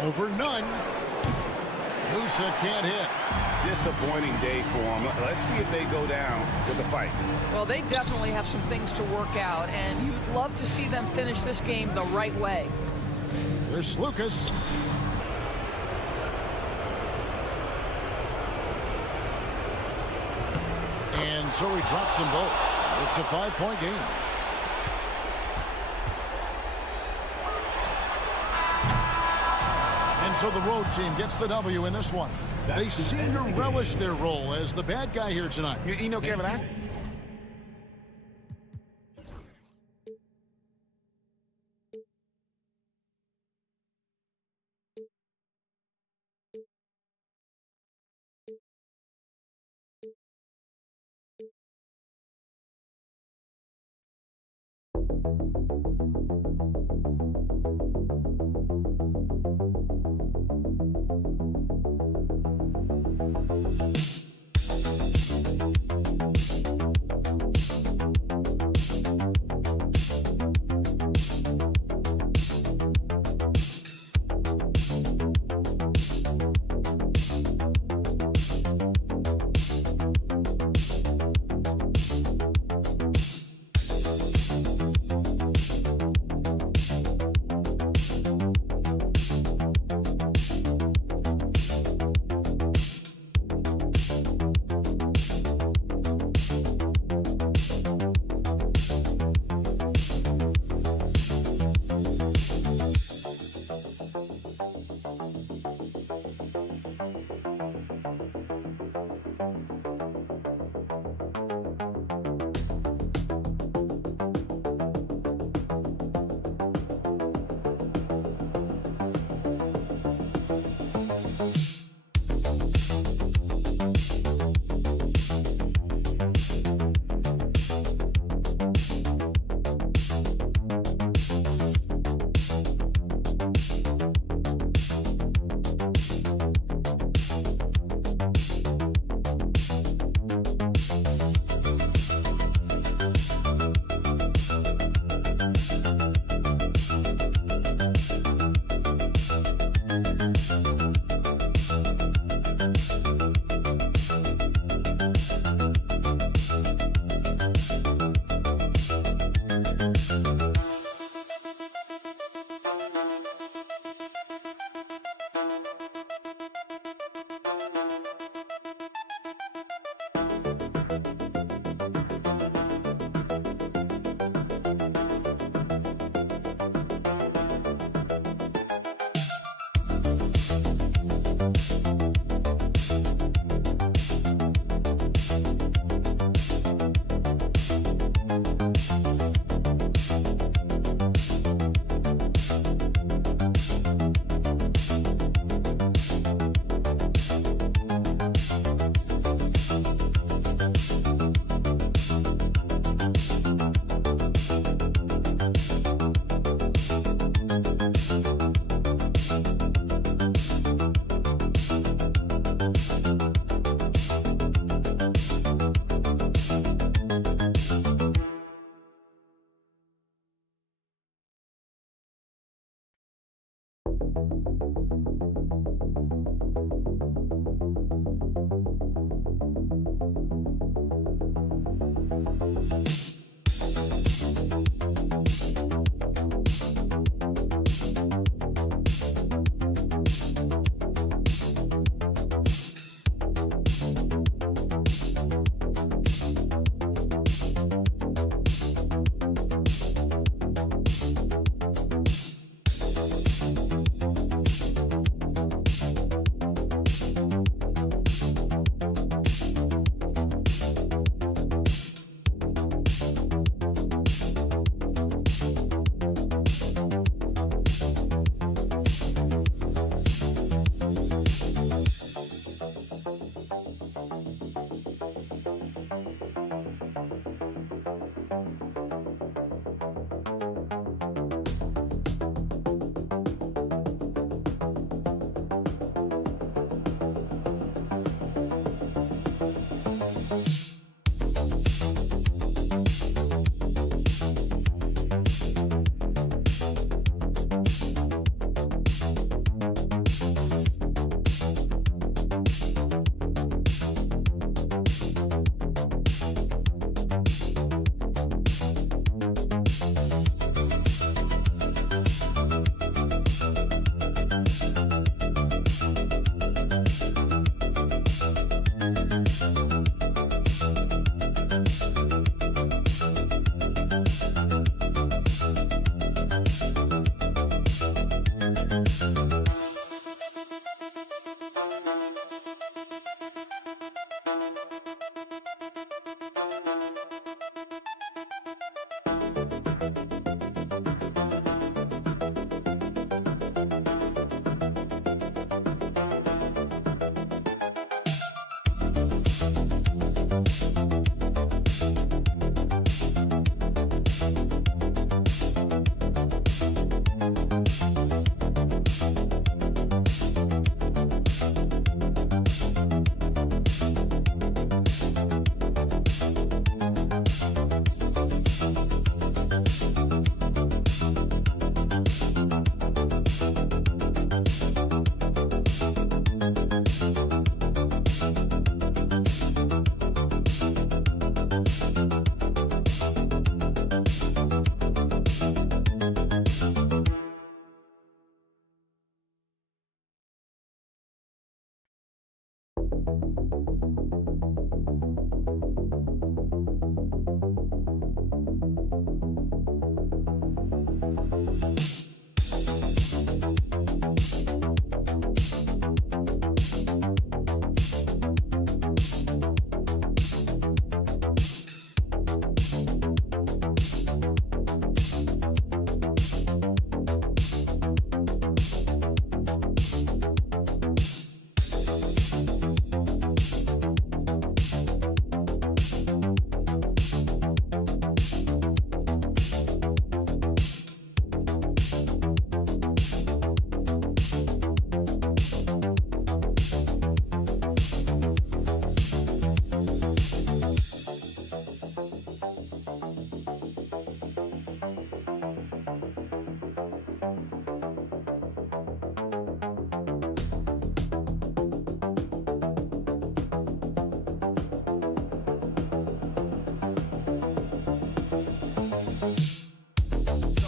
Over none. Musa can't hit. Disappointing day for them. Let's see if they go down with a fight. Well, they definitely have some things to work out, and you'd love to see them finish this game the right way. There's Slukas. And so he drops them both. It's a 5-point game. And so the road team gets the W in this one. They seem to relish their role as the bad guy here tonight. You know, Kevin,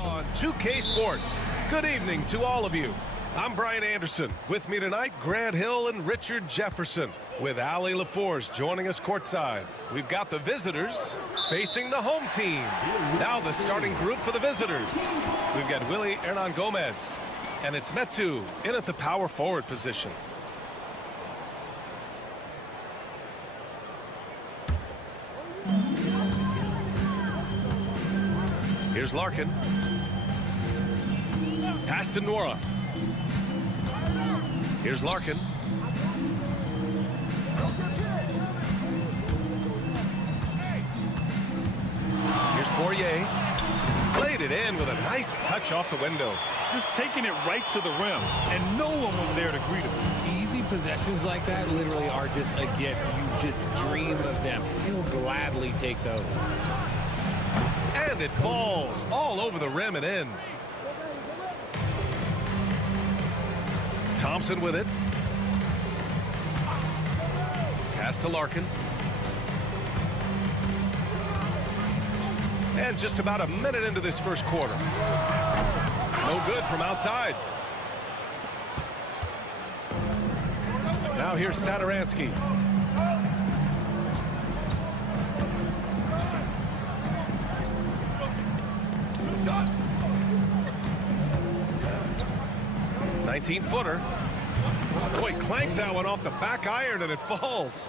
On 2K Sports, good evening to all of you. I'm Brian Anderson. With me tonight, Grant Hill and Richard Jefferson, with Ali LaForce joining us courtside. We've got the visitors facing the home team. Now the starting group for the visitors. We've got Willie Hernan Gomez, and it's Metu in at the power forward position. Here's Larkin. Pass to Nora. Here's Larkin. Here's Poirier. Played it in with a nice touch off the window. Just taking it right to the rim, and no one was there to greet him. Easy possessions like that literally are just a gift. You just dream of them. He'll gladly take those. And it falls all over the rim and in. Thompson with it. Pass to Larkin. And just about a minute into this first quarter. No good from outside. Now here's Satoransky. Shot. 19-footer. Boy, clanks that one off the back iron and it falls.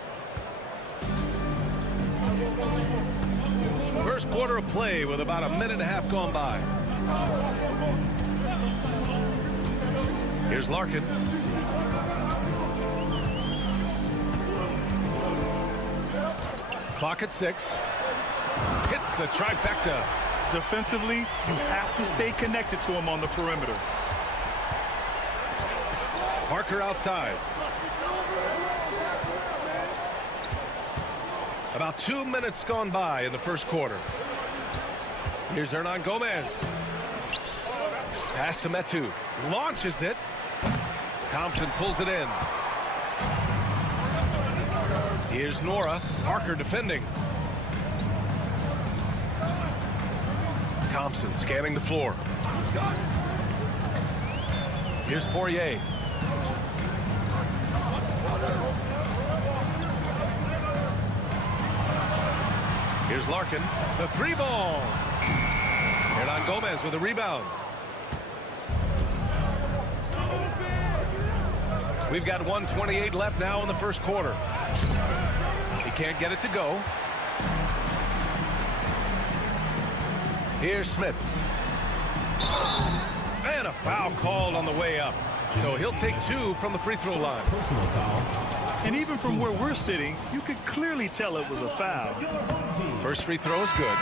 First quarter of play with about a minute and a half gone by. Here's Larkin. Clock at 6. Hits the trifecta. Defensively, you have to stay connected to him on the perimeter. Parker outside. About 2 minutes gone by in the first quarter. Here's Hernan Gomez. Pass to Metu. Launches it. Thompson pulls it in. Here's Nora. Parker defending. Thompson scanning the floor. Here's Poirier. Here's Larkin. The three ball. Hernan Gomez with a rebound. We've got 1:28 left now in the first quarter. He can't get it to go. Here's Smits. And a foul called on the way up. So he'll take 2 from the free throw line. And even from where we're sitting, you could clearly tell it was a foul. First free throw is good.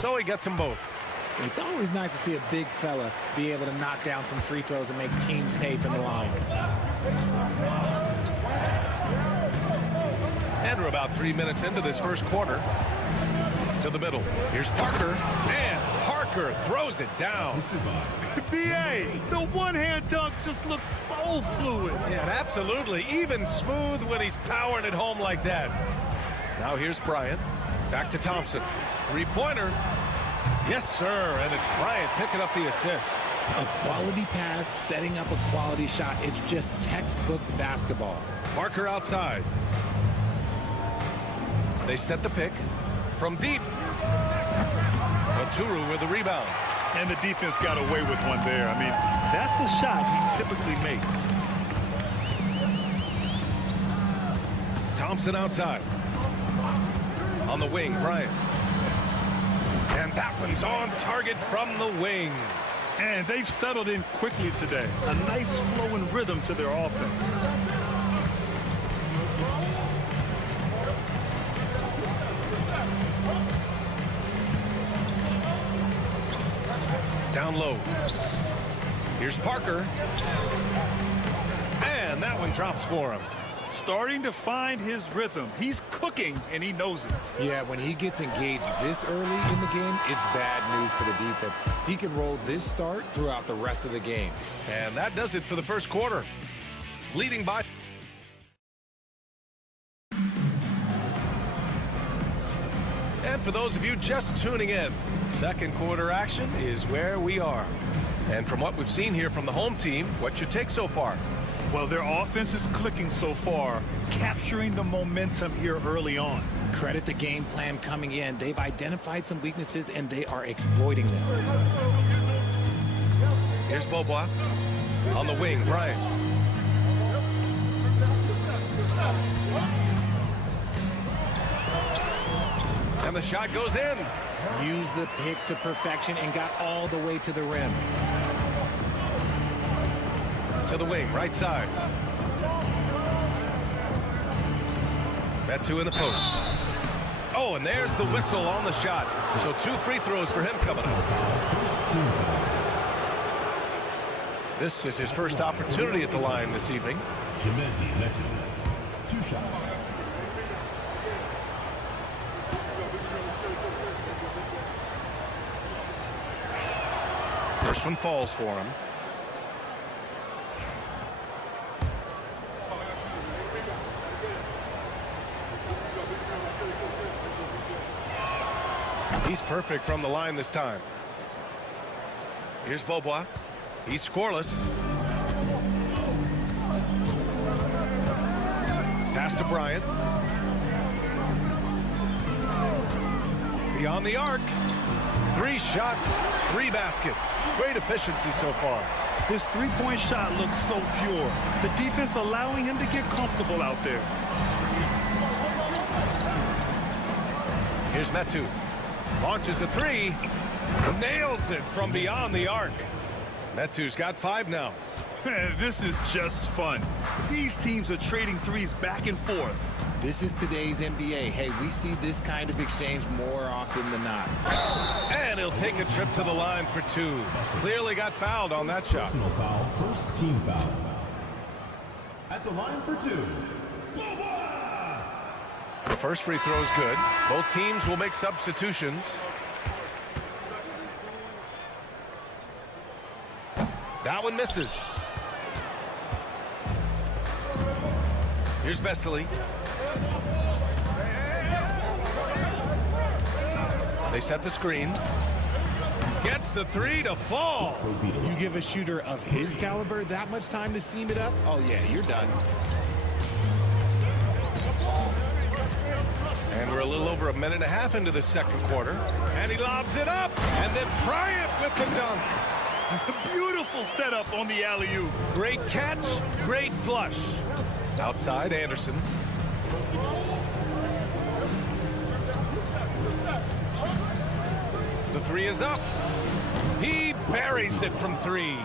So he gets them both. It's always nice to see a big fella be able to knock down some free throws and make teams pay from the line. And we're about 3 minutes into this first quarter. To the middle. Here's Parker. And Parker throws it down. B.A., the one-hand dunk just looks so fluid. Yeah, absolutely. Even smooth when he's powering it home like that. Now here's Bryant. Back to Thompson. Three-pointer. Yes, sir, and it's Bryant picking up the assist. A quality pass, setting up a quality shot. It's just textbook basketball. Parker outside. They set the pick from deep. Oturu with the rebound. And the defense got away with one there. I mean, that's a shot he typically makes. Thompson outside. On the wing, Bryant. And that one's on target from the wing. And they've settled in quickly today. A nice flowing rhythm to their offense. Down low. Here's Parker. And that one drops for him. Starting to find his rhythm. He's cooking, and he knows it. Yeah, when he gets engaged this early in the game, it's bad news for the defense. He can roll this start throughout the rest of the game. And that does it for the first quarter. Leading by... And for those of you just tuning in, second quarter action is where we are. And from what we've seen here from the home team, what's your take so far? Well, their offense is clicking so far, capturing the momentum here early on. Credit the game plan coming in. They've identified some weaknesses, and they are exploiting them. Here's Beaubois. On the wing, Bryant. And the shot goes in. Used the pick to perfection and got all the way to the rim. To the wing, right side. That two in the post. Oh, and there's the whistle on the shot. So 2 free throws for him coming up. This is his first opportunity at the line this evening. 2 shots. First one falls for him. He's perfect from the line this time. Here's Beaubois. He's scoreless. Pass to Bryant. Beyond the arc. 3 shots, 3 baskets. Great efficiency so far. His three-point shot looks so pure. The defense allowing him to get comfortable out there. Here's Metu. Launches a 3. Nails it from beyond the arc. Metu's got 5 now. This is just fun. These teams are trading threes back and forth. This is today's NBA. Hey, we see this kind of exchange more often than not. And he'll take a trip to the line for 2. Clearly got fouled on that shot. Personal foul, first team foul. At the line for 2. The first free throw is good. Both teams will make substitutions. That one misses. Here's Vesely. They set the screen. Gets the 3 to fall. You give a shooter of his caliber that much time to seam it up? Oh, yeah, you're done. And we're a little over a minute and a half into the second quarter. And he lobs it up. And then Bryant with the dunk. Beautiful setup on the alley-oop. Great catch, great flush. Outside, Anderson. The 3 is up. He buries it from 3.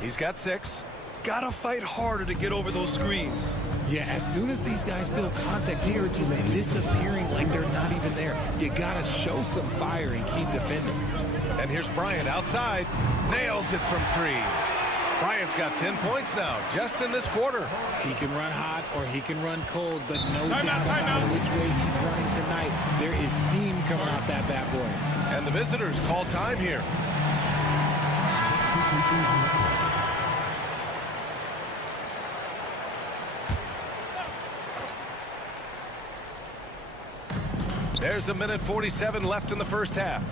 He's got 6. Gotta fight harder to get over those screens. Yeah, as soon as these guys feel contact, they are just disappearing like they're not even there. You gotta show some fire and keep defending. And here's Bryant outside. Nails it from 3. Bryant's got 10 points now, just in this quarter. He can run hot or he can run cold, but no doubt about which way he's running tonight. There is steam coming off that bad boy. And the visitors call time here. There's a minute 47 left in the first half.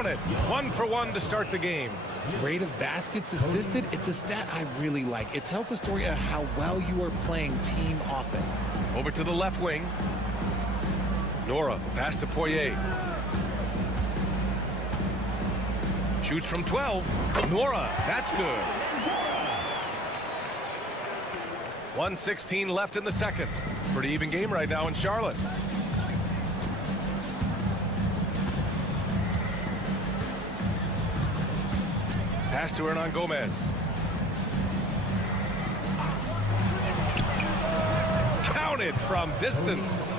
Count it. 1 for 1 to start the game. Rate of baskets assisted, it's a stat I really like. It tells the story of how well you are playing team offense. Over to the left wing. Nora, pass to Poirier. Shoots from 12. Nora, that's good. 1:16 left in the second. Pretty even game right now in Charlotte. Pass to Hernan Gomez. Counted from distance.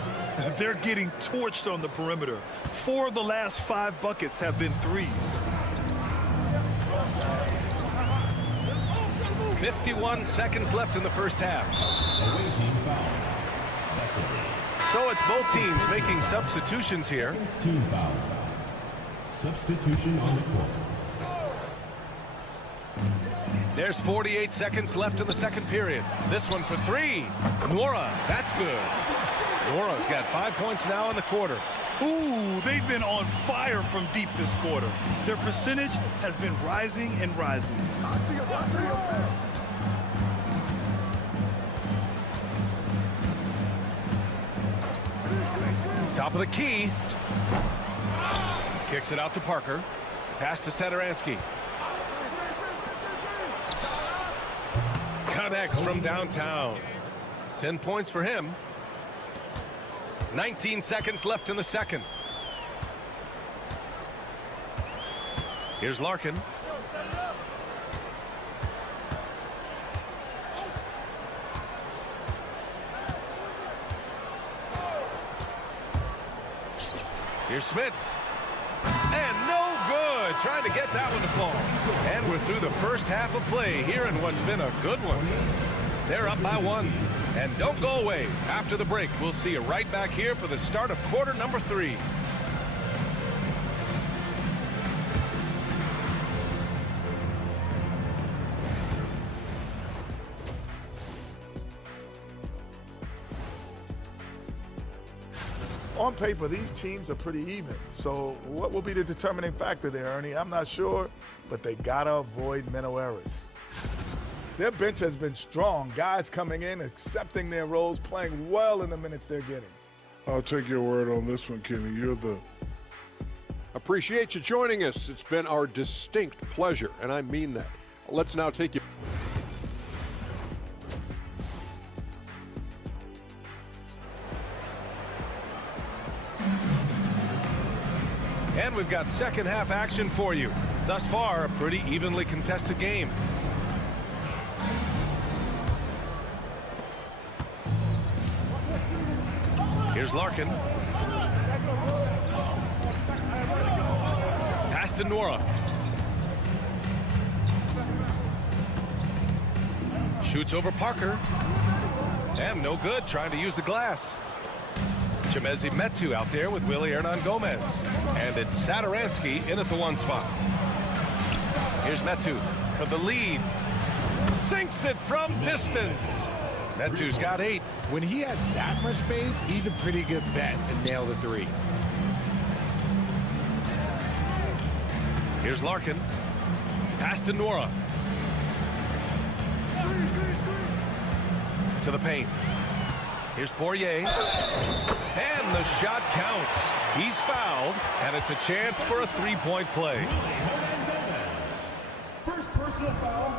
They're getting torched on the perimeter. 4 of the last 5 buckets have been threes. 51 seconds left in the first half. So it's both teams making substitutions here. Team foul. Substitution on the court. There's 48 seconds left in the second period. This one for 3. Nora, that's good. Nora's got 5 points now in the quarter. Ooh, they've been on fire from deep this quarter. Their percentage has been rising and rising. Top of the key. Kicks it out to Parker. Pass to Satoransky. Connects from downtown. 10 points for him. 19 seconds left in the second. Here's Larkin. Here's Smits. And no good. Trying to get that one to fall. And we're through the first half of play here in what's been a good one. They're up by 1. And don't go away. After the break, we'll see you right back here for the start of quarter number 3. On paper, these teams are pretty even. So what will be the determining factor there, Ernie? I'm not sure, but they gotta avoid mental errors. Their bench has been strong. Guys coming in, accepting their roles, playing well in the minutes they're getting. I'll take your word on this one, Kenny. You're the... Appreciate you joining us. It's been our distinct pleasure, and I mean that. Let's now take you... And we've got second half action for you. Thus far, a pretty evenly contested game. Here's Larkin. Pass to Nora. Shoots over Parker. And no good, trying to use the glass. Chemezi Metu out there with Willie Hernan Gomez. And it's Satoransky in at the 1 spot. Here's Metu for the lead. Sinks it from distance. Metu's got 8. When he has that much space, he's a pretty good bet to nail the 3. Here's Larkin. Pass to Nora. To the paint. Here's Poirier. And the shot counts. He's fouled, and it's a chance for a 3-point play. First personal foul.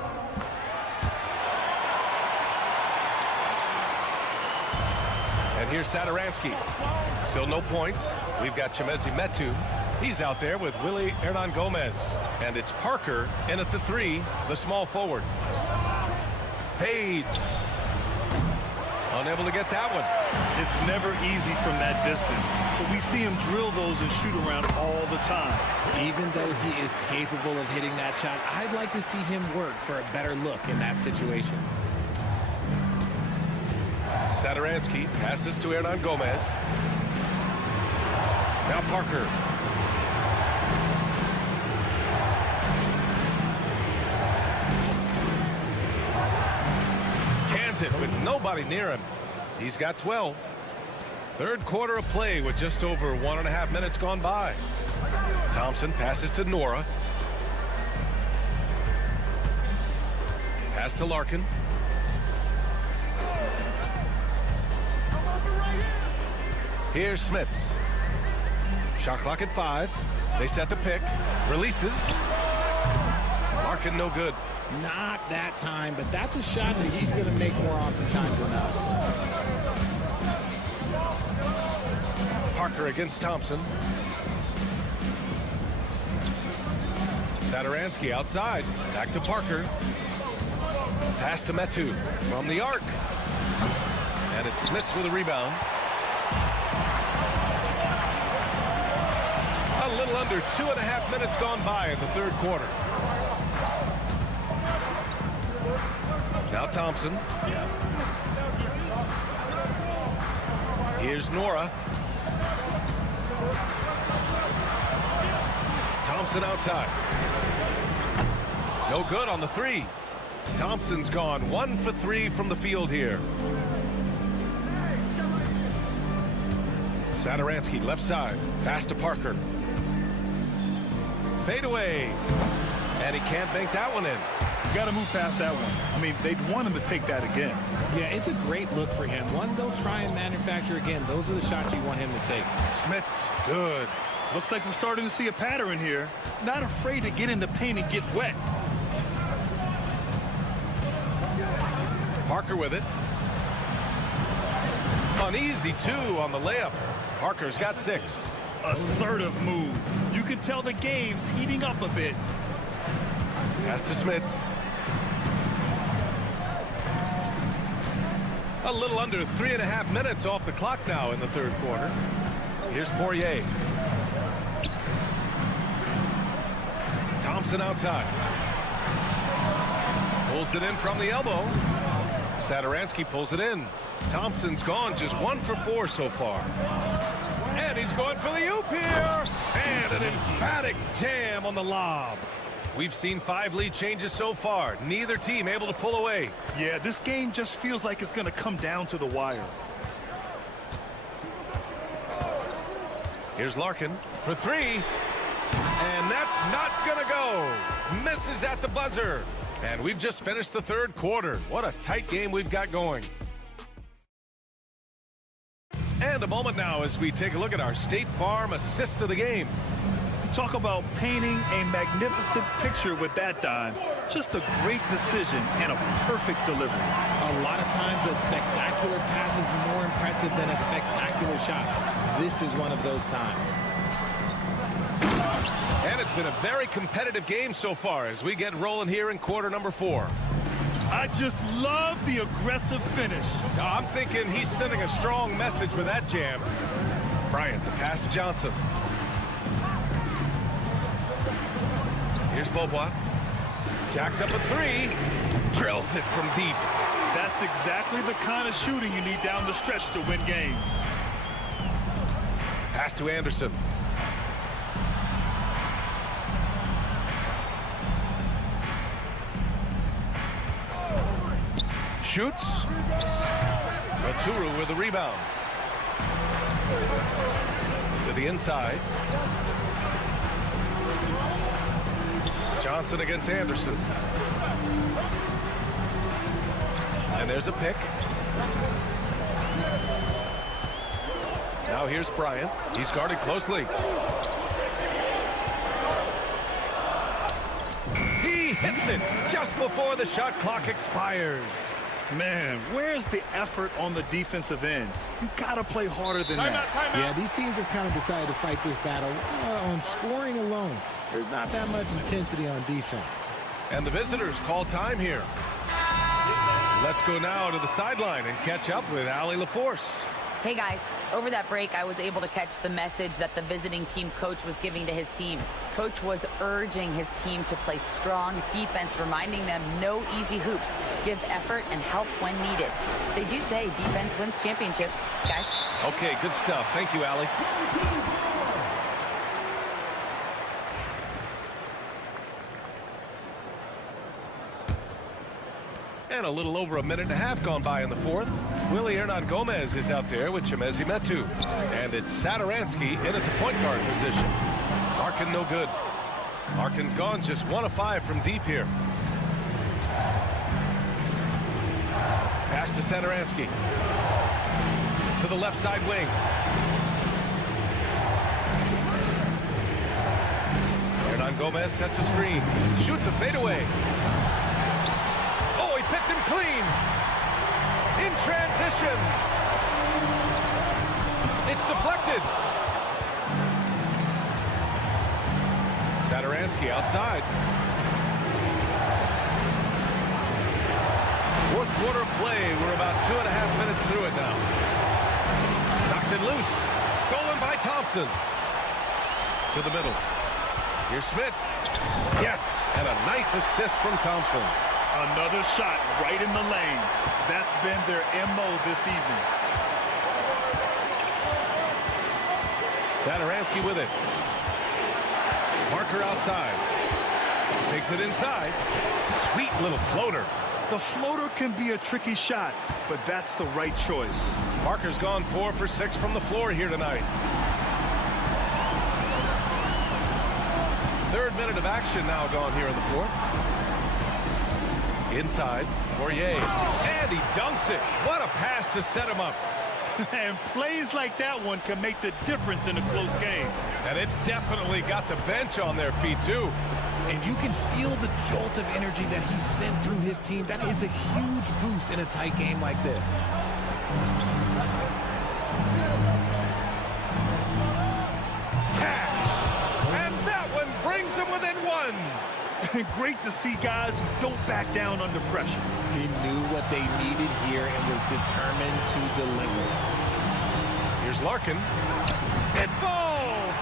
And here's Satoransky. Still no points. We've got Chemezi Metu. He's out there with Willie Hernan Gomez. And it's Parker in at the 3, the small forward. Fades. Unable to get that one. It's never easy from that distance, but we see him drill those and shoot around all the time. Even though he is capable of hitting that shot, I'd like to see him work for a better look in that situation. Satoransky passes to Hernan Gomez. Now Parker. Cans it with nobody near him. He's got 12. Third quarter of play with just over 1.5 minutes gone by. Thompson passes to Nora. Pass to Larkin. Here's Smits. Shot clock at 5. They set the pick. Releases. Larkin no good. Not that time, but that's a shot that he's going to make more oftentimes than not. Parker against Thompson. Satoransky outside. Back to Parker. Pass to Metu from the arc. And it's Smits with a rebound. A little under 2.5 minutes gone by in the third quarter. Now Thompson. Here's Nora. Thompson outside. No good on the 3. Thompson's gone 1 for 3 from the field here. Satoransky left side. Pass to Parker. Fade away. And he can't bank that one in. You got to move past that one. I mean, they'd want him to take that again. Yeah, it's a great look for him. One they'll try and manufacture again. Those are the shots you want him to take. Smits, good. Looks like we're starting to see a pattern here. Not afraid to get in the paint and get wet. Parker with it. Uneasy 2 on the layup. Parker's got 6. Assertive move. You can tell the game's heating up a bit. Pass to Smits. A little under 3.5 minutes off the clock now in the third quarter. Here's Poirier. Thompson outside. Pulls it in from the elbow. Satoransky pulls it in. Thompson's gone just 1 for 4 so far. And he's going for the oop here. And an emphatic jam on the lob. We've seen 5 lead changes so far. Neither team able to pull away. Yeah, this game just feels like it's going to come down to the wire. Here's Larkin for 3. And that's not going to go. Misses at the buzzer. And we've just finished the third quarter. What a tight game we've got going. And a moment now as we take a look at our State Farm assist of the game. Talk about painting a magnificent picture with that dime. Just a great decision and a perfect delivery. A lot of times a spectacular pass is more impressive than a spectacular shot. This is one of those times. And it's been a very competitive game so far as we get rolling here in quarter number 4. I just love the aggressive finish. I'm thinking he's sending a strong message with that jam. Bryant, the pass to Johnson. Here's Beaubois. Jacks up a 3. Drills it from deep. That's exactly the kind of shooting you need down the stretch to win games. Pass to Anderson. Shoots. Maturu with the rebound. To the inside. Johnson against Anderson. And there's a pick. Now here's Bryant. He's guarded closely. He hits it just before the shot clock expires. Man, where's the effort on the defensive end? You gotta play harder than that. Yeah, these teams have kind of decided to fight this battle on scoring alone. There's not that much intensity on defense. And the visitors call time here. Let's go now to the sideline and catch up with Allie LaForce. Hey guys, over that break I was able to catch the message that the visiting team coach was giving to his team. Coach was urging his team to play strong defense, reminding them no easy hoops, give effort and help when needed. They do say defense wins championships, guys. Okay, good stuff. Thank you, Allie. And a little over a minute and a half gone by in the fourth. Willie Hernan-Gomez is out there with Chimezie Metu. And it's Satoransky in at the point guard position. Larkin no good. Larkin's gone just 1 of 5 from deep here. Pass to Satoransky. To the left side wing. Hernan Gomez sets a screen. Shoots a fadeaway. Oh, he picked him clean. In transition. It's deflected. Satoransky outside. Fourth quarter play. We're about 2.5 minutes through it now. Knocks it loose. Stolen by Thompson. To the middle. Here's Smith. Yes, and a nice assist from Thompson. Another shot right in the lane. That's been their MO this evening. Satoransky with it. Parker outside. Takes it inside. Sweet little floater. The floater can be a tricky shot, but that's the right choice. Parker's gone 4 for 6 from the floor here tonight. Third minute of action now gone here in the fourth. Inside, Poirier. And he dunks it. What a pass to set him up. And plays like that one can make the difference in a close game. And it definitely got the bench on their feet, too. And you can feel the jolt of energy that he sent through his team. That is a huge boost in a tight game like this. Cash. And that one brings him within 1. Great to see guys who don't back down under pressure. He knew what they needed here and was determined to deliver. Here's Larkin. It falls!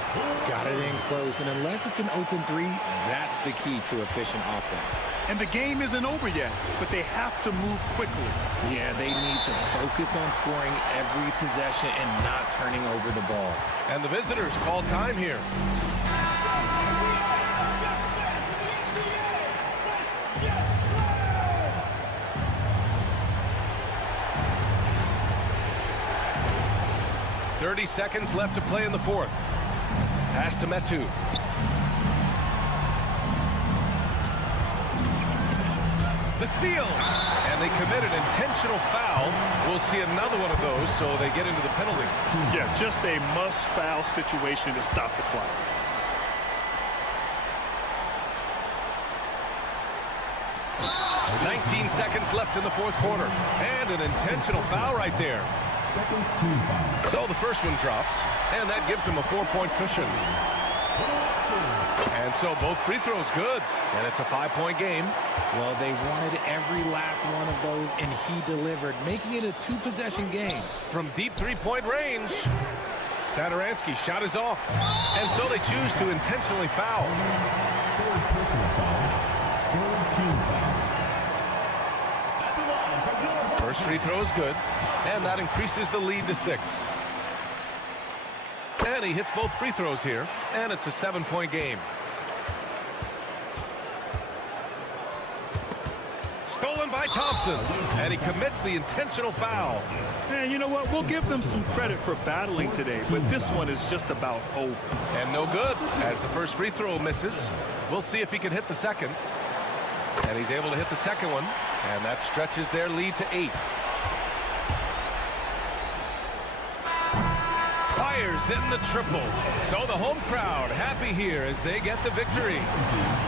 Got it in close, and unless it's an open three, that's the key to efficient offense. And the game isn't over yet, but they have to move quickly. Yeah, they need to focus on scoring every possession and not turning over the ball. And the visitors call time here. .30 seconds left to play in the fourth. Pass to Metu. The steal. And they commit an intentional foul. We'll see another one of those, so they get into the penalty. Yeah, just a must-foul situation to stop the clock. – 19 seconds left in the fourth quarter. And an intentional foul right there. So the first one drops, and that gives him a 4-point cushion. And so both free throws good, and it's a 5-point game. Well, they wanted every last one of those, and he delivered, making it a 2-possession game. From deep 3-point range, Satoransky shot is off, and so they choose to intentionally foul. First free throw is good, and that increases the lead to 6. And he hits both free throws here, and it's a 7-point game. Stolen by Thompson, and he commits the intentional foul. And you know what? We'll give them some credit for battling today, but this one is just about over. And no good, as the first free throw misses. We'll see if he can hit the second. And he's able to hit the second one, and that stretches their lead to 8. Fires in the triple. So the home crowd happy here as they get the victory.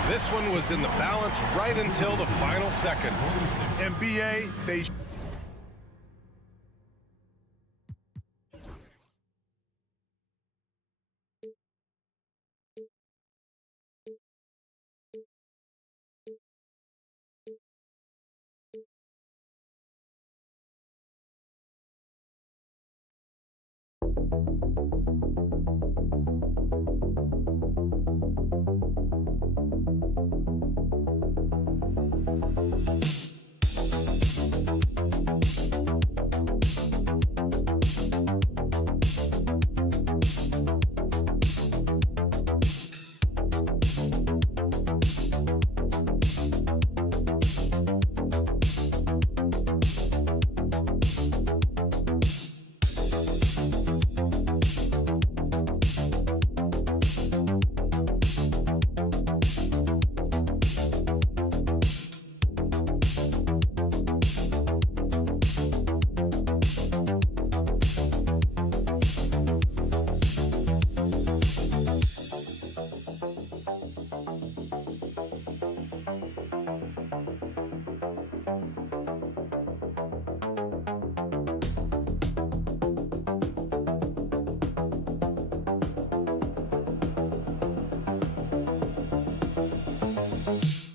This one was in the balance right until the final seconds. NBA, they... foul.